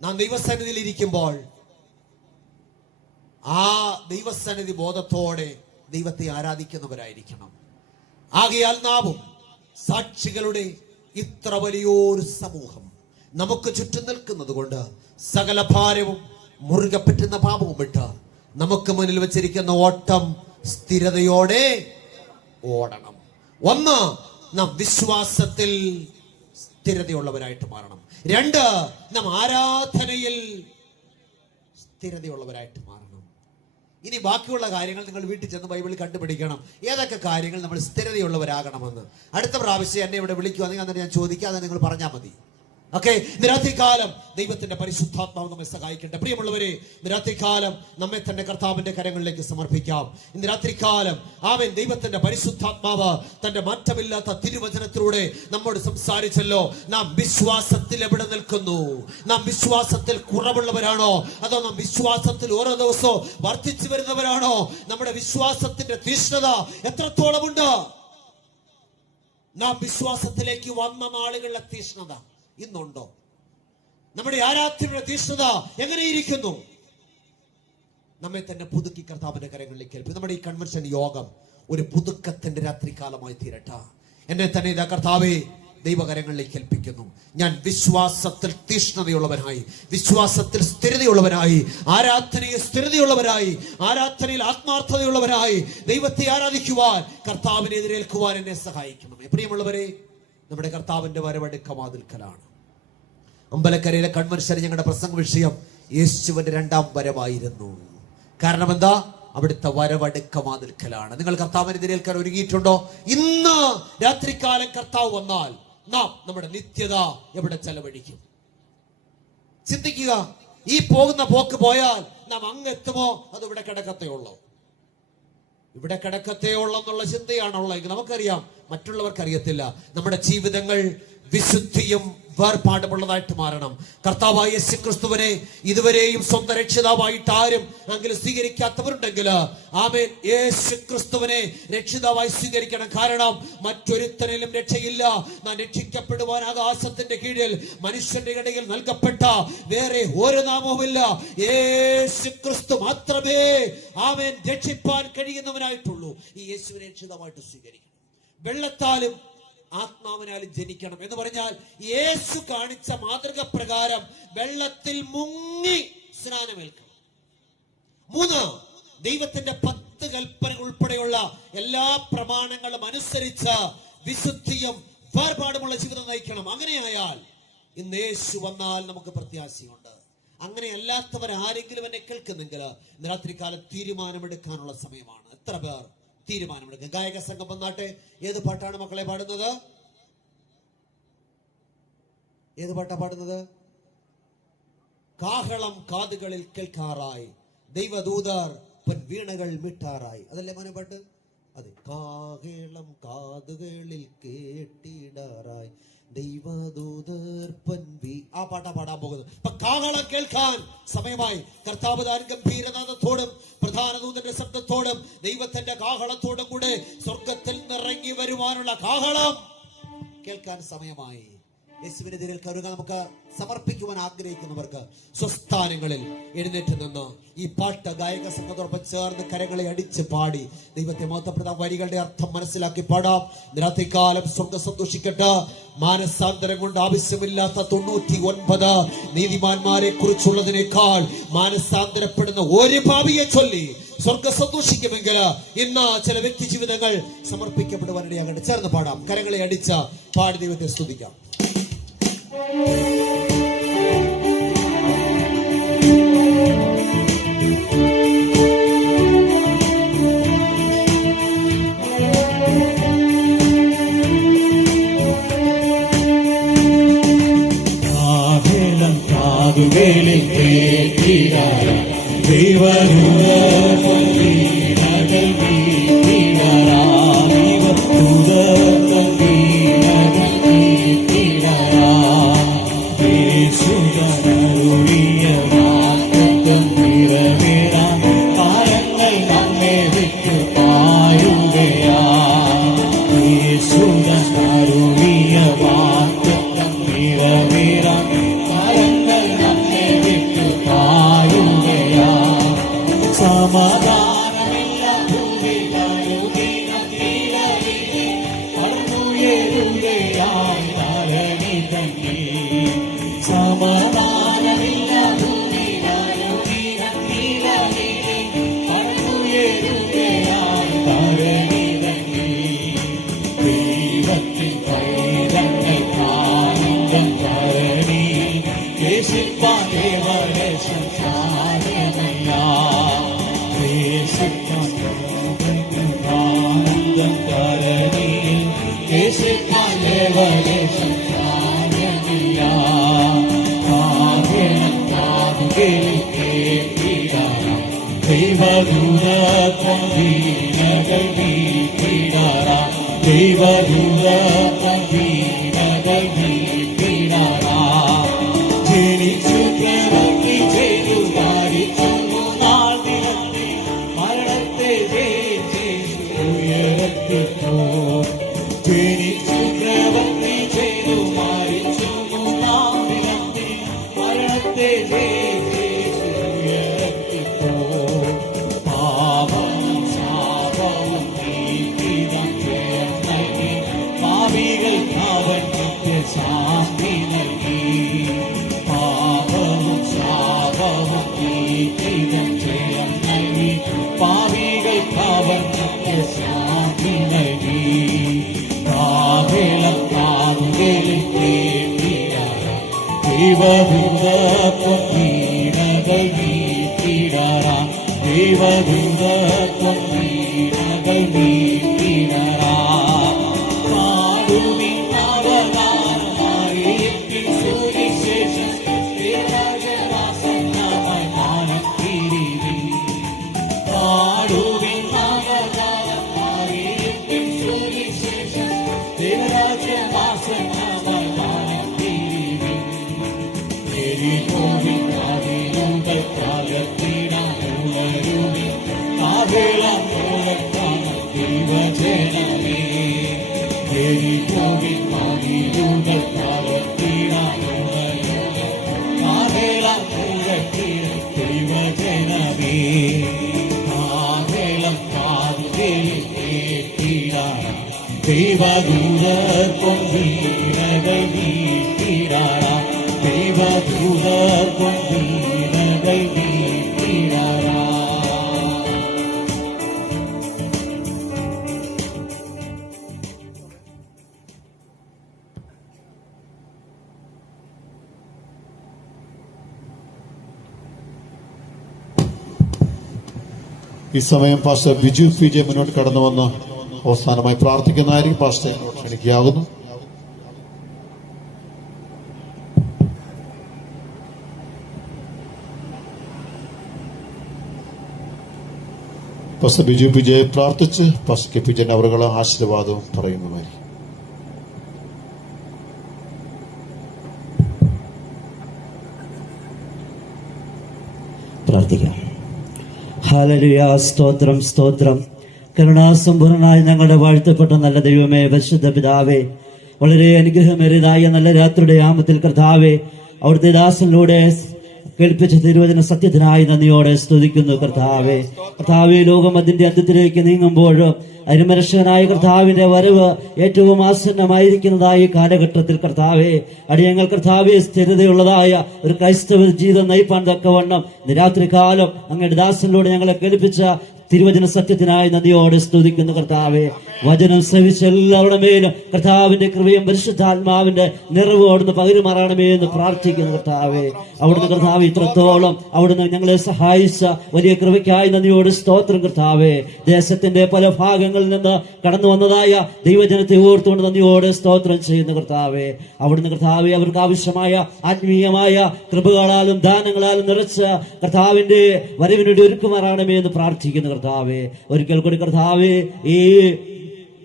നാം ദൈവസന്നിധിയിൽ ഇരിക്കുമ്പോൾ ആ ദൈവസന്നിധി ബോധത്തോടെ ദൈവത്തെ ആരാധിക്കുന്നവരായിരിക്കണം. ആകയാൽ നാവും സാക്ഷികളുടെ ഇത്ര വലിയൊരു സമൂഹം നമുക്ക് ചുറ്റും നിൽക്കുന്നത് കൊണ്ട് സകല ഭാരവും മുറുകെ പറ്റുന്ന പാപവും വിട്ട് നമുക്ക് മുന്നിൽ വെച്ചിരിക്കുന്ന ഓട്ടം സ്ഥിരതയോടെ ഓടണം. ഒന്ന്, നാം വിശ്വാസത്തിൽ സ്ഥിരതയുള്ളവരായിട്ട് മാറണം. 2, നാം ആരാധനയിൽ സ്ഥിരതയുള്ളവരായിട്ട് മാറണം. ഇനി ബാക്കിയുള്ള കാര്യങ്ങൾ നിങ്ങൾ വീട്ടിൽ ചെന്ന് ബൈബിളിൽ കണ്ടുപിടിക്കണം, ഏതൊക്കെ കാര്യങ്ങൾ നമ്മൾ സ്ഥിരതയുള്ളവരാകണമെന്ന്. അടുത്ത പ്രാവശ്യം എന്നെ ഇവിടെ വിളിക്കുവാണെങ്കിൽ അന്നേരം ഞാൻ ചോദിക്കാതെ നിങ്ങൾ പറഞ്ഞാൽ മതി. ഓക്കെ, രാത്രികാലം ദൈവത്തിന്റെ പരിശുദ്ധാത്മാവ് നമ്മെ സഹായിക്കട്ടെ. പ്രിയമുള്ളവരെ, രാത്രികാലം നമ്മെ തന്നെ കർത്താവിന്റെ കരങ്ങളിലേക്ക് സമർപ്പിക്കാം. ഇന്ന് രാത്രികാലം ആമേൻ, ദൈവത്തിന്റെ പരിശുദ്ധാത്മാവ് തന്റെ മാറ്റമില്ലാത്ത തിരുവചനത്തിലൂടെ നമ്മോട് സംസാരിച്ചല്ലോ. നാം വിശ്വാസത്തിൽ എവിടെ നിൽക്കുന്നു? നാം വിശ്വാസത്തിൽ കുറവുള്ളവരാണോ, അതോ നാം വിശ്വാസത്തിൽ ഓരോ ദിവസവും വർദ്ധിച്ചു വരുന്നവരാണോ? നമ്മുടെ വിശ്വാസത്തിന്റെ തീഷ്ണത എത്രത്തോളമുണ്ട്? നാം വിശ്വാസത്തിലേക്ക് വന്ന നാളുകളിലെ തീഷ്ണത ഇന്നുണ്ടോ? നമ്മുടെ ആരാധനയുടെ തീഷ്ണത എങ്ങനെയിരിക്കുന്നു? നമ്മെ തന്നെ പുതുക്കി കർത്താവിന്റെ കരങ്ങളിലേക്ക് ഏൽപ്പിക്കും. നമ്മുടെ ഈ കൺവെൻഷൻ യോഗം ഒരു പുതുക്കത്തിന്റെ രാത്രികാലമായി തീരട്ടെ. എന്നെ തന്നെ ഇതാ കർത്താവേ ദൈവകരങ്ങളിലേക്ക് ഏൽപ്പിക്കുന്നു. ഞാൻ വിശ്വാസത്തിൽ തീഷ്ണതയുള്ളവനായി, വിശ്വാസത്തിൽ സ്ഥിരതയുള്ളവനായി, ആരാധനയിൽ സ്ഥിരതയുള്ളവരായി, ആരാധനയിൽ ആത്മാർത്ഥതയുള്ളവരായി ദൈവത്തെ ആരാധിക്കുവാൻ, കർത്താവിനെ എതിരേൽക്കുവാൻ എന്നെ സഹായിക്കണമേ. പ്രിയമുള്ളവരെ, നമ്മുടെ കർത്താവിന്റെ വരവടുക്കമാതിൽക്കലാണ്. അമ്പലക്കരയിലെ കൺവെൻഷൻ ഞങ്ങളുടെ പ്രസംഗ വിഷയം യേശുവിന്റെ 2ാം വരവായിരുന്നു. കാരണം എന്താ? അവിടുത്തെ വരവടുക്കമാതിൽക്കലാണ്. നിങ്ങൾ കർത്താവിനെ എതിരേൽക്കാൻ ഒരുങ്ങിയിട്ടുണ്ടോ? ഇന്ന് രാത്രികാലം കർത്താവ് വന്നാൽ നാം നമ്മുടെ നിത്യത എവിടെ ചെലവഴിക്കും? ചിന്തിക്കുക. ഈ പോകുന്ന പോക്ക് പോയാൽ നാം അങ്ങെത്തുമോ അത് ഇവിടെ കിടക്കത്തേ ഉള്ളൂ, ഇവിടെ കിടക്കത്തേ ഉള്ളെന്നുള്ള ചിന്തയാണുള്ളതെങ്കിൽ നമുക്കറിയാം, മറ്റുള്ളവർക്ക് അറിയത്തില്ല. നമ്മുടെ ജീവിതങ്ങൾ വിശുദ്ധിയും വേർപാടുമുള്ളതായിട്ട് മാറണം. കർത്താവായ യേശു ക്രിസ്തുവിനെ ഇതുവരെയും സ്വന്തം രക്ഷിതാവായിട്ട് ആരും അങ്ങനെ സ്വീകരിക്കാത്തവരുണ്ടെങ്കിൽ ആമേൻ, യേശു ക്രിസ്തുവിനെ രക്ഷിതാവായി സ്വീകരിക്കണം. കാരണം മറ്റൊരുത്തനിലും രക്ഷയില്ല. നാം രക്ഷിക്കപ്പെടുവാൻ ആകാശത്തിന്റെ കീഴിൽ മനുഷ്യന്റെ ഇടയിൽ നൽകപ്പെട്ട വേറെ ഒരു നാമവുമില്ല. യേശു ക്രിസ്തു മാത്രമേ ആമേൻ രക്ഷിപ്പാൻ കഴിയുന്നവനായിട്ടുള്ളൂ. ഈ യേശുവിനെ രക്ഷിതാവായിട്ട് സ്വീകരിക്കണം. വെള്ളത്താലും ആത്മാവിനാലും ജനിക്കണം എന്ന് പറഞ്ഞാൽ യേശു കാണിച്ച മാതൃക പ്രകാരം വെള്ളത്തിൽ മുങ്ങി സ്നാനമേൽക്കണം. 3, ദൈവത്തിന്റെ 10 കൽപ്പനകൾ ഉൾപ്പെടെയുള്ള എല്ലാ പ്രമാണങ്ങളും അനുസരിച്ച് വിശുദ്ധിയും വേർപാടുമുള്ള ജീവിതം നയിക്കണം. അങ്ങനെയായാൽ ഇന്ന് യേശു വന്നാൽ നമുക്ക് പ്രത്യാശയുണ്ട്. അങ്ങനെ അല്ലാത്തവർ ആരെങ്കിലും എന്നെ കേൾക്കുന്നെങ്കിൽ ഇന്ന് രാത്രികാലം തീരുമാനമെടുക്കാനുള്ള സമയമാണ്. എത്ര പേർ തീരുമാനമെടുക്കുക? ഗായക സംഘം വന്നാട്ടെ. ഏത് പാട്ടാണ് മക്കളെ പാടുന്നത്? ഏത് പാട്ടാ പാടുന്നത്? കാഹളം കാതുകളിൽ കേൾക്കാറായി, ദൈവദൂതർ വീണകൾ മിട്ടാറായി. അതല്ലേ മോനെ പാട്ട്? അതെ, കാഹളം കാതുകളിൽ കേട്ടിടാറായി, ദൈവദൂതർ പൊൻവി. ആ പാട്ടാ പാടാൻ പോകുന്നത്. അപ്പൊ കാഹളം കേൾക്കാൻ സമയമായി. കർത്താവ് താൻ ഗംഭീരനാദത്തോടും പ്രധാന ദൂതന്റെ ശബ്ദത്തോടും ദൈവത്തിന്റെ കാഹളത്തോടും കൂടെ സ്വർഗത്തിൽ നിറങ്ങി വരുവാനുള്ള കാഹളം കേൾക്കാൻ സമയമായി. യേശുവിന്റെ തിരിൽ കരുക നമുക്ക് സമർപ്പിക്കുവാൻ ആഗ്രഹിക്കുന്നവർക്ക് സ്വസ്ഥാനങ്ങളിൽ എഴുന്നേറ്റ് നിന്ന് ഈ പാട്ട് ഗായക സംഘത്തോടൊപ്പം ചേർന്ന് കരങ്ങളെ അടിച്ച് പാടി ദൈവത്തെ മഹത്വപ്പെടുത്താൻ വരികളുടെ അർത്ഥം മനസ്സിലാക്കി പാടാം. രാത്രികാലം സ്വർഗ്ഗം സന്തോഷിക്കട്ടെ. മാനസാന്തരം കൊണ്ട് ആവശ്യമില്ലാത്ത 99 നീതിമാന്മാരെ കുറിച്ചുള്ളതിനേക്കാൾ മാനസാന്തരപ്പെടുന്ന ഒരു പാപിയെ ചൊല്ലി സ്വർഗ്ഗം സന്തോഷിക്കുമെങ്കിൽ ഇന്ന് ചില വ്യക്തി ജീവിതങ്ങൾ സമർപ്പിക്കപ്പെടുവാനിടയാകട്ടെ. ചേർന്ന് പാടാം. കരങ്ങളെ അടിച്ച പാടി ദൈവത്തെ സ്തുതിക്കാം. കാഹളം കാതുകളിൽ കേട്ടിടാറായി, ദൈവദൂതർ പൊൻവീണകൾ മീട്ടിടാറായി, ദൈവദൂതർ വീണകൾ മീട്ടിടാറായി. യേശുവരുളിയ വാഗ്ദത്തം നിറവേറാൻ കാലങ്ങൾ നമ്മെ വിട്ടു പായുകയായി. യേശുവരുളിയ വാഗ്ദത്തം നിറവേറാൻ കാലങ്ങൾ നമ്മെ വിട്ടു പായുകയായി. സമാധാനമില്ല ഭൂമിയിലനുദിനം നീലവിളി വളർന്നുയരുകയായി ധരണി തന്നിൽ. സമാധാനമില്ല ഭൂമിയിലനുദിനം നീലവിളി വളർന്നുയരുകയായി ധരണി തന്നിൽ. ദൈവത്തിൻ പൈതങ്ങൾ കാലിന്റെ ധരണിയിൽ യേശുപ്പാൻ ദേവദേശം സാധ്യമല്ല. യേശുപ്പാൻ ധരണിയിൽ യേശുപ്പാൻ ദേവദേശം സാധ്യമല്ല. കാഹളം കാതുകളിൽ കേട്ടിടാറായി, ദൈവദൂതർ പൊൻവീണകൾ മീട്ടിടാറായി, ദൈവദൂതർ വീണകൾ മീട്ടിടാറായി. ജനിച്ചു പ്രവൃത്തി ചെയ്തു മരിച്ചു 3 ദിനത്തിൽ മരണത്തെ ജയിച്ചു ഉയരത്തിപ്പോ. ജനിച്ചു പ്രവൃത്തി ചെയ്തു മരിച്ചു 3 ദിനത്തിൽ മരണത്തെ ജയിച്ചു ഉയരത്തിപ്പോ. പാപവും ശാപവും നീക്കിതാൻ ജയം നൽകി, പാപികൾക്ക് അവൻ നിത്യശാന്തി നൽകി. പാപവും ശാപവും നീക്കിതാൻ ജയം നൽകി, പാപികൾക്ക് അവൻ നിത്യശാന്തി നൽകി. കാഹളം കാതുകളിൽ കേട്ടിടാറായി, ദൈവദൂതർ പൊൻവീണകൾ മീട്ടിടാറായി, ദൈവദൂതർ പൊൻവീണകൾ മീട്ടിടാറായി. പാടുവിൻ അവതാരമായി സുവിശേഷം ദേവരാജദാസൻ കാഹളം മുഴക്കാം ദൈവജനമേ എരികോവിൻ മതിലുകൾ തകർത്തിടാനുണരുക കാഹളം മുഴക്കിയ ദൈവജനമേ കാഹളം കാതുകളിൽ കേട്ടിടാനാം ദൈവദൂതർ കൊണ്ടീനകൾ നീട്ടിടാനാം ദൈവദൂതർ കൊണ്ടീനകൾ നീട്ടിടാനാം. ഈ സമയം പാസ്റ്റർ ബിജു പി ജെ മുന്നോട്ട് കടന്നു വന്ന് അവസാനമായി പ്രാർത്ഥിക്കുന്നതായിരിക്കും. പാസ്റ്റർ ക്ഷണിക്കാവുന്നു. പാസ്റ്റർ ബിജു പി ജെ പ്രാർത്ഥിച്ച് പാസ്റ്റർ കെ പി ജെ അവരുടെ ആശീർവാദവും പറയുന്നതായിരിക്കും. പ്രാർത്ഥിക്കാം. ഹല്ലേലൂയ. സ്തോത്രം, സ്തോത്രം. കരുണാസമ്പൂർണനായ ഞങ്ങളുടെ വാഴ്ത്തപ്പെട്ട നല്ല ദൈവമേ, പരിശുദ്ധ പിതാവേ, വളരെ അനുഗ്രഹമേറിയതായ നല്ല രാത്രിയുടെ യാമത്തിൽ കർത്താവേ, അവിടുത്തെ ദാസനിലൂടെ കേൾപ്പിച്ച തിരുവചന സത്യത്തിനായി നന്ദിയോടെ സ്തുതിക്കുന്നു കർത്താവേ. കർത്താവേ, ലോകം അതിന്റെ അന്ത്യത്തിലേക്ക് നീങ്ങുമ്പോൾ അരുമരക്ഷകനായ കർത്താവിന്റെ വരവ് ഏറ്റവും ആസന്നമായിരിക്കുന്നതായ കാലഘട്ടത്തിൽ കർത്താവേ, അടിയങ്ങൾ കർത്താവെ സ്ഥിരതയുള്ളതായ ഒരു ക്രൈസ്തവ ജീവിതം നയിപ്പാൻ തക്കവണ്ണം രാത്രി കാലം അങ്ങയുടെ ദാസനിലൂടെ ഞങ്ങളെ കേൾപ്പിച്ച തിരുവചന സത്യത്തിനായി നദിയോടെ സ്തുതിക്കുന്നു കർത്താവെ. വചനം ശ്രവിച്ച എല്ലാവരുടെ മേലും കർത്താവിന്റെ കൃപയും പരിശുദ്ധാത്മാവിന്റെ നിറവും അവിടുന്ന് പകരുമാറണമേ എന്ന് പ്രാർത്ഥിക്കുന്നു കർത്താവെ. അവിടുന്ന് കർത്താവ് ഇത്രത്തോളം അവിടുന്ന് ഞങ്ങളെ സഹായിച്ച വലിയ കൃപയ്ക്കായി നദിയോട് സ്തോത്രം കർത്താവെ. ദേശത്തിന്റെ പല ഭാഗങ്ങളിൽ നിന്ന് കടന്നു വന്നതായ ദൈവജനത്തെ ഓർത്തുകൊണ്ട് നദിയോടെ സ്തോത്രം ചെയ്യുന്ന കർത്താവെ. അവിടുന്ന് കർത്താവെ, അവർക്ക് ആവശ്യമായ ആത്മീയമായ കൃപകളാലും ദാനങ്ങളാലും നിറച്ച കർത്താവിന്റെ വരവിനുവേണ്ടി ഒരുക്കുമാറാണമേ എന്ന് പ്രാർത്ഥിക്കുന്നു കർത്താവെ. ഒരിക്കൽ കൂടി കർത്താവെ, ഈ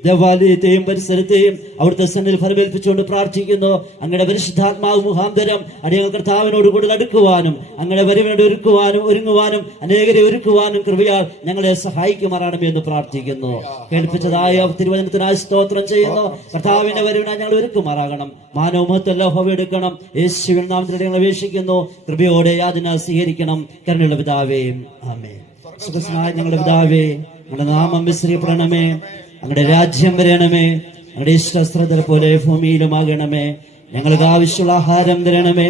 ദേവാലയത്തെയും പരിസരത്തെയും അവിടുത്തെ സന്നിധിയിൽ ഫലമേൽപ്പിച്ചുകൊണ്ട് പ്രാർത്ഥിക്കുന്നു. അങ്ങയുടെ പരിശുദ്ധാത്മാവ് മുഖാന്തരം അടിയങ്ങൾ കർത്താവിനോട് കൂടുതൽ അടുക്കുവാനും അങ്ങയുടെ വരവിനോട് ഒരുങ്ങുവാനും അനേകരെ ഒരുക്കുവാനും കൃപയാൽ ഞങ്ങളെ സഹായിക്കുമാറാണമേ എന്ന് പ്രാർത്ഥിക്കുന്നു. കേൾപ്പിച്ചതായ തിരുവചനത്തിനായി സ്തോത്രം ചെയ്യുന്നു. കർത്താവിന്റെ വരവിനായി ഞങ്ങൾ ഒരുക്കുമാറാകണം. മാനവമഹത്വം ലോഹമെടുക്കണം. യേശുവിൻ നാമത്തിൽ ഞങ്ങൾ അപേക്ഷിക്കുന്നു. കൃപയോടെ യാചന സ്വീകരിക്കണം. കരുണയുള്ള പിതാവേ, ആമേൻ. സുഖസ്നായ ഞങ്ങളുടെ പിതാവേ, ഞങ്ങളുടെ നാമം വിസ്തരിക്കപ്പെടണമേ. അങ്ങയുടെ രാജ്യം വരണമേ. ഞങ്ങളുടെ ഇഷ്ടശ്രദ്ധ പോലെ ഭൂമിയിലുമാകണമേ. ഞങ്ങൾക്ക് ആവശ്യമുള്ള ആഹാരം തരണമേ.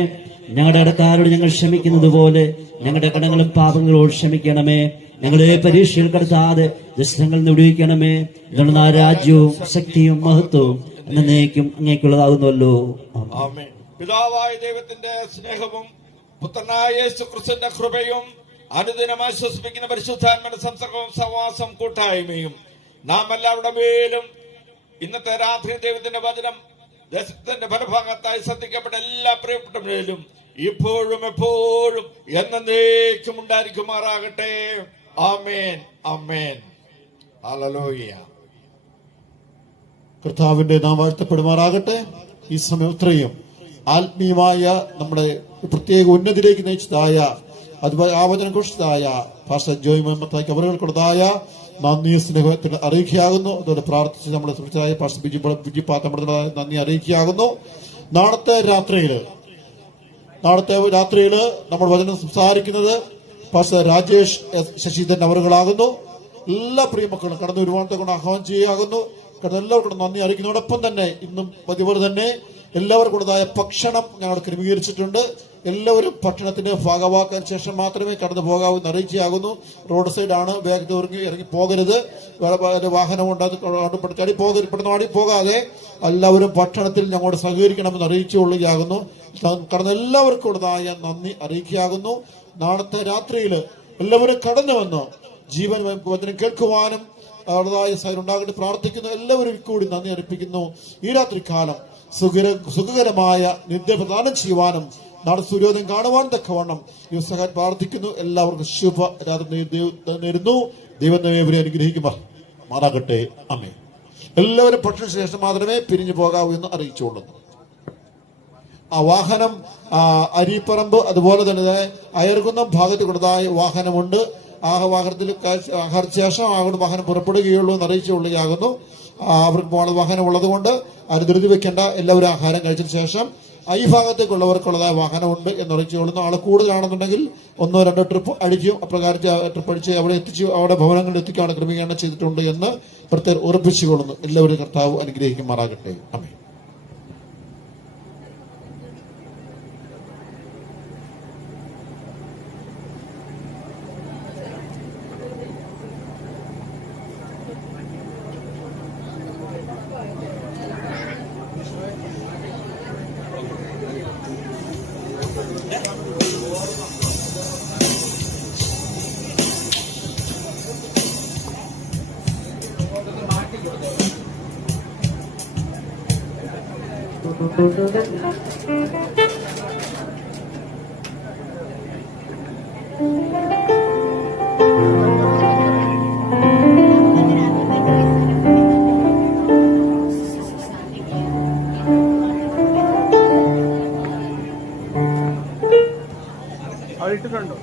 ഞങ്ങളുടെ അടക്കാരോട് ഞങ്ങൾ ക്ഷമിക്കുന്നത് പോലെ ഞങ്ങളുടെ കടങ്ങളും പാപങ്ങളോട് ക്ഷമിക്കണമേ. ഞങ്ങളെ പരീക്ഷയിൽ കടത്താതെ ദുഷ്ടങ്ങളിൽ നിന്ന് വിടുവിക്കണമേ. ഇതുള്ള രാജ്യവും ശക്തിയും മഹത്വവും എന്നേക്കും അങ്ങേക്കുള്ളതാകുന്നുവല്ലോ. ആമേൻ. പിതാവായ ദൈവത്തിന്റെ സ്നേഹവും പുത്രനായ യേശുക്രിസ്തുവിന്റെ കൃപയും അനുദിനം ആശ്വസിപ്പിക്കുന്ന പരിശുദ്ധാത്മാവിന്റെ സംസർഗവും സഹവാസം കൂട്ടായ്മയും നാം എല്ലാവരുടെ മേലും ഇന്നത്തെ രാത്രി ദൈവത്തിന്റെ വചനം ദേശത്തിന്റെ ഫലഭാഗത്തായി ശ്രദ്ധിക്കപ്പെട്ട എല്ലാ പ്രിയപ്പെട്ടവരിലും ഇപ്പോഴും എപ്പോഴും എന്നേക്കും ഉണ്ടായിരിക്കുമാറാകട്ടെ. ആമേൻ, ആമേൻ. ഹല്ലേലൂയ. കർത്താവിന്റെ നാം വാഴ്ത്തപ്പെടുമാറാകട്ടെ. ഈ സമയം ഇത്രയും ആത്മീയമായ നമ്മുടെ പ്രത്യേക ഉന്നതിയിലേക്ക് നയിച്ചതായ അതുപോലെ ആവചനം കുറിച്ചതായ പാസ്റ്റർ ജോയ് മുഹമ്മദ് അവരുകൾക്കുള്ളതായ നന്ദി സ്നേഹത്തിൽ അറിയിക്കുകയാകുന്നു. അതുപോലെ പ്രാർത്ഥിച്ച് നമ്മുടെ സുഹൃത്തായ പാസ്റ്റർ ബിജി പാത്തമ്പടത്തിനുള്ള നന്ദി അറിയിക്കുകയാകുന്നു. നാളത്തെ രാത്രിയില് നമ്മൾ വചനം സംസാരിക്കുന്നത് പാസ്റ്റർ രാജേഷ് ശശീധരൻ അവരുകളാകുന്നു. എല്ലാ പ്രിയമക്കളും കടന്നു വരുവാനത്തെ കൊണ്ട് ആഹ്വാനം ചെയ്യുകയാകുന്നു. എല്ലാവർക്കും നന്ദി അറിയിക്കുന്നതോടൊപ്പം തന്നെ ഇന്നും പതിവ് തന്നെ എല്ലാവർക്കുള്ളതായ ഭക്ഷണം ഞങ്ങൾ ക്രമീകരിച്ചിട്ടുണ്ട്. എല്ലാവരും ഭക്ഷണത്തിന്റെ ഭാഗമാക്കാൻ ശേഷം മാത്രമേ കടന്നു പോകാവൂ എന്ന് അറിയിക്കുകയാകുന്നു. റോഡ് സൈഡാണ്, വേഗത്തിൽ ഇറങ്ങി പോകരുത്. വാഹനം പെട്ടെന്ന് പോകാതെ എല്ലാവരും ഭക്ഷണത്തിൽ ഞങ്ങളോട് സഹകരിക്കണമെന്ന് അറിയിച്ചുകൊള്ളുകയാകുന്നു. കടന്ന എല്ലാവർക്കും ഉള്ളതായ നന്ദി അറിയിക്കുകയാകുന്നു. നാളത്തെ രാത്രിയിൽ എല്ലാവരും കടന്നു വന്ന് ജീവൻ വചനം കേൾക്കുവാനും അവരുടേതായ ഉണ്ടാകട്ടെ പ്രാർത്ഥിക്കുന്നു. എല്ലാവരും കൂടി നന്ദി അർപ്പിക്കുന്നു. ഈ രാത്രി കാലം സുഖകരമായ നിദ്യ പ്രദാനം ചെയ്യുവാനും നാളെ സൂര്യോദയം കാണുവാൻ തക്കവണ്ണം യുവസഹാൻ പ്രാർത്ഥിക്കുന്നു. എല്ലാവർക്കും ശുഭ രാത്രി നേരുന്നു. ദൈവം നമ്മെ അനുഗ്രഹിക്കുമാറാകട്ടെ. ആമേൻ. എല്ലാവരും ഭക്ഷണ ശേഷം മാത്രമേ പിരിഞ്ഞു പോകാവൂ എന്ന് അറിയിച്ചുകൊള്ളുന്നു. ആ വാഹനം അരിപ്പറമ്പ് അതുപോലെ തന്നെ അയർകുന്നം ഭാഗത്ത് കൊടുത്തായ വാഹനമുണ്ട്. വാഹനത്തിൽ ശേഷം വാഹനം പുറപ്പെടുകയുള്ളൂ എന്ന് അറിയിച്ചുകൊള്ളുകയാകുന്നു. അവർക്ക് വാഹനം ഉള്ളത് കൊണ്ട് അത് ധൃതി വെക്കേണ്ട, എല്ലാവരും ആഹാരം കഴിച്ചതിന് ശേഷം ഈ ഭാഗത്തേക്കുള്ളവർക്കുള്ളതായ വാഹനമുണ്ട് എന്ന് അറിയിച്ചുകൊള്ളുന്നു. ആൾ കൂടുതലാണെന്നുണ്ടെങ്കിൽ 1-2 ട്രിപ്പ് അടിക്കും. അപ്രകാരം ട്രിപ്പ് അടിച്ച് അവിടെ എത്തിച്ച് അവിടെ ഭവനങ്ങളിൽ എത്തിക്കാനുള്ള ക്രമീകരണം ചെയ്തിട്ടുണ്ട് എന്ന് പ്രത്യേകം ഉറപ്പിച്ചുകൊള്ളുന്നു. എല്ലാവരും കർത്താവ് അനുഗ്രഹിക്കുമാറാകട്ടെ. ആമേൻ. ഇട്ടിട്ടുണ്ടോ?